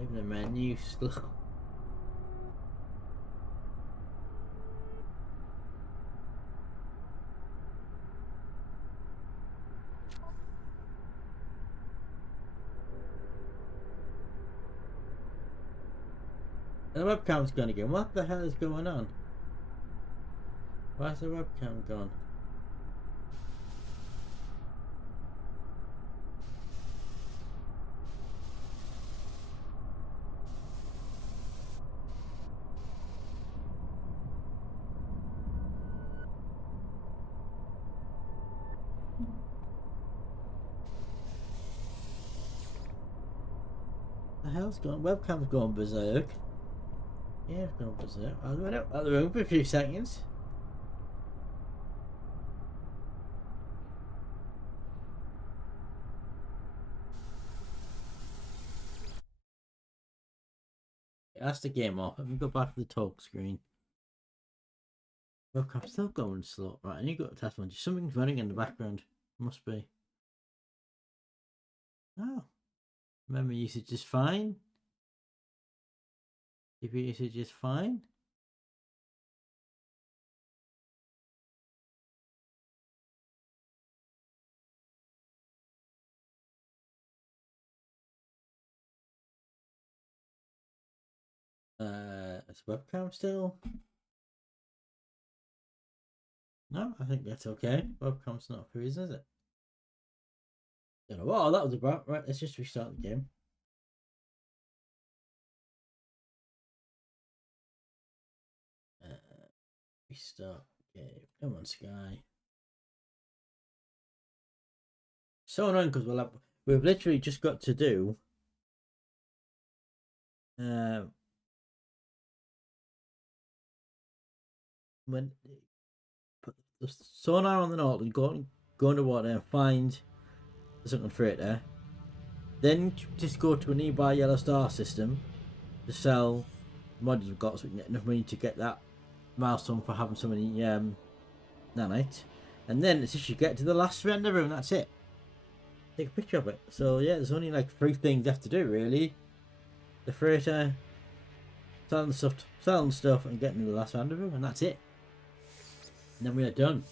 Even the menu slow. And the webcam's gone again. What the hell is going on? Why's the webcam gone? The hell's gone? Webcam's gone berserk. Yeah, it's gone berserk. I went out of the room for a few seconds. That's the game off. Let me go back to the talk screen. Webcam's still going slow. Right, I need to go to test one. Something's running in the background. Must be. Oh. Memory usage is fine. CPU usage is fine. Is webcam still? No, I think that's okay. Webcam's not freezing, is it? Don't know what that was about. Right, let's just restart the game. Restart game. Come on, Sky. So annoying because we've literally just got to do when put the sonar on the north and go into water and find something for it there. Then just go to a nearby yellow star system to sell mods we've got so we can get enough money to get that milestone for having so many nanites. And then it's just you get to the last render room, that's it. Take a picture of it. So yeah, there's only like 3 things left to do really. The freighter, selling stuff, and getting the last round of them, and that's it. And then we are done.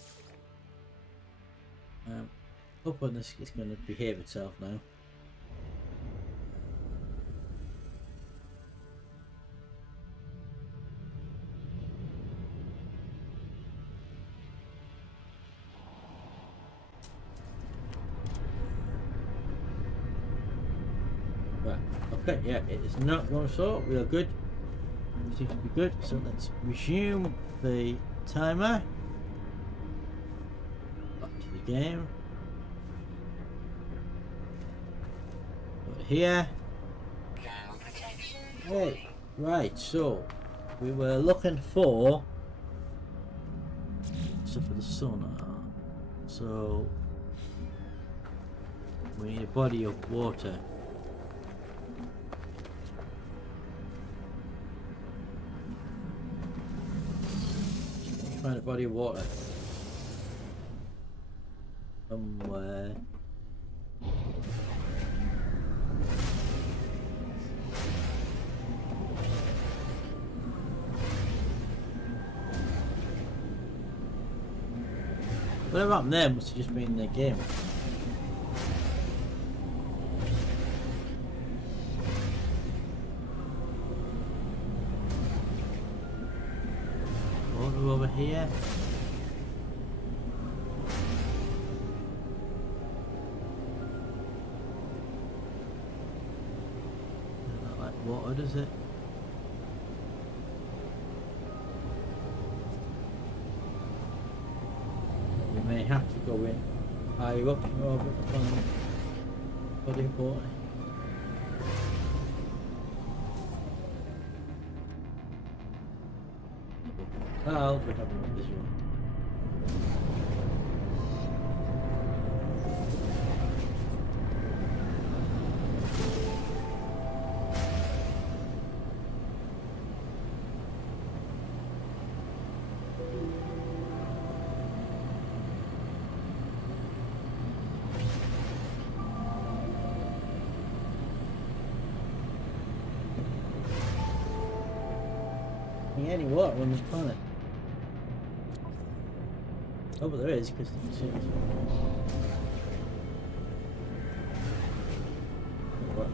Hoping this is going to behave itself now. Right, okay, yeah, it is not going so. We are good. It seems to be good. So let's resume the timer. Back to the game. Over here. Thermal protection Hey, falling. right, so we were looking for stuff for the sonar. So we need a body of water. Find a body of water somewhere. Whatever happened there must have just been the game. Water over here. Not like water, does it? We may have to go in higher up in orbit to find body of water. Well, we have no visual. Any water on this planet? Oh, but there is, because you can see this. What?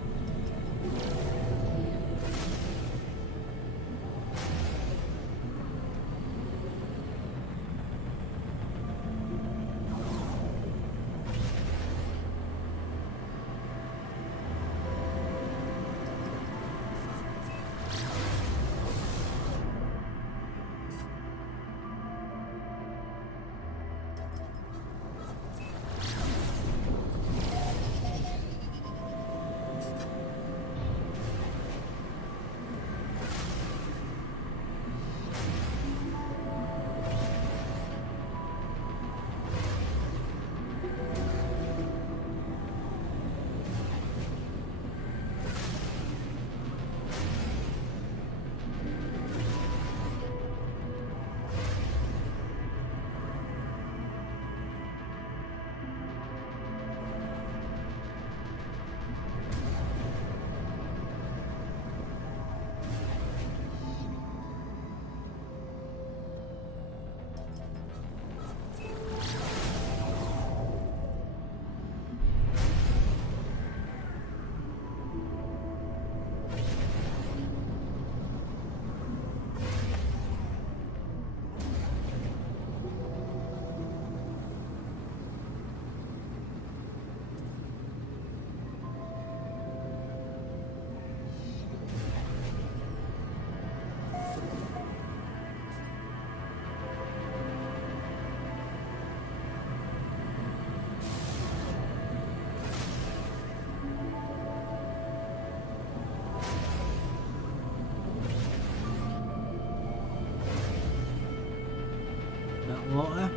That water?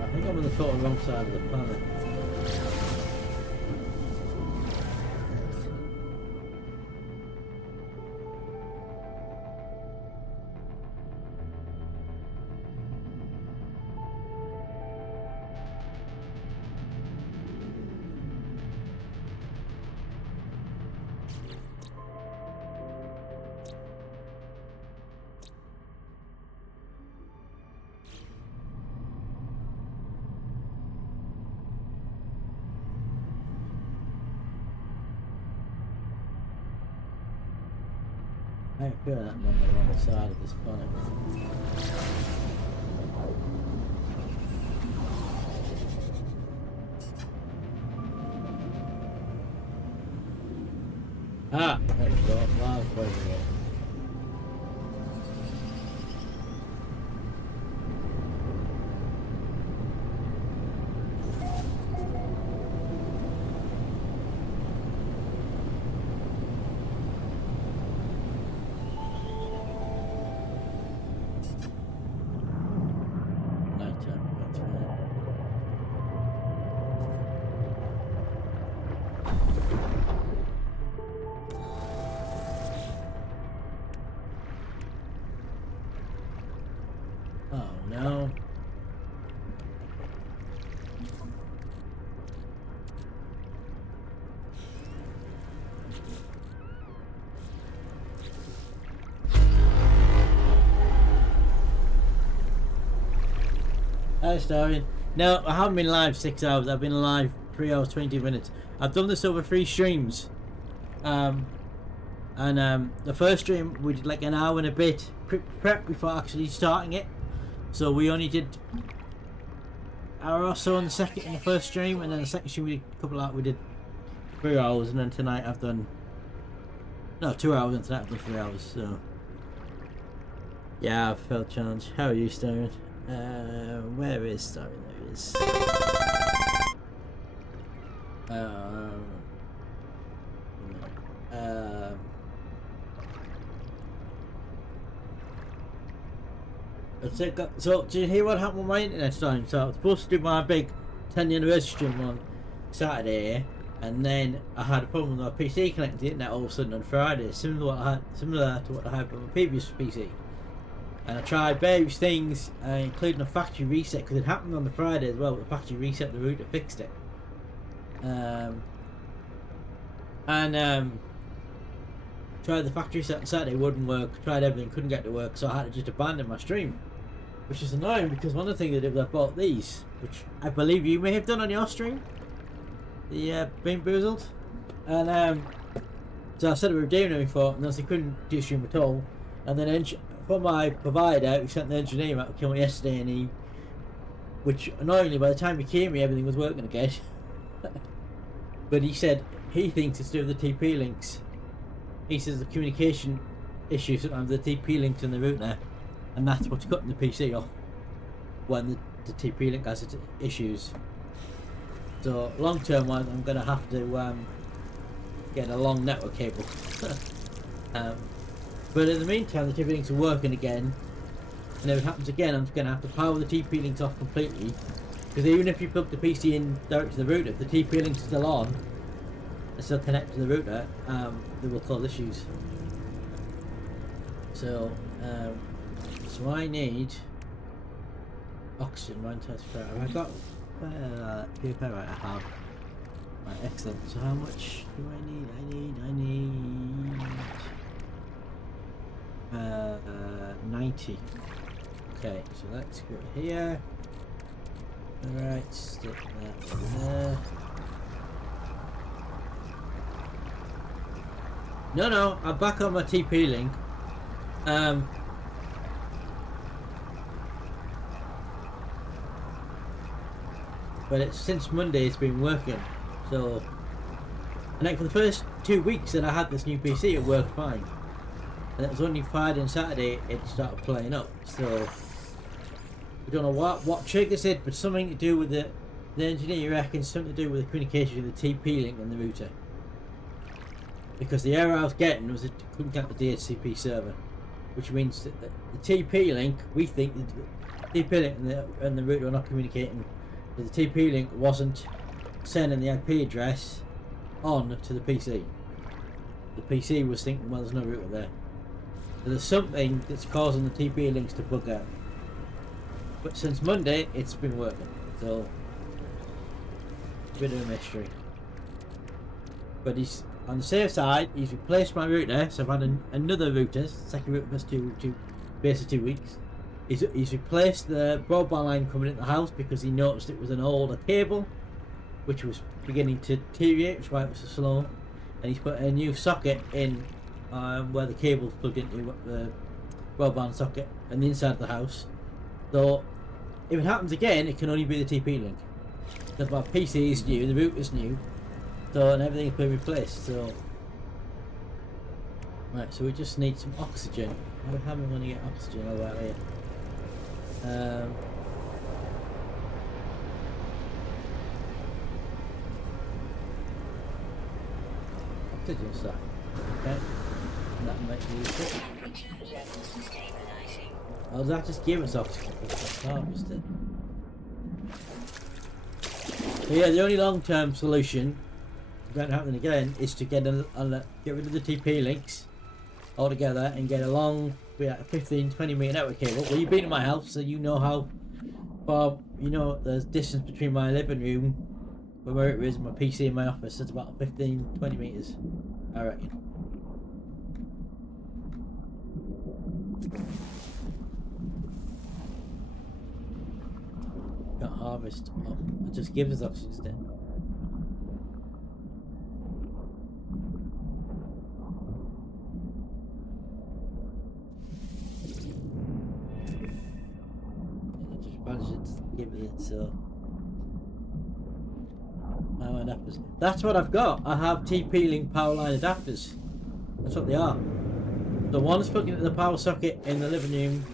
I think I'm on the total wrong side of the planet. I feel that I'm on the wrong side of this planet. Ah, there we go. Wow, where we go. Nighttime, that's fine. Oh no. Hi, Starving. No, I haven't been live 6 hours. I've been live 3 hours 20 minutes. I've done this over 3 streams. The first stream we did like an hour and a bit prep before actually starting it. So we only did an hour or so in the first stream, and then the second stream we did a couple out. We did 3 hours, and then tonight I've done 2 hours, and tonight I've done 3 hours. So yeah, I've failed challenge. How are you, Starving? Where is Starving? There it is. So, did you hear what happened with my internet time? So I was supposed to do my big 10th anniversary stream on Saturday, and then I had a problem with my PC connecting to the internet all of a sudden on Friday, similar to what I had with my previous PC. And I tried various things, including a factory reset, because it happened on the Friday as well. The factory reset the router fixed it. Tried the factory reset on Saturday, wouldn't work. Tried everything, couldn't get it to work, so I had to just abandon my stream. Which is annoying, because one of the things I did was I bought these, which I believe you may have done on your stream. The Bean Boozled. And so I said we were doing it before, and they couldn't do stream at all. And then from my provider, we sent the engineer out to kill me yesterday, and which annoyingly, by the time he came here, everything was working again. But he said he thinks it's to do with the TP links. He says the communication issue sometimes the TP links in the router, and that's what's cutting the PC off when the TP link has its issues. So long term wise, I'm gonna have to get a long network cable. But in the meantime, the TP links are working again, and if it happens again, I'm going to have to power the TP links off completely, because even if you plug the PC in direct to the router, if the TP links are still on and still connect to the router, they will cause issues. So I need oxygen, one test for I've got paper right, I have. Right, excellent. So how much do I need 90. Okay, so let's go here. Alright, stick that in there. No, I'm back on my TP link. But it's since Monday it's been working. So, and like for the first 2 weeks that I had this new PC, it worked fine. And it was only Friday and Saturday it started playing up. So we don't know what triggers it, but something to do with the engineer reckons something to do with the communication with the TP link and the router. Because the error I was getting was it couldn't get the DHCP server, which means that the TP link, we think the TP link and the router are not communicating. But the TP link wasn't sending the IP address on to the PC. The PC was thinking, well, there's no router there. So there's something that's causing the TP links to bug out. But since Monday, it's been working. So, a bit of a mystery. But he's on the safe side. He's replaced my router, so I've had another router, second router for basically 2 weeks. He's replaced the broadband line coming into the house because he noticed it was an older cable, which was beginning to deteriorate, which is why it was so slow. And he's put a new socket in where the cable's plugged into the broadband socket and the inside of the house. So if it happens again, it can only be the TP link. Because my PC is new, the route is new, so and everything's been replaced. So right, so we just need some oxygen. How am I going to get oxygen all out here? Oxygen sack. Okay, that might be useful. Temperature levels stabilizing. Oh, that just give us oxygen? Harvested. So yeah, the only long-term solution, if that happens again, is to get rid of the TP links altogether and get a long, 15-20 meter network cable. Well, you've been to my house, so you know how far, you know the distance between my living room, where it is, my PC and my office. It's about 15-20 meters, I reckon. Can't harvest. Oh, it just gives us oxygen instead. I just managed to give it so. Power adapters. That's what I've got. I have TP-Link power line adapters. That's what they are. The one's plugged into the power socket in the living room,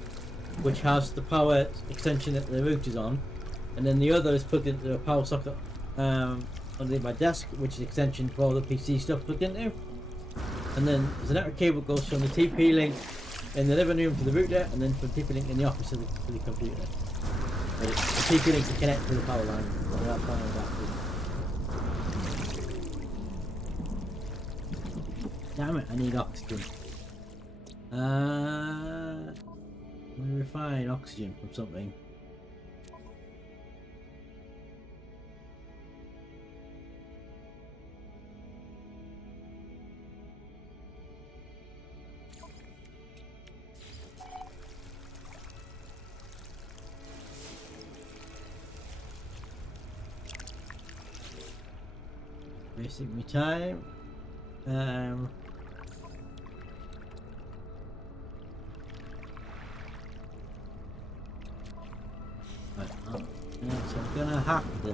which has the power extension that the router's on, and then the other is plugged into the power socket underneath my desk, which is extension for all the PC stuff plugged into. And then the network cable goes from the TP-Link in the living room to the router, and then from TP-Link in the office to the computer. But the TP-Link to connect to the power line. So that's power adapters. Damn it, I need oxygen. We refine oxygen from something. Wasting me time. Right, yeah, so I'm gonna have to.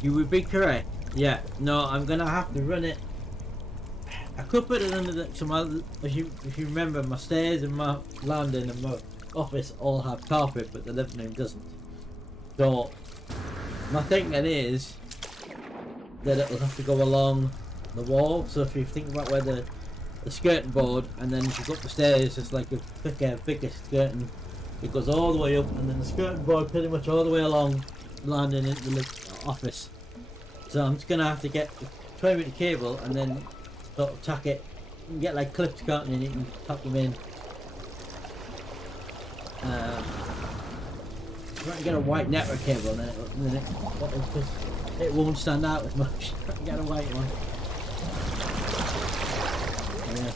You would be correct. Yeah, no, I'm gonna have to run it. I could put it under the. So my, if you remember, my stairs and my landing and my office all have carpet, but the living room doesn't. So my thinking is that it'll have to go along the wall. So if you think about where the skirting board, and then if you go up the stairs, it's like a thicker skirting. It goes all the way up, and then the skirting board pretty much all the way along, landing into the office. So I'm just gonna have to get the 20-meter cable and then sort of tack it. You can get like clips, can't you? And you can tuck them in. Try to get a white network cable, and then it won't stand out as much. Try to get a white one. Yeah.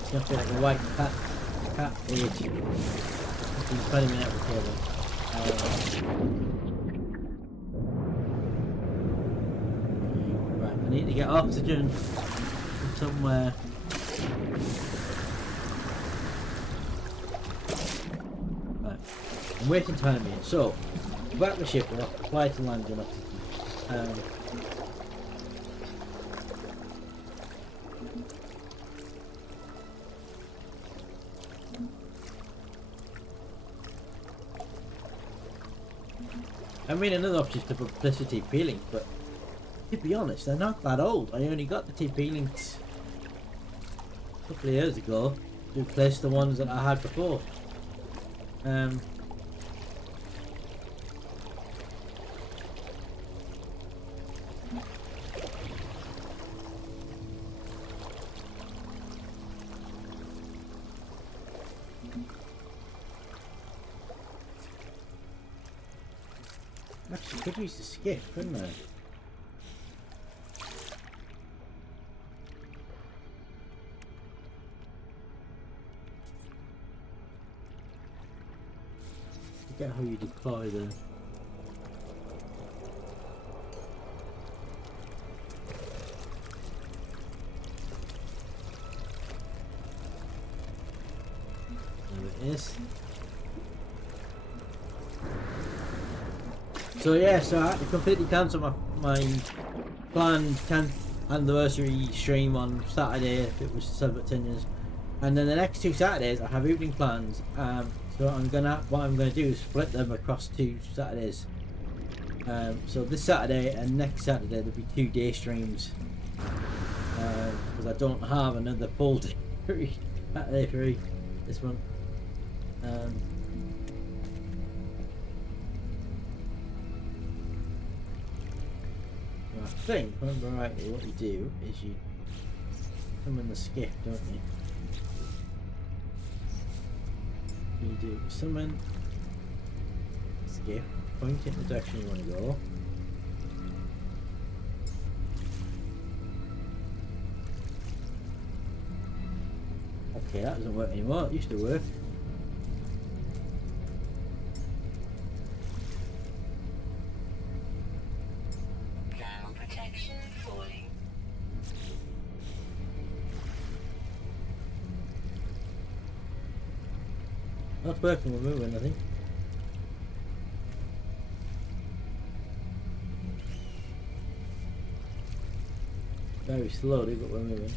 It's gonna feel like a white cat age. 20-meter network cable. Right, I need to get oxygen from somewhere. Right, I'm waiting time here. So, back the ship, we'll apply to landing oxygen. I mean, another option is to put the TP link, but to be honest, they're not that old. I only got the TP links a couple of years ago to replace the ones that I had before. Actually, could use the skip, couldn't I? Forget how you deploy the guys. So yeah, so I had to completely cancel my planned 10th anniversary stream on Saturday if it was Celebrate 10 years. And then the next 2 Saturdays I have evening plans. So what I'm gonna do is split them across 2 Saturdays. So this Saturday and next Saturday there'll be 2 day streams. Because I don't have another full day free, Saturday free this month. I think, if I remember rightly, what you do is you summon the skiff, don't you? You do summon skiff, point it in the direction you want to go. Okay, that doesn't work anymore. It used to work. Thermal protection falling. That's working, we're moving, I think. Very slowly, but we're moving.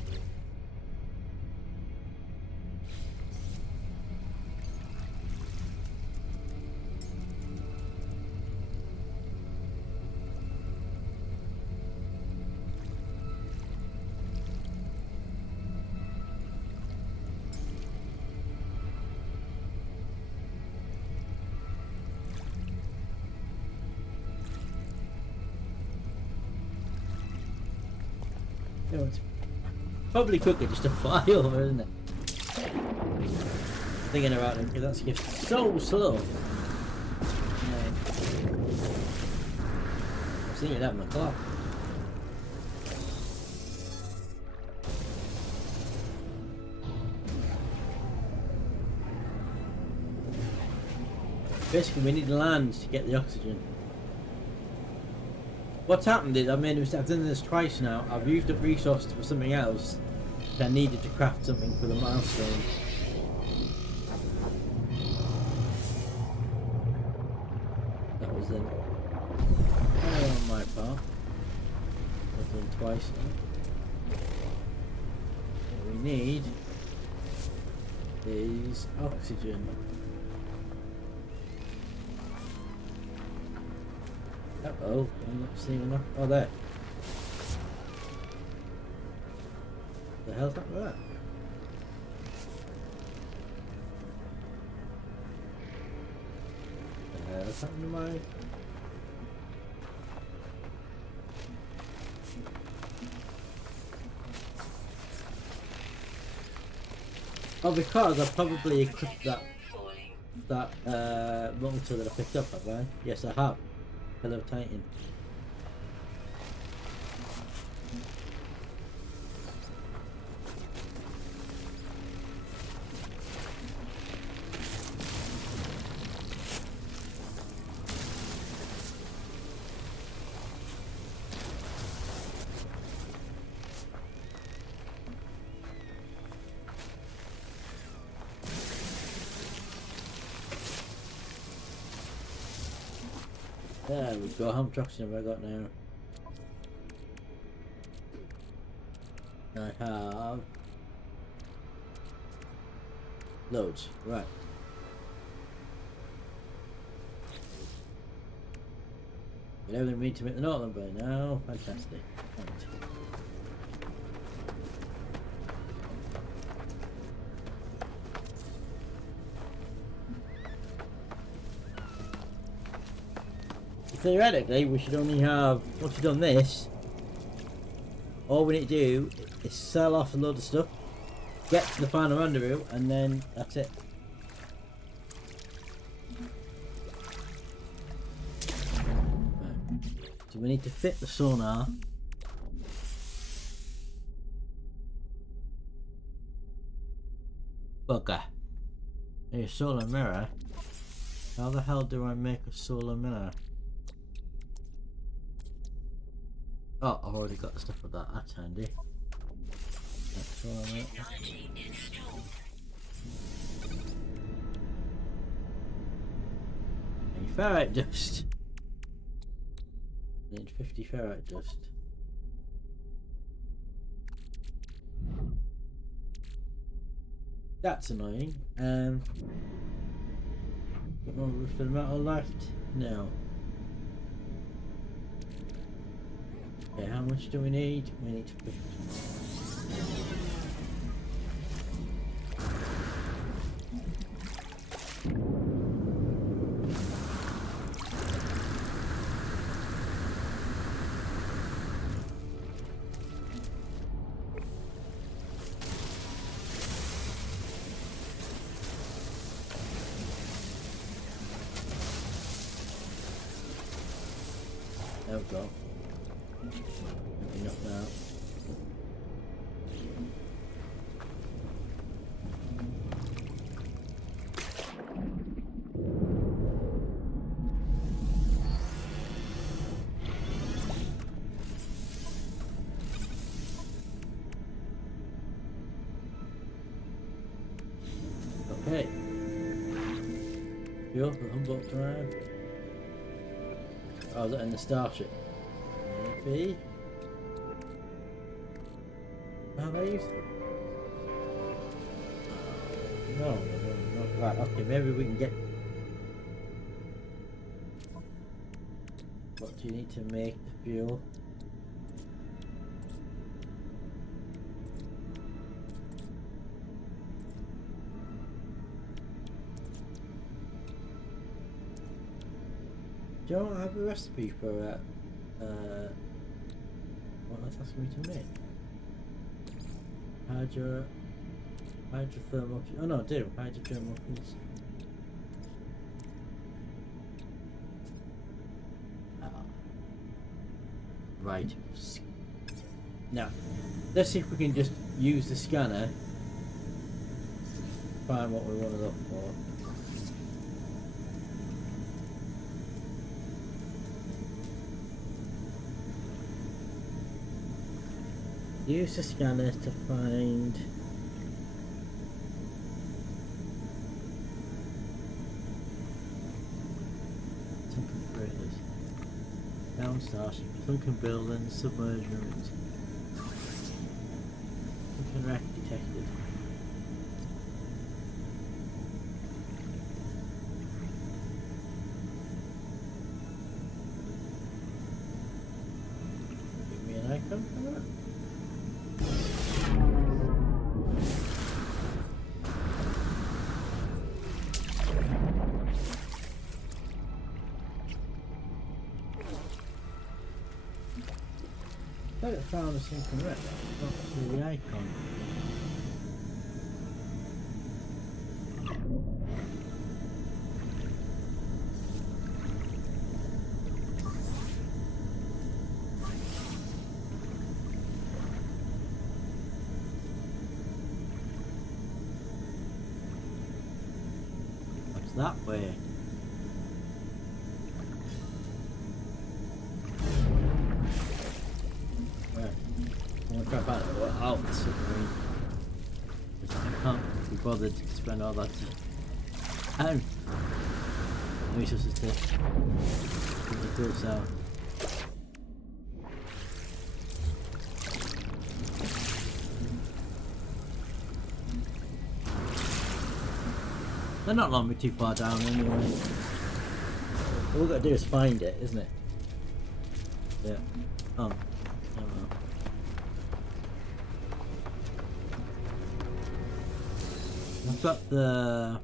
You know, it's probably quicker just to fly over, isn't it? Thinking about it, because that's just so slow. I've seen it at my clock. Basically, we need land to get the oxygen. What's happened is I've done this twice now. I've used up resources for something else. I needed to craft something for the milestone. That was then on my part. I've done twice now. What we need is oxygen. Uh-oh, I'm not seeing enough. Oh, there. The hell's happened to that? The hell's happened to my... Oh, because I probably equipped that motor that I picked up, have I? Yes, I have. Hello, Titan. There we go. How much oxygen have I got now? I have loads. Right. Get everything we need to make the Northern by now. Fantastic. Right. Theoretically, we should only have, once we've done this, all we need to do is sell off a load of stuff, get to the final rendezvous, and then that's it. Right. So we need to fit the sonar. Bugger. A solar mirror? How the hell do I make a solar mirror? Oh, I've already got the stuff for that. That's handy. That's all I ferrite dust. Need 50 ferrite dust. That's annoying. Got more for the metal left? No. Okay, how much do we need? We need 50. There we go. Enough now. Okay. Fuel for Humboldt Drive. Oh, is that in the starship? Maybe. Are these? No, not right. Okay, maybe we can get. What do you need to make the fuel? Do you have a recipe for what that's asking me to make? Hydrothermal. Oh no, I do. Hydrothermal fuels. Right. Now, let's see if we can just use the scanner. Find what we want to look for. Use the scanner to find sunken freighters, down starship, sunken buildings, submerged ruins. Sunken wreck detected. Give me an icon for that. I thought it found a sunken wreck, not through the icon. What's that way? Out the submarine. I can't be bothered to spend all that time. Resources to do so. They're not long too far down anyway. All we've got to do is find it, isn't it? Yeah. I don't know. I've got the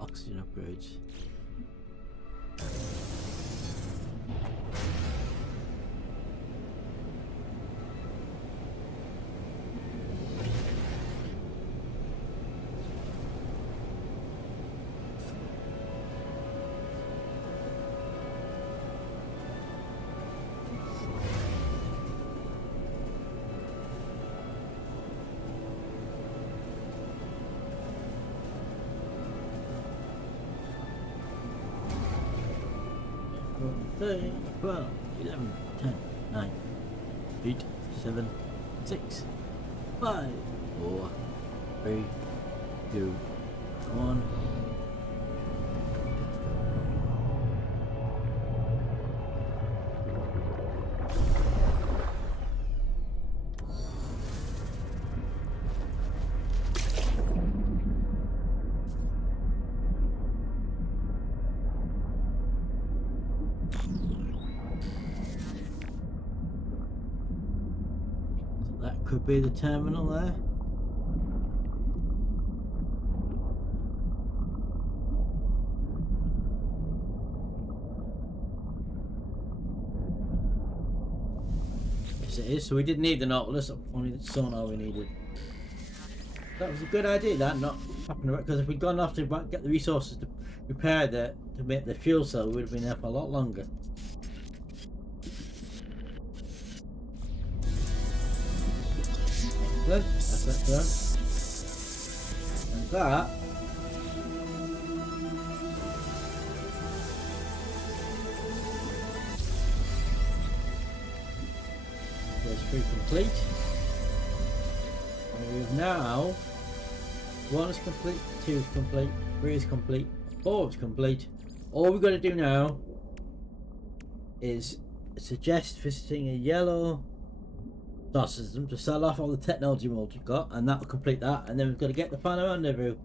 oxygen upgrades. Well, 12, 11, 10, 9, 8, 7, 6, 5, 4, 3, 2, 1. That could be the terminal there. Yes, it is. So we didn't need the Nautilus, only the sonar we needed. That was a good idea, that not happening, because if we'd gone off to get the resources to repair to make the fuel cell, we would have been there for a lot longer. Excellent, that's done. And that goes 3 complete. And we have now 1 is complete, 2 is complete, 3 is complete, 4 is complete. All we've got to do now is suggest visiting a yellow star system to sell off all the technology mods we've got, and that will complete that. And then we've got to get the final rendezvous.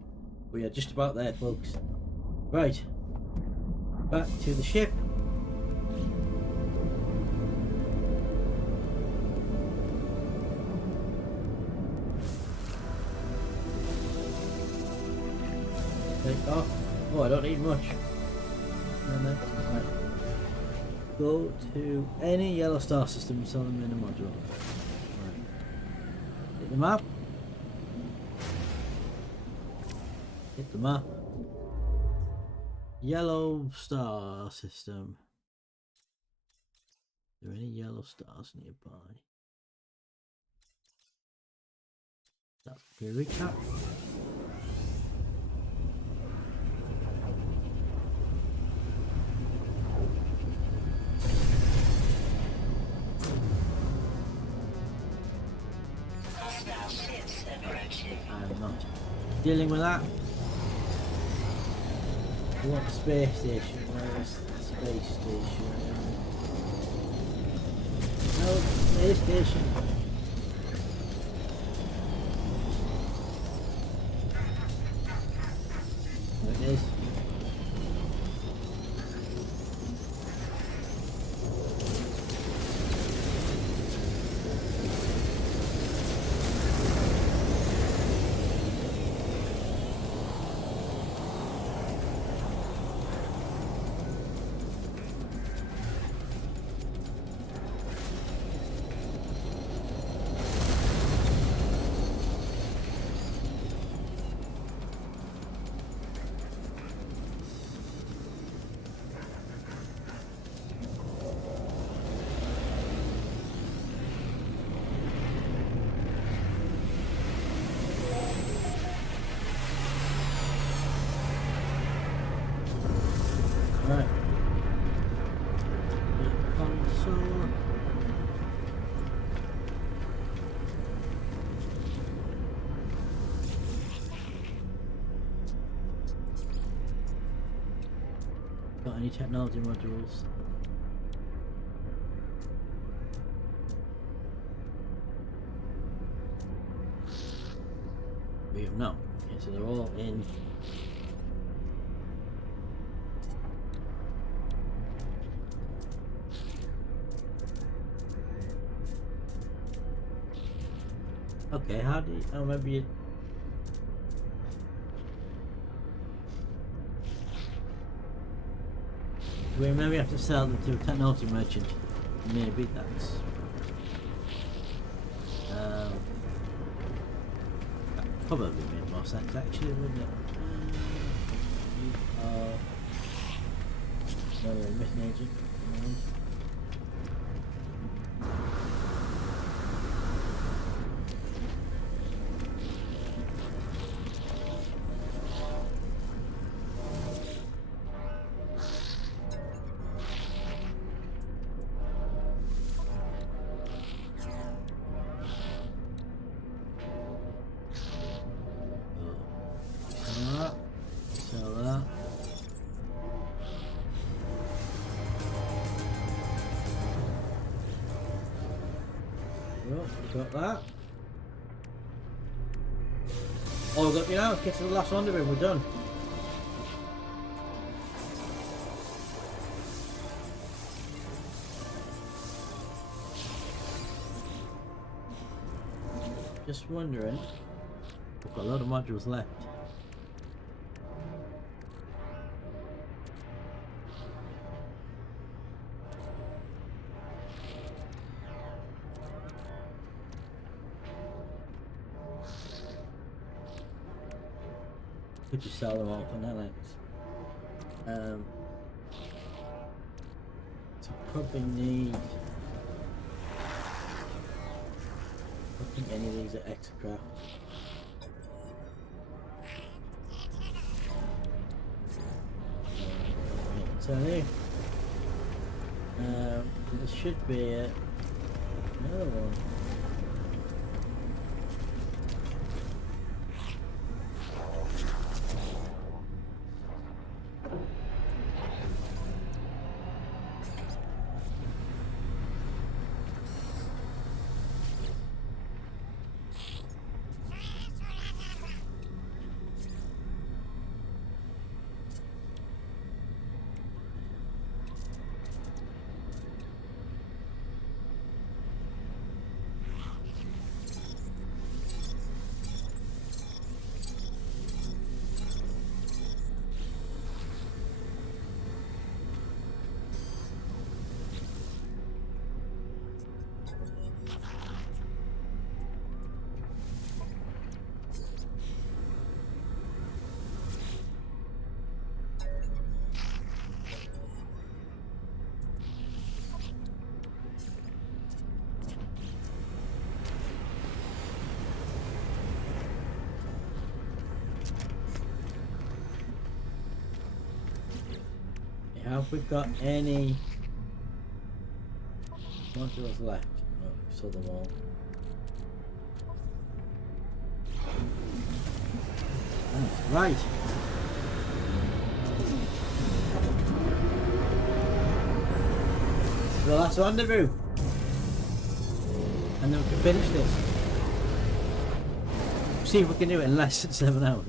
We are just about there, folks. Right, back to the ship. Take off. Oh, I don't need much. Right. Go to any yellow star system and sell them in a module. Right. Hit the map. Hit the map. Yellow star system. Are there any yellow stars nearby? That's a recap. I'm not dealing with that. We want the space station. Where's the space station? No, space station. There it is. Right. Console. Got any technology modules? We have not. Okay, so they're all in. Okay, how do you, oh maybe you, we maybe have to sell them to a technology merchant. Maybe that's that probably made more sense actually, wouldn't it? No, we're missing agent. go. Got that. Oh, look, you know, let's get to the last rendezvous. We're done. Just wondering. We've got a lot of modules left. Could just sell them all for Alex. So probably need. I think any of these are Exocraft. So there. There should be another one. Have we got any modules left? No, we saw them all. Right. The last rendezvous. And then we can finish this. See if we can do it in less than 7 hours.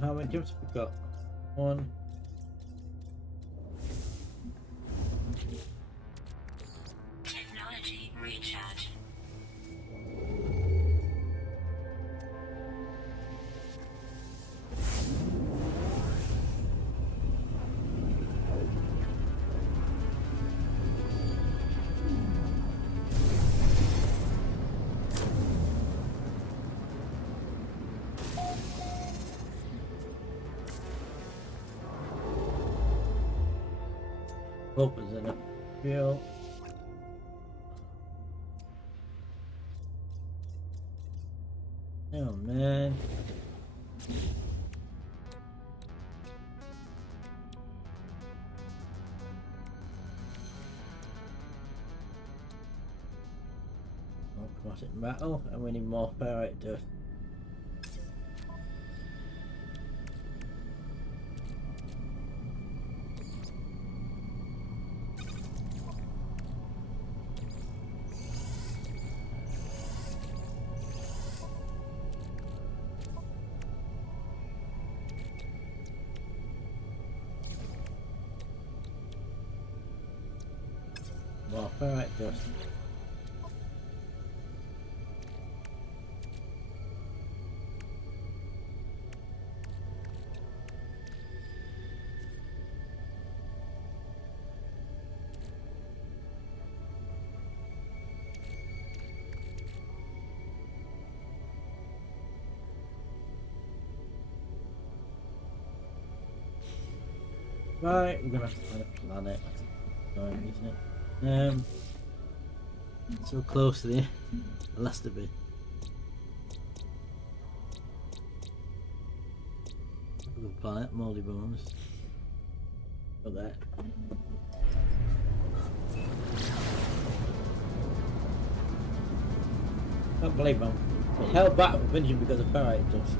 How many jumps have we got? 1. Technology recharge. Hope there's enough fuel. Oh man. Chromatic metal, and we need more ferrite dust. More ferrite dust. Right, we're gonna have to find a planet. That's annoying, isn't it? So close to the last of it. Good planet, mouldy bones. Got that. Can't believe I'm held back from finishing because of ferrite dust.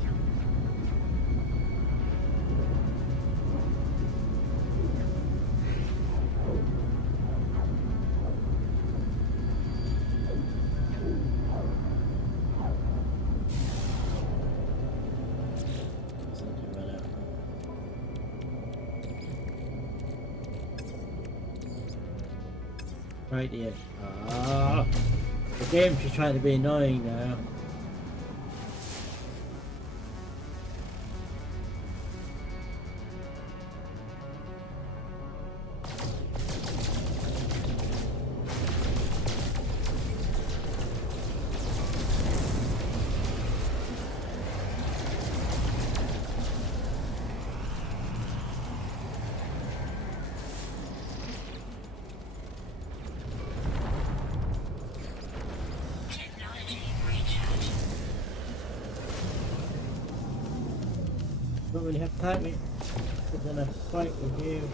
Right here. Ah, the game's just trying to be annoying now. Technology recharge. Don't really have time, mate. We're gonna fight with you.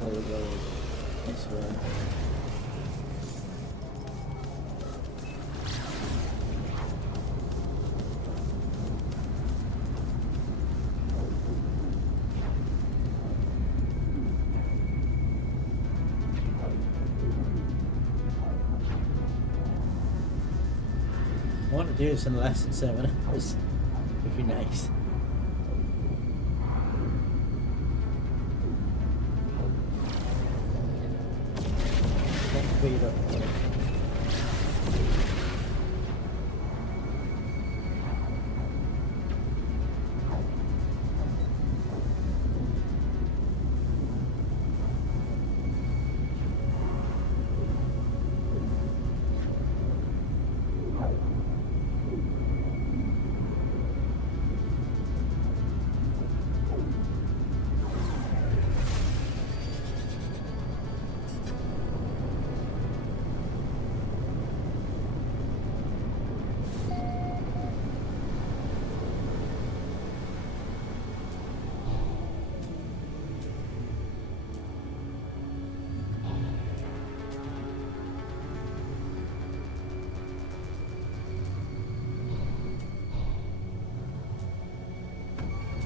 Oh, we go this way. I want to do this in less than 7 hours. Would be nice. Don't speed up.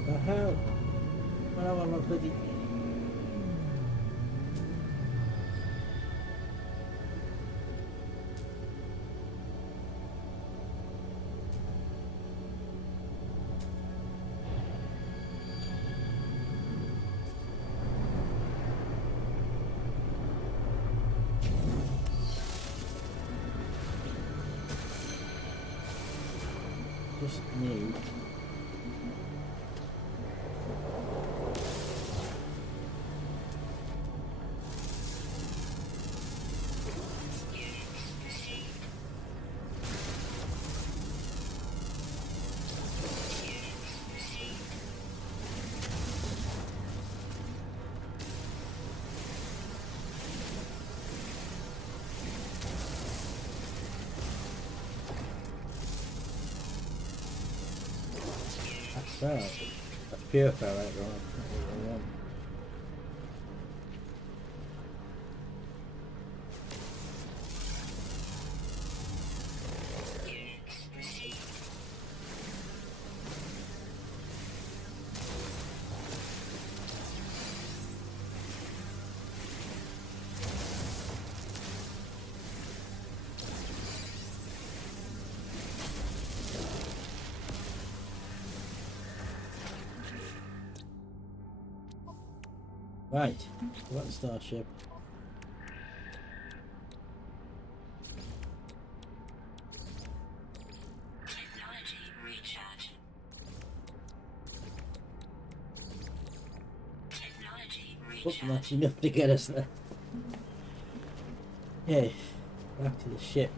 The hell? I don't want to bloody... Just need... That's pure ferrite, right? Not what I want. Units received. Right, what the starship? Technology recharge. Technology But recharge. that's enough to get us there. Okay, back to the ship.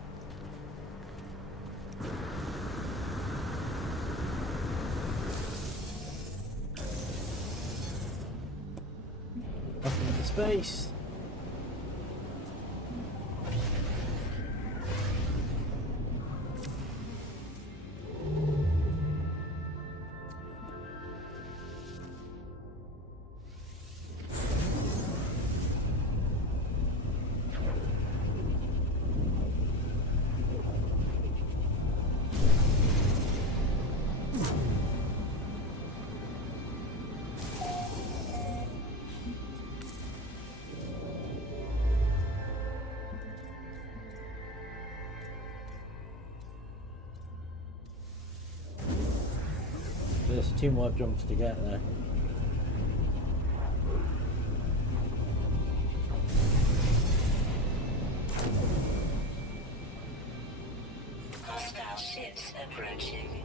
the space. There's 2 more jumps to get there. Hostile ships approaching.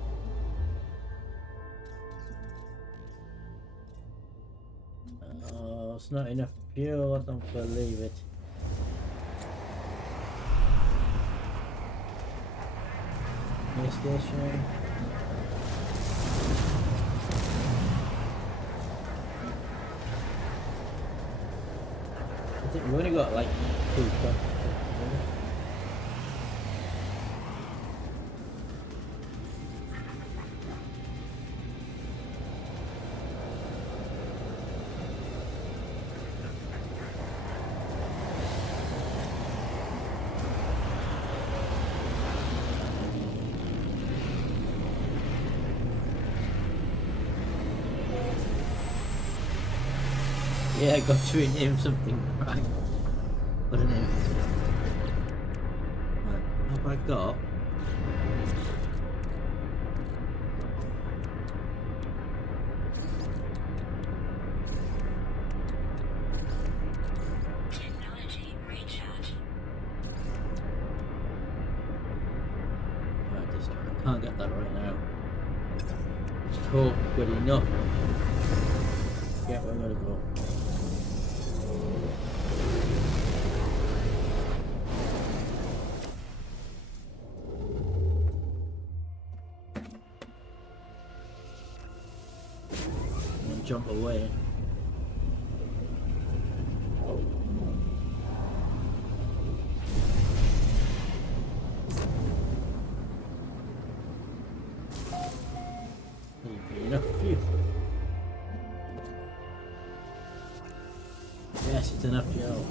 Oh, it's not enough fuel, I don't believe it. Near station. I think we've only got like 2 trucks. Yeah, I got to rename something right. What a name. Right, what have I got? Technology recharge. Right, I can't get that right now. It's tall, good enough. Yeah, where I'm gonna go. And jump away. Enough fuel. Yes, it's enough fuel.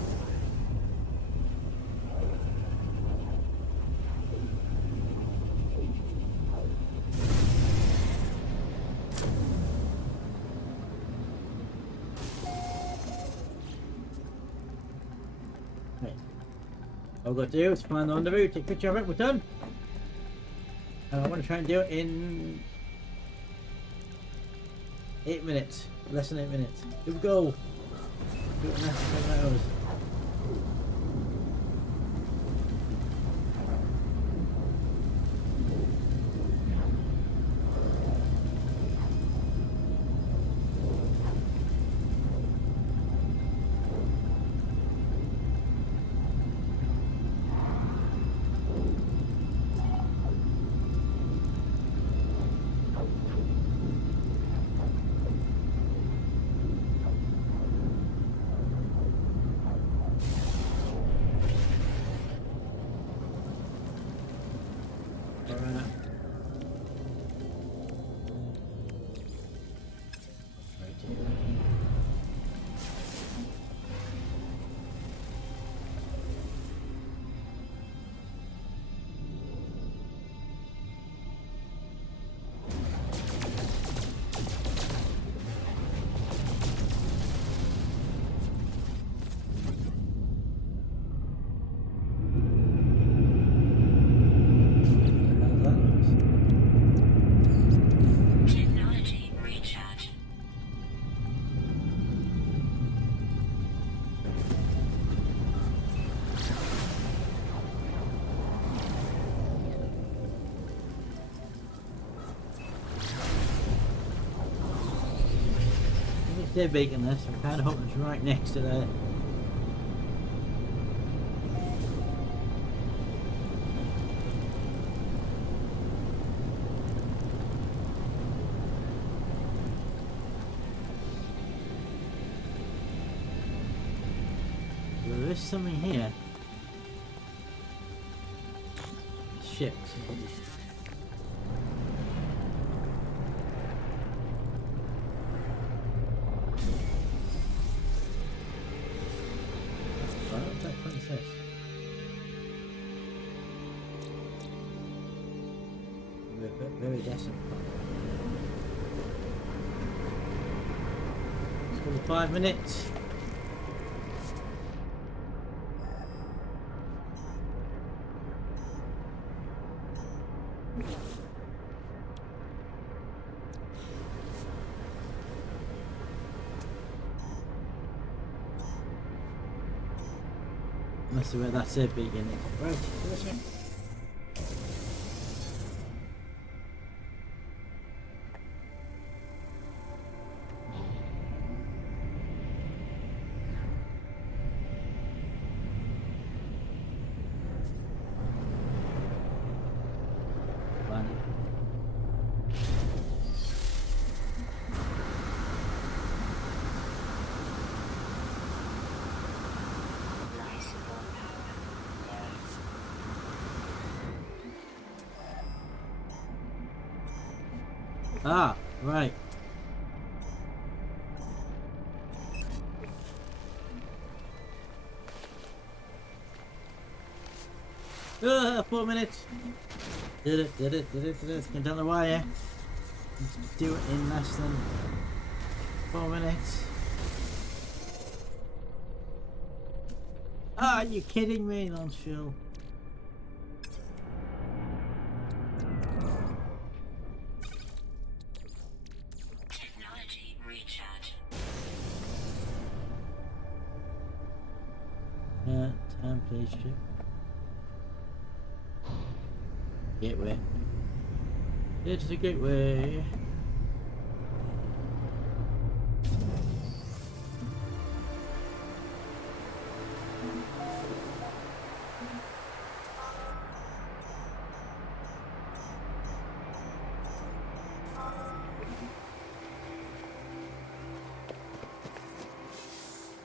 Right. All we've got to do is find the rendezvous, take a picture of it, we're done. And I want to try and do it in 8 minutes. Less than 8 minutes. Here we go. Do it in less than 7 hours. Technology recharge. They're baking this. I'm kind of hoping it's right next to there. something here. Shit. What's that princess? Very decent. Let's go to 5 minutes. Must have that's it beginning. Right, this way. Bicycle power. Ah, right. Ah, 4 minutes. Did it. Let's get down the wire. Let's do it in less than 4 minutes. Ah, are you kidding me, launch fuel? Technology recharge. Time please chip. Gateway. It's the gateway.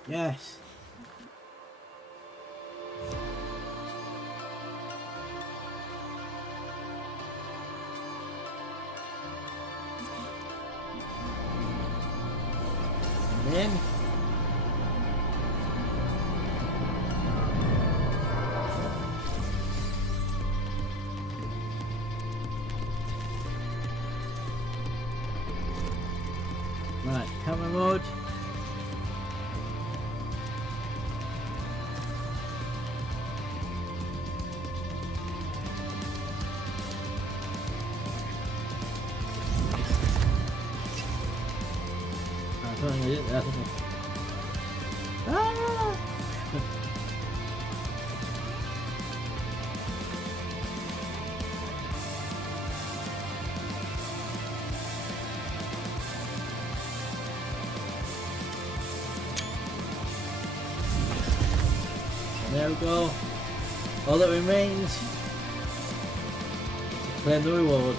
Yes. And then right, camera mode. Ah! And there we go. All that remains is to claim the reward.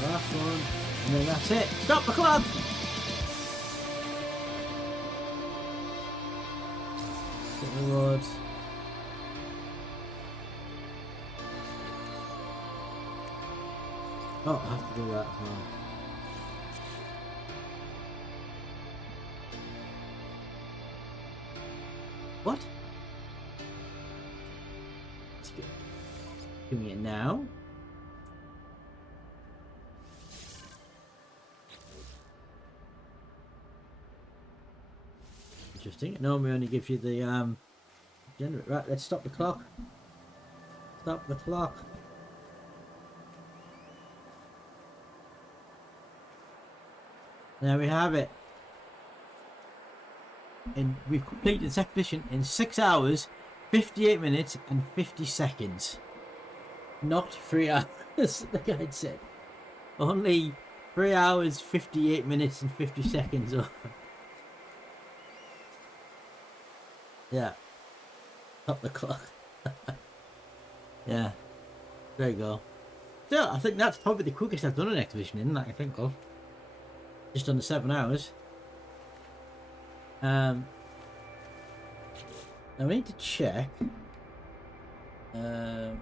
Last one, and then that's it. Stop the clock! Get the rewards. Oh, I have to do that as well. What? It's good. Doing it now? Interesting. It normally only gives you the generator. Right, let's stop the clock. Stop the clock. There we have it. And we've completed this expedition in 6 hours, 58 minutes and 50 seconds. Not 3 hours, the guide said. Only 3 hours, 58 minutes and 50 seconds over. Yeah. Stop the clock. Yeah. There you go. So I think that's probably the quickest I've done an exhibition in that I can think of. Just under 7 hours. I need to check. Right.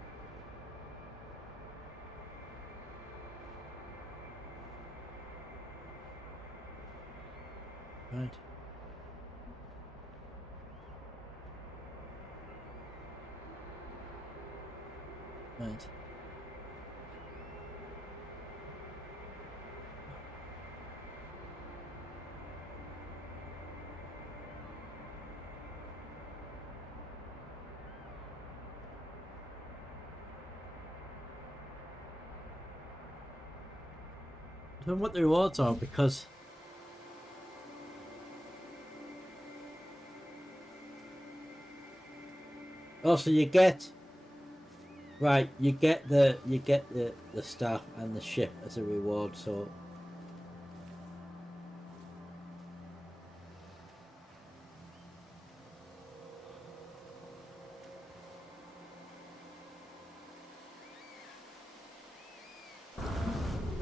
Right. I don't know what the rewards are because also you get you get the staff and the ship as a reward, so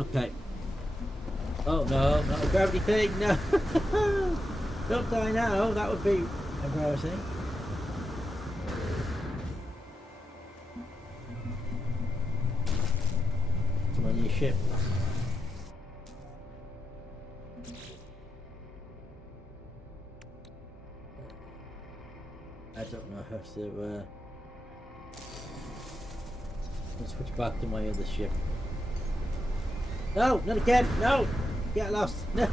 okay. Oh no, not a gravity thing, no. Don't die now, that would be embarrassing. Come on, your ship. I don't know how to let's switch back to my other ship. No, not again, no! Get lost, no!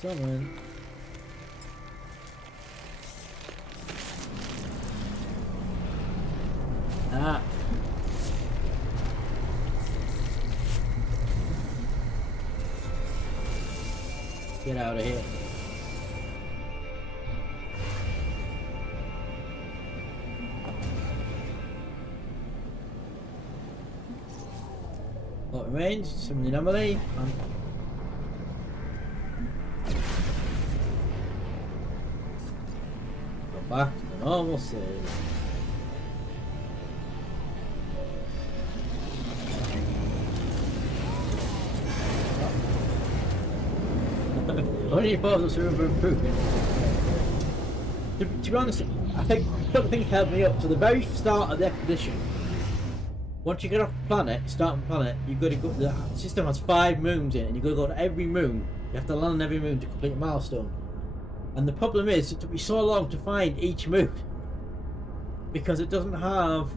Someone. Ah. Get out of here. What remains? Some anomaly. Go back to the normal save. Only thought room for improvement. To be honest, I think something held me up to the very start of the expedition. Once you get off the planet, starting planet, you've got to go. The system has 5 moons in it, and you've got to go to every moon. You have to land on every moon to complete a milestone. And the problem is, it took me so long to find each moon because it doesn't have.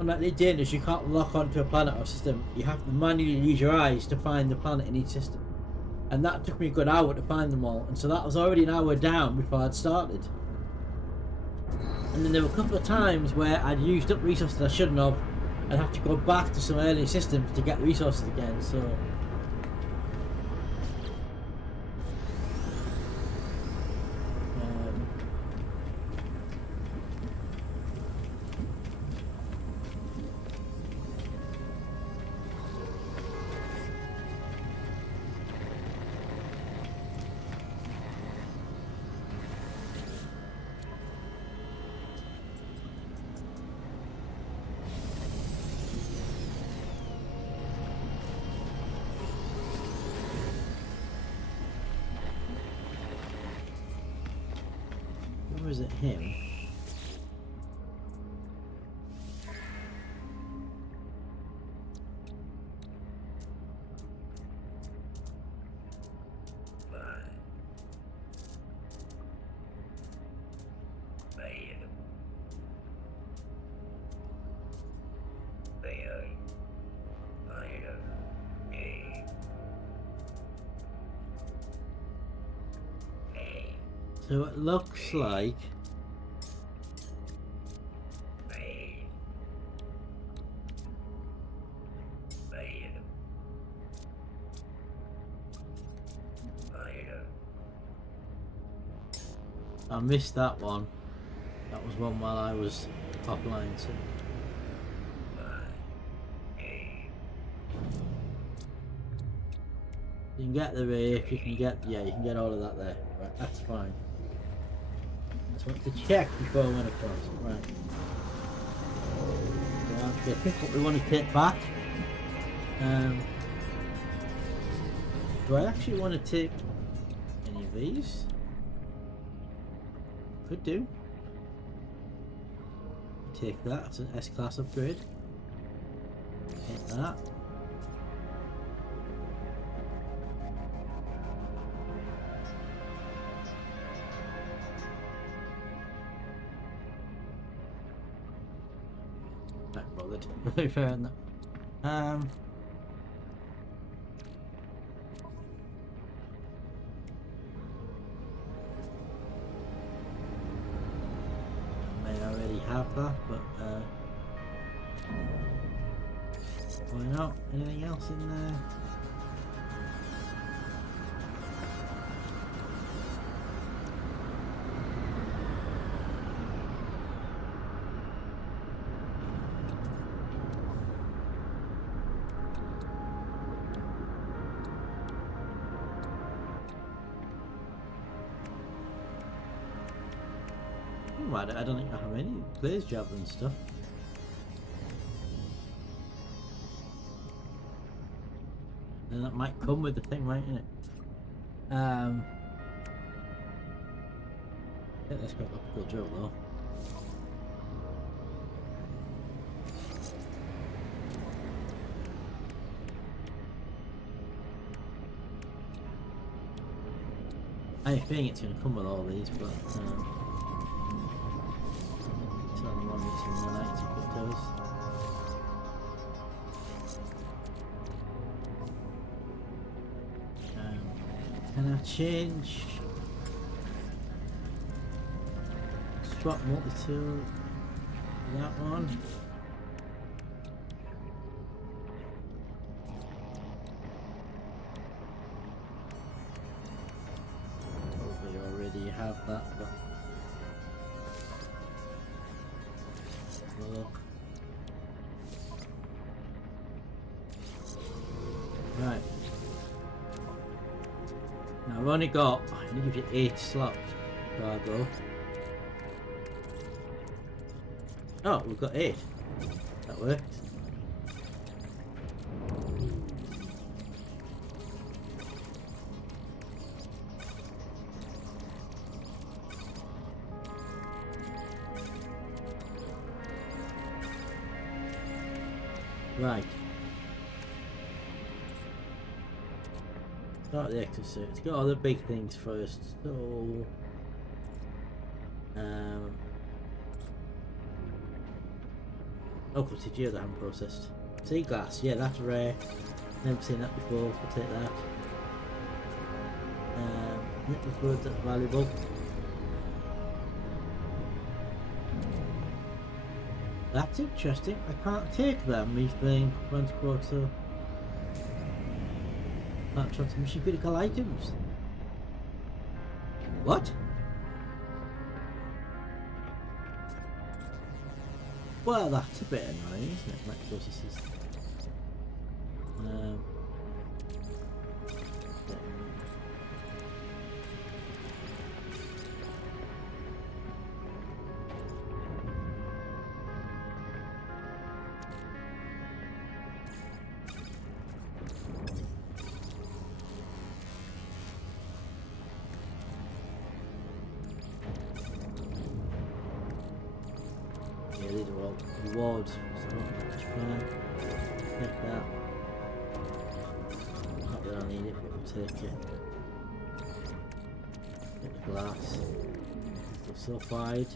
Unlike the Danish, you can't lock onto a planet or system. You have to manually use your eyes to find the planet in each system. And that took me a good hour to find them all, and so that was already an hour down before I'd started. And then there were a couple of times where I'd used up resources I shouldn't have, and have to go back to some early systems to get the resources again, so... Or is it him? So it looks like I missed that one. That was one while I was offline too. You can get the reef, you can get, yeah, you can get all of that there. Right, that's fine. Just want to check before I went across. Right. So actually, pick what we want to take back. Do I actually want to take any of these? Could do. Take that, it's an S-Class upgrade. Take that. Not bothered. Very fair enough. Have that, but why not? Anything else in there? I don't think I have any blaze javelin stuff. And that might come with the thing, right, innit? Yeah, let's go optical drill though. I think it's going to come with all these, but only one missing 180 cryptos. Can I change? Swap multi-tool. That one. Probably already have that, but. Right. Now I've only got, I'm going to give you 8 slots, cargo. Oh, we've got 8. That works. Right. Start the exercise. Let's get all the big things first. So, local TGO that I haven't processed. Sea glass, yeah, that's rare. Never seen that before. We'll take that. Nickel good, that's valuable. That's interesting. I can't take them. These being one quarter. Not transmission critical items. What? Well, that's a bit annoying, isn't it? Microprocessors. Yeah, these are all rewards, so that's fine. Take that. Not that I need it, but we'll take it. Get the glass. Still sulfide.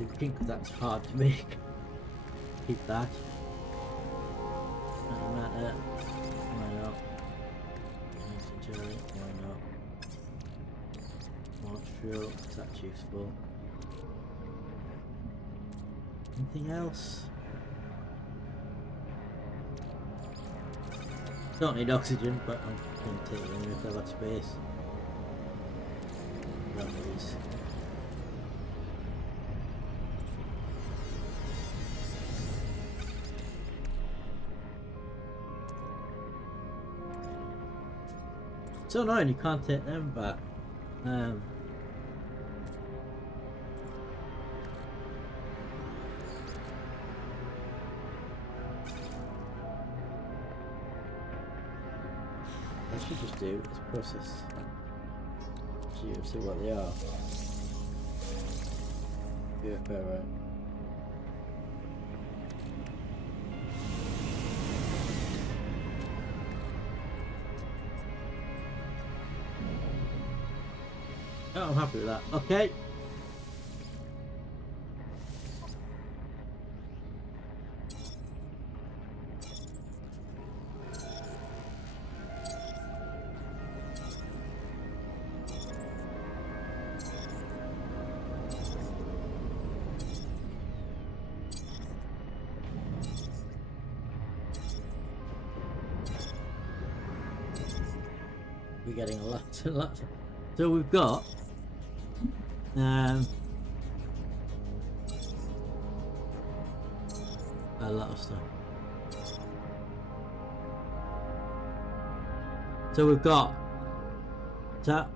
I think that's hard to make. Keep that. Doesn't matter. Why not? Why not? Launch fuel, that's useful. Anything else? Don't need oxygen, but I'm going to take it anyway if I've got space. Batteries. So annoying you can't take them back. I should just do is process. See what they are. Yeah, right. Oh, I'm happy with that. Okay. We're getting a lot and lots. So we've got a lot of stuff. So we've got that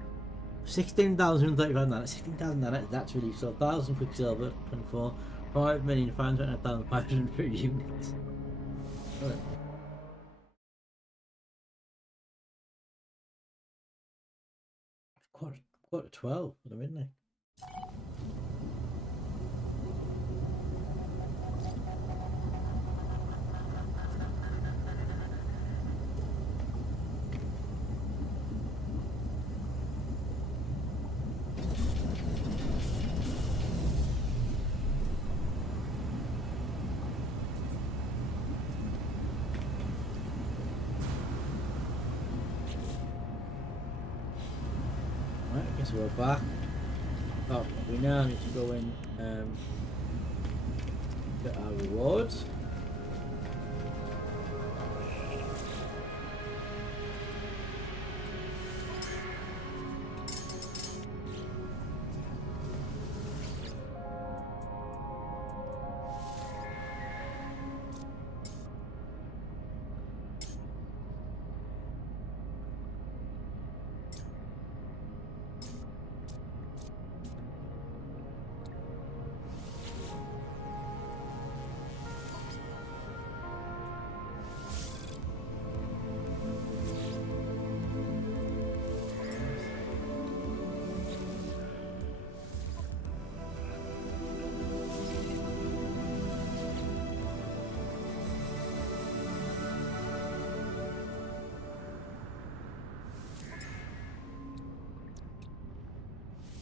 16,035 nanots. 16,000 nanots. That's really so 1,000 quicksilver. 24. 5,500,503 units. Right. Quarter 12 at the midnight. Right, I guess we're back. Oh, we now need to go in get our rewards.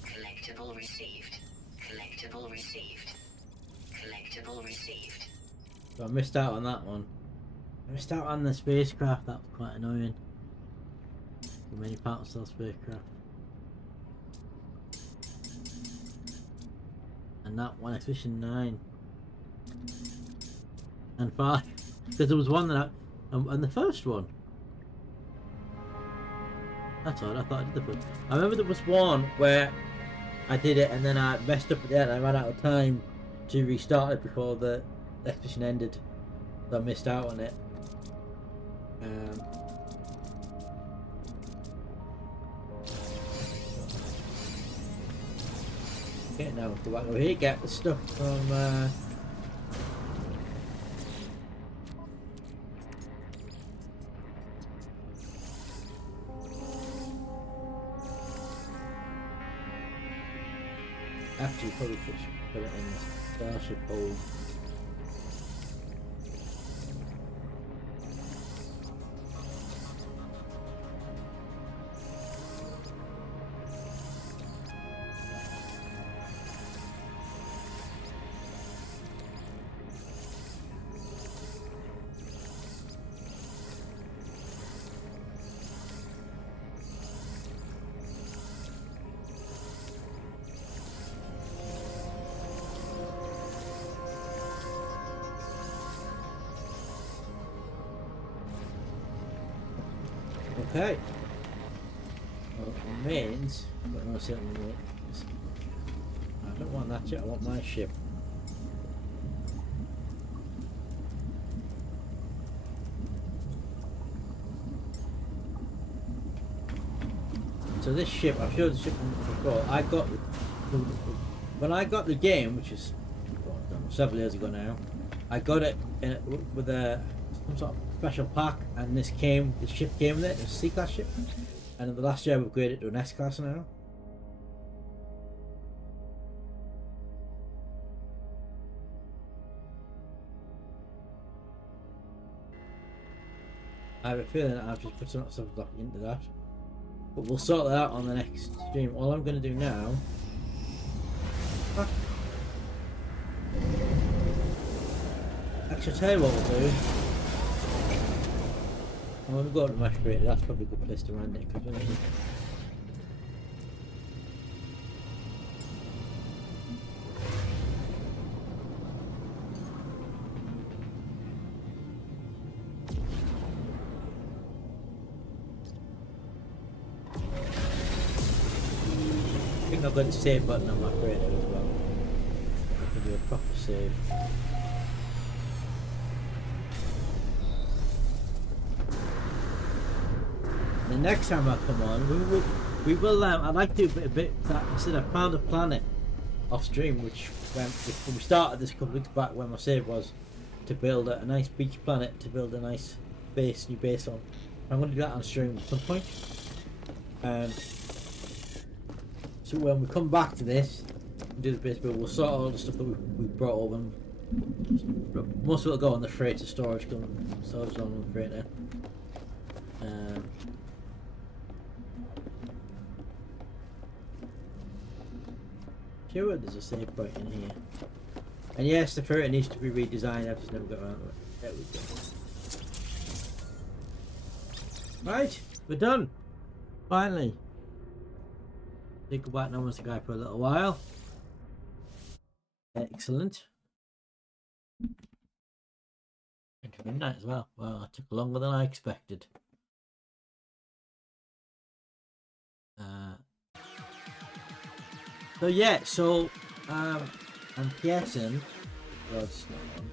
Collectible received. Collectible received. Collectible received. So I missed out on that one. I missed out on the spacecraft. That was quite annoying. Too many parts of the spacecraft. And that one, Expedition 9 and 5. Because there was one that and the first one. That's odd, I thought I did the first. I remember there was one where I did it and then I messed up at the end. I ran out of time to restart it before the expedition ended. So I missed out on it. Okay, now we'll go back over here, get the stuff from actually probably put it in the starship hold. Okay. Well, it remains, but no certain way. I don't want that ship, I want my ship. So this ship, I've showed the ship before. When I got the game, which is several years ago now, I got it with some sort of special pack, and the ship came with it. It's a C-class ship, and in the last year I've upgraded it to an S-class now. I have a feeling that I've just put some stuff into that. But we'll sort that out on the next stream. All I'm going to do now... Actually, I'll tell you what we'll do. I'm going to go to the Mash Creator. That's probably a good place to run it. I think I've got the save button on my creator as well. I can do a proper save. The next time I come on, we will. I'd like to do a bit that instead of found a planet off stream, which when we started this a couple of weeks back when my save was to build a nice beach planet, to build a nice new base on. I'm going to do that on stream at some point. So when we come back to this and do the base build, we'll sort all the stuff that we brought over. Most of it will go on the freighter storage on the freighter. Sure, there's a save point in here. And yes, the freighter needs to be redesigned. I've just never got around to it. There we go. Right, we're done. Finally. Think about No Man's Sky for a little while. Excellent. Into midnight as well. Well, it took longer than I expected. So yeah, I'm guessing. God, it's not on.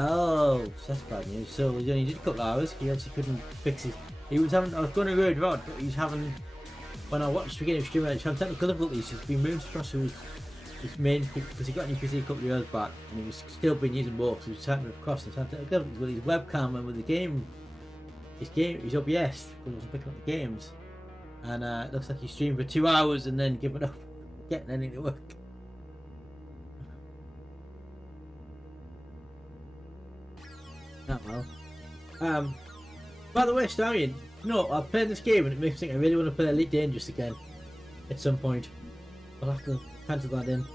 Oh, so that's bad news. So he only did a couple of hours. He obviously couldn't fix it. He was having. I was going to Road Rod, but he's having. When I watched the beginning of stream, he's having technical difficulties. He's been moved across to his main because he got a new PC a couple of years back, and he was still been using both. So he was trying to cross and trying to technical difficulties with his webcam and with the game. His OBS, because he wasn't picking up the games, and it looks like he streamed for 2 hours and then giving up getting anything to work. Not well. By the way, Stallion, no, I've played this game and it makes me think I really want to play Elite Dangerous again at some point. I'll have to pencil that in.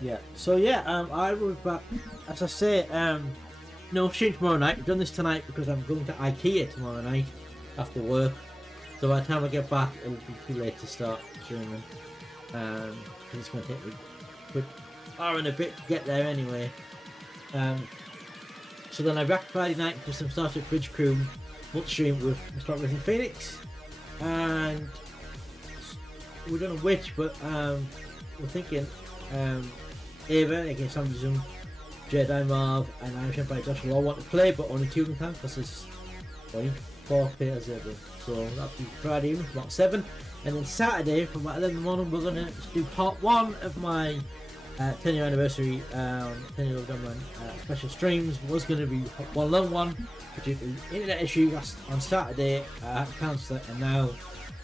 Yeah. So yeah, I will be back. As I say, no stream tomorrow night. I've done this tonight because I'm going to IKEA tomorrow night after work. So by the time I get back, it will be too late to start streaming. Because it's going to take me an hour and a bit to get there anyway. So then I'm back Friday night for some Star Trek Bridge Crew multi-stream with Mr. Racing Phoenix, and we don't know which, but we're thinking Ava against Samsung, Jedi Marv, and Irish Empire Josh will all want to play, but only 2 of them can because there's 4 players there. So that'll be Friday evening from about 7, and then Saturday from about 11 in the morning we're going to do part 1 of my 10-year anniversary 10-year old Dumb special streams. Was going to be one long one, but due to internet issue last on Saturday I had to cancel it, and now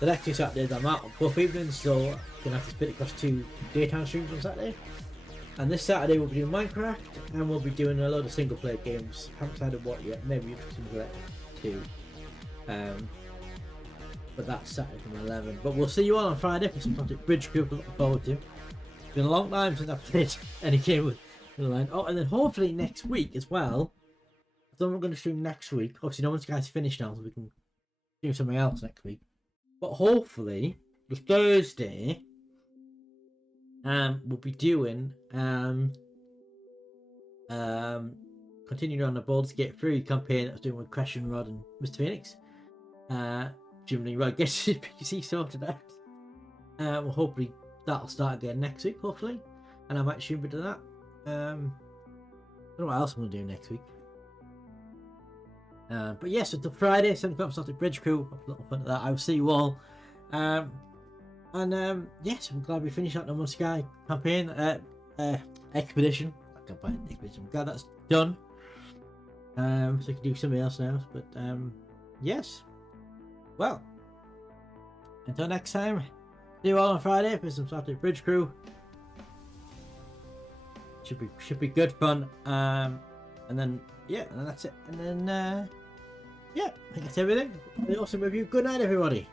the next 2 Saturdays I'm out on both evenings, so I'm going to have to split across 2 daytime streams on Saturday. And this Saturday we'll be doing Minecraft, and we'll be doing a load of single player games. Haven't decided what yet, maybe single player 2. but that's Saturday from 11. But we'll see you all on Friday for some Toxic Bridge Crew to look forward to. It's been a long time since I've played any game with the line. Oh, and then hopefully next week as well. I don't know what we're going to stream next week. Obviously, no one's guys finished now, so we can do something else next week. But hopefully, the Thursday, we'll be doing continuing on the Baldur's Gate 3 campaign that I was doing with Crash and Rod and Mr. Phoenix. Jimmy Rod gets his PC sorted out. Well, hopefully that'll start again next week, hopefully. And I might shoot a bit of that. I don't know what else I'm going to do next week. But yes, it's the Friday, 7 o'clock, Toxic Bridge Crew. A little fun of that. I will see you all. Yes, I'm glad we finished out the No Man's Sky campaign. Expedition. I can't buy an expedition. I'm glad that's done. So I can do something else now. But yes. Well, until next time, see you all on Friday for some Toxic Bridge Crew. Should be good fun. And then that's it. And then yeah, I think that's everything. Really awesome review. Good night, everybody.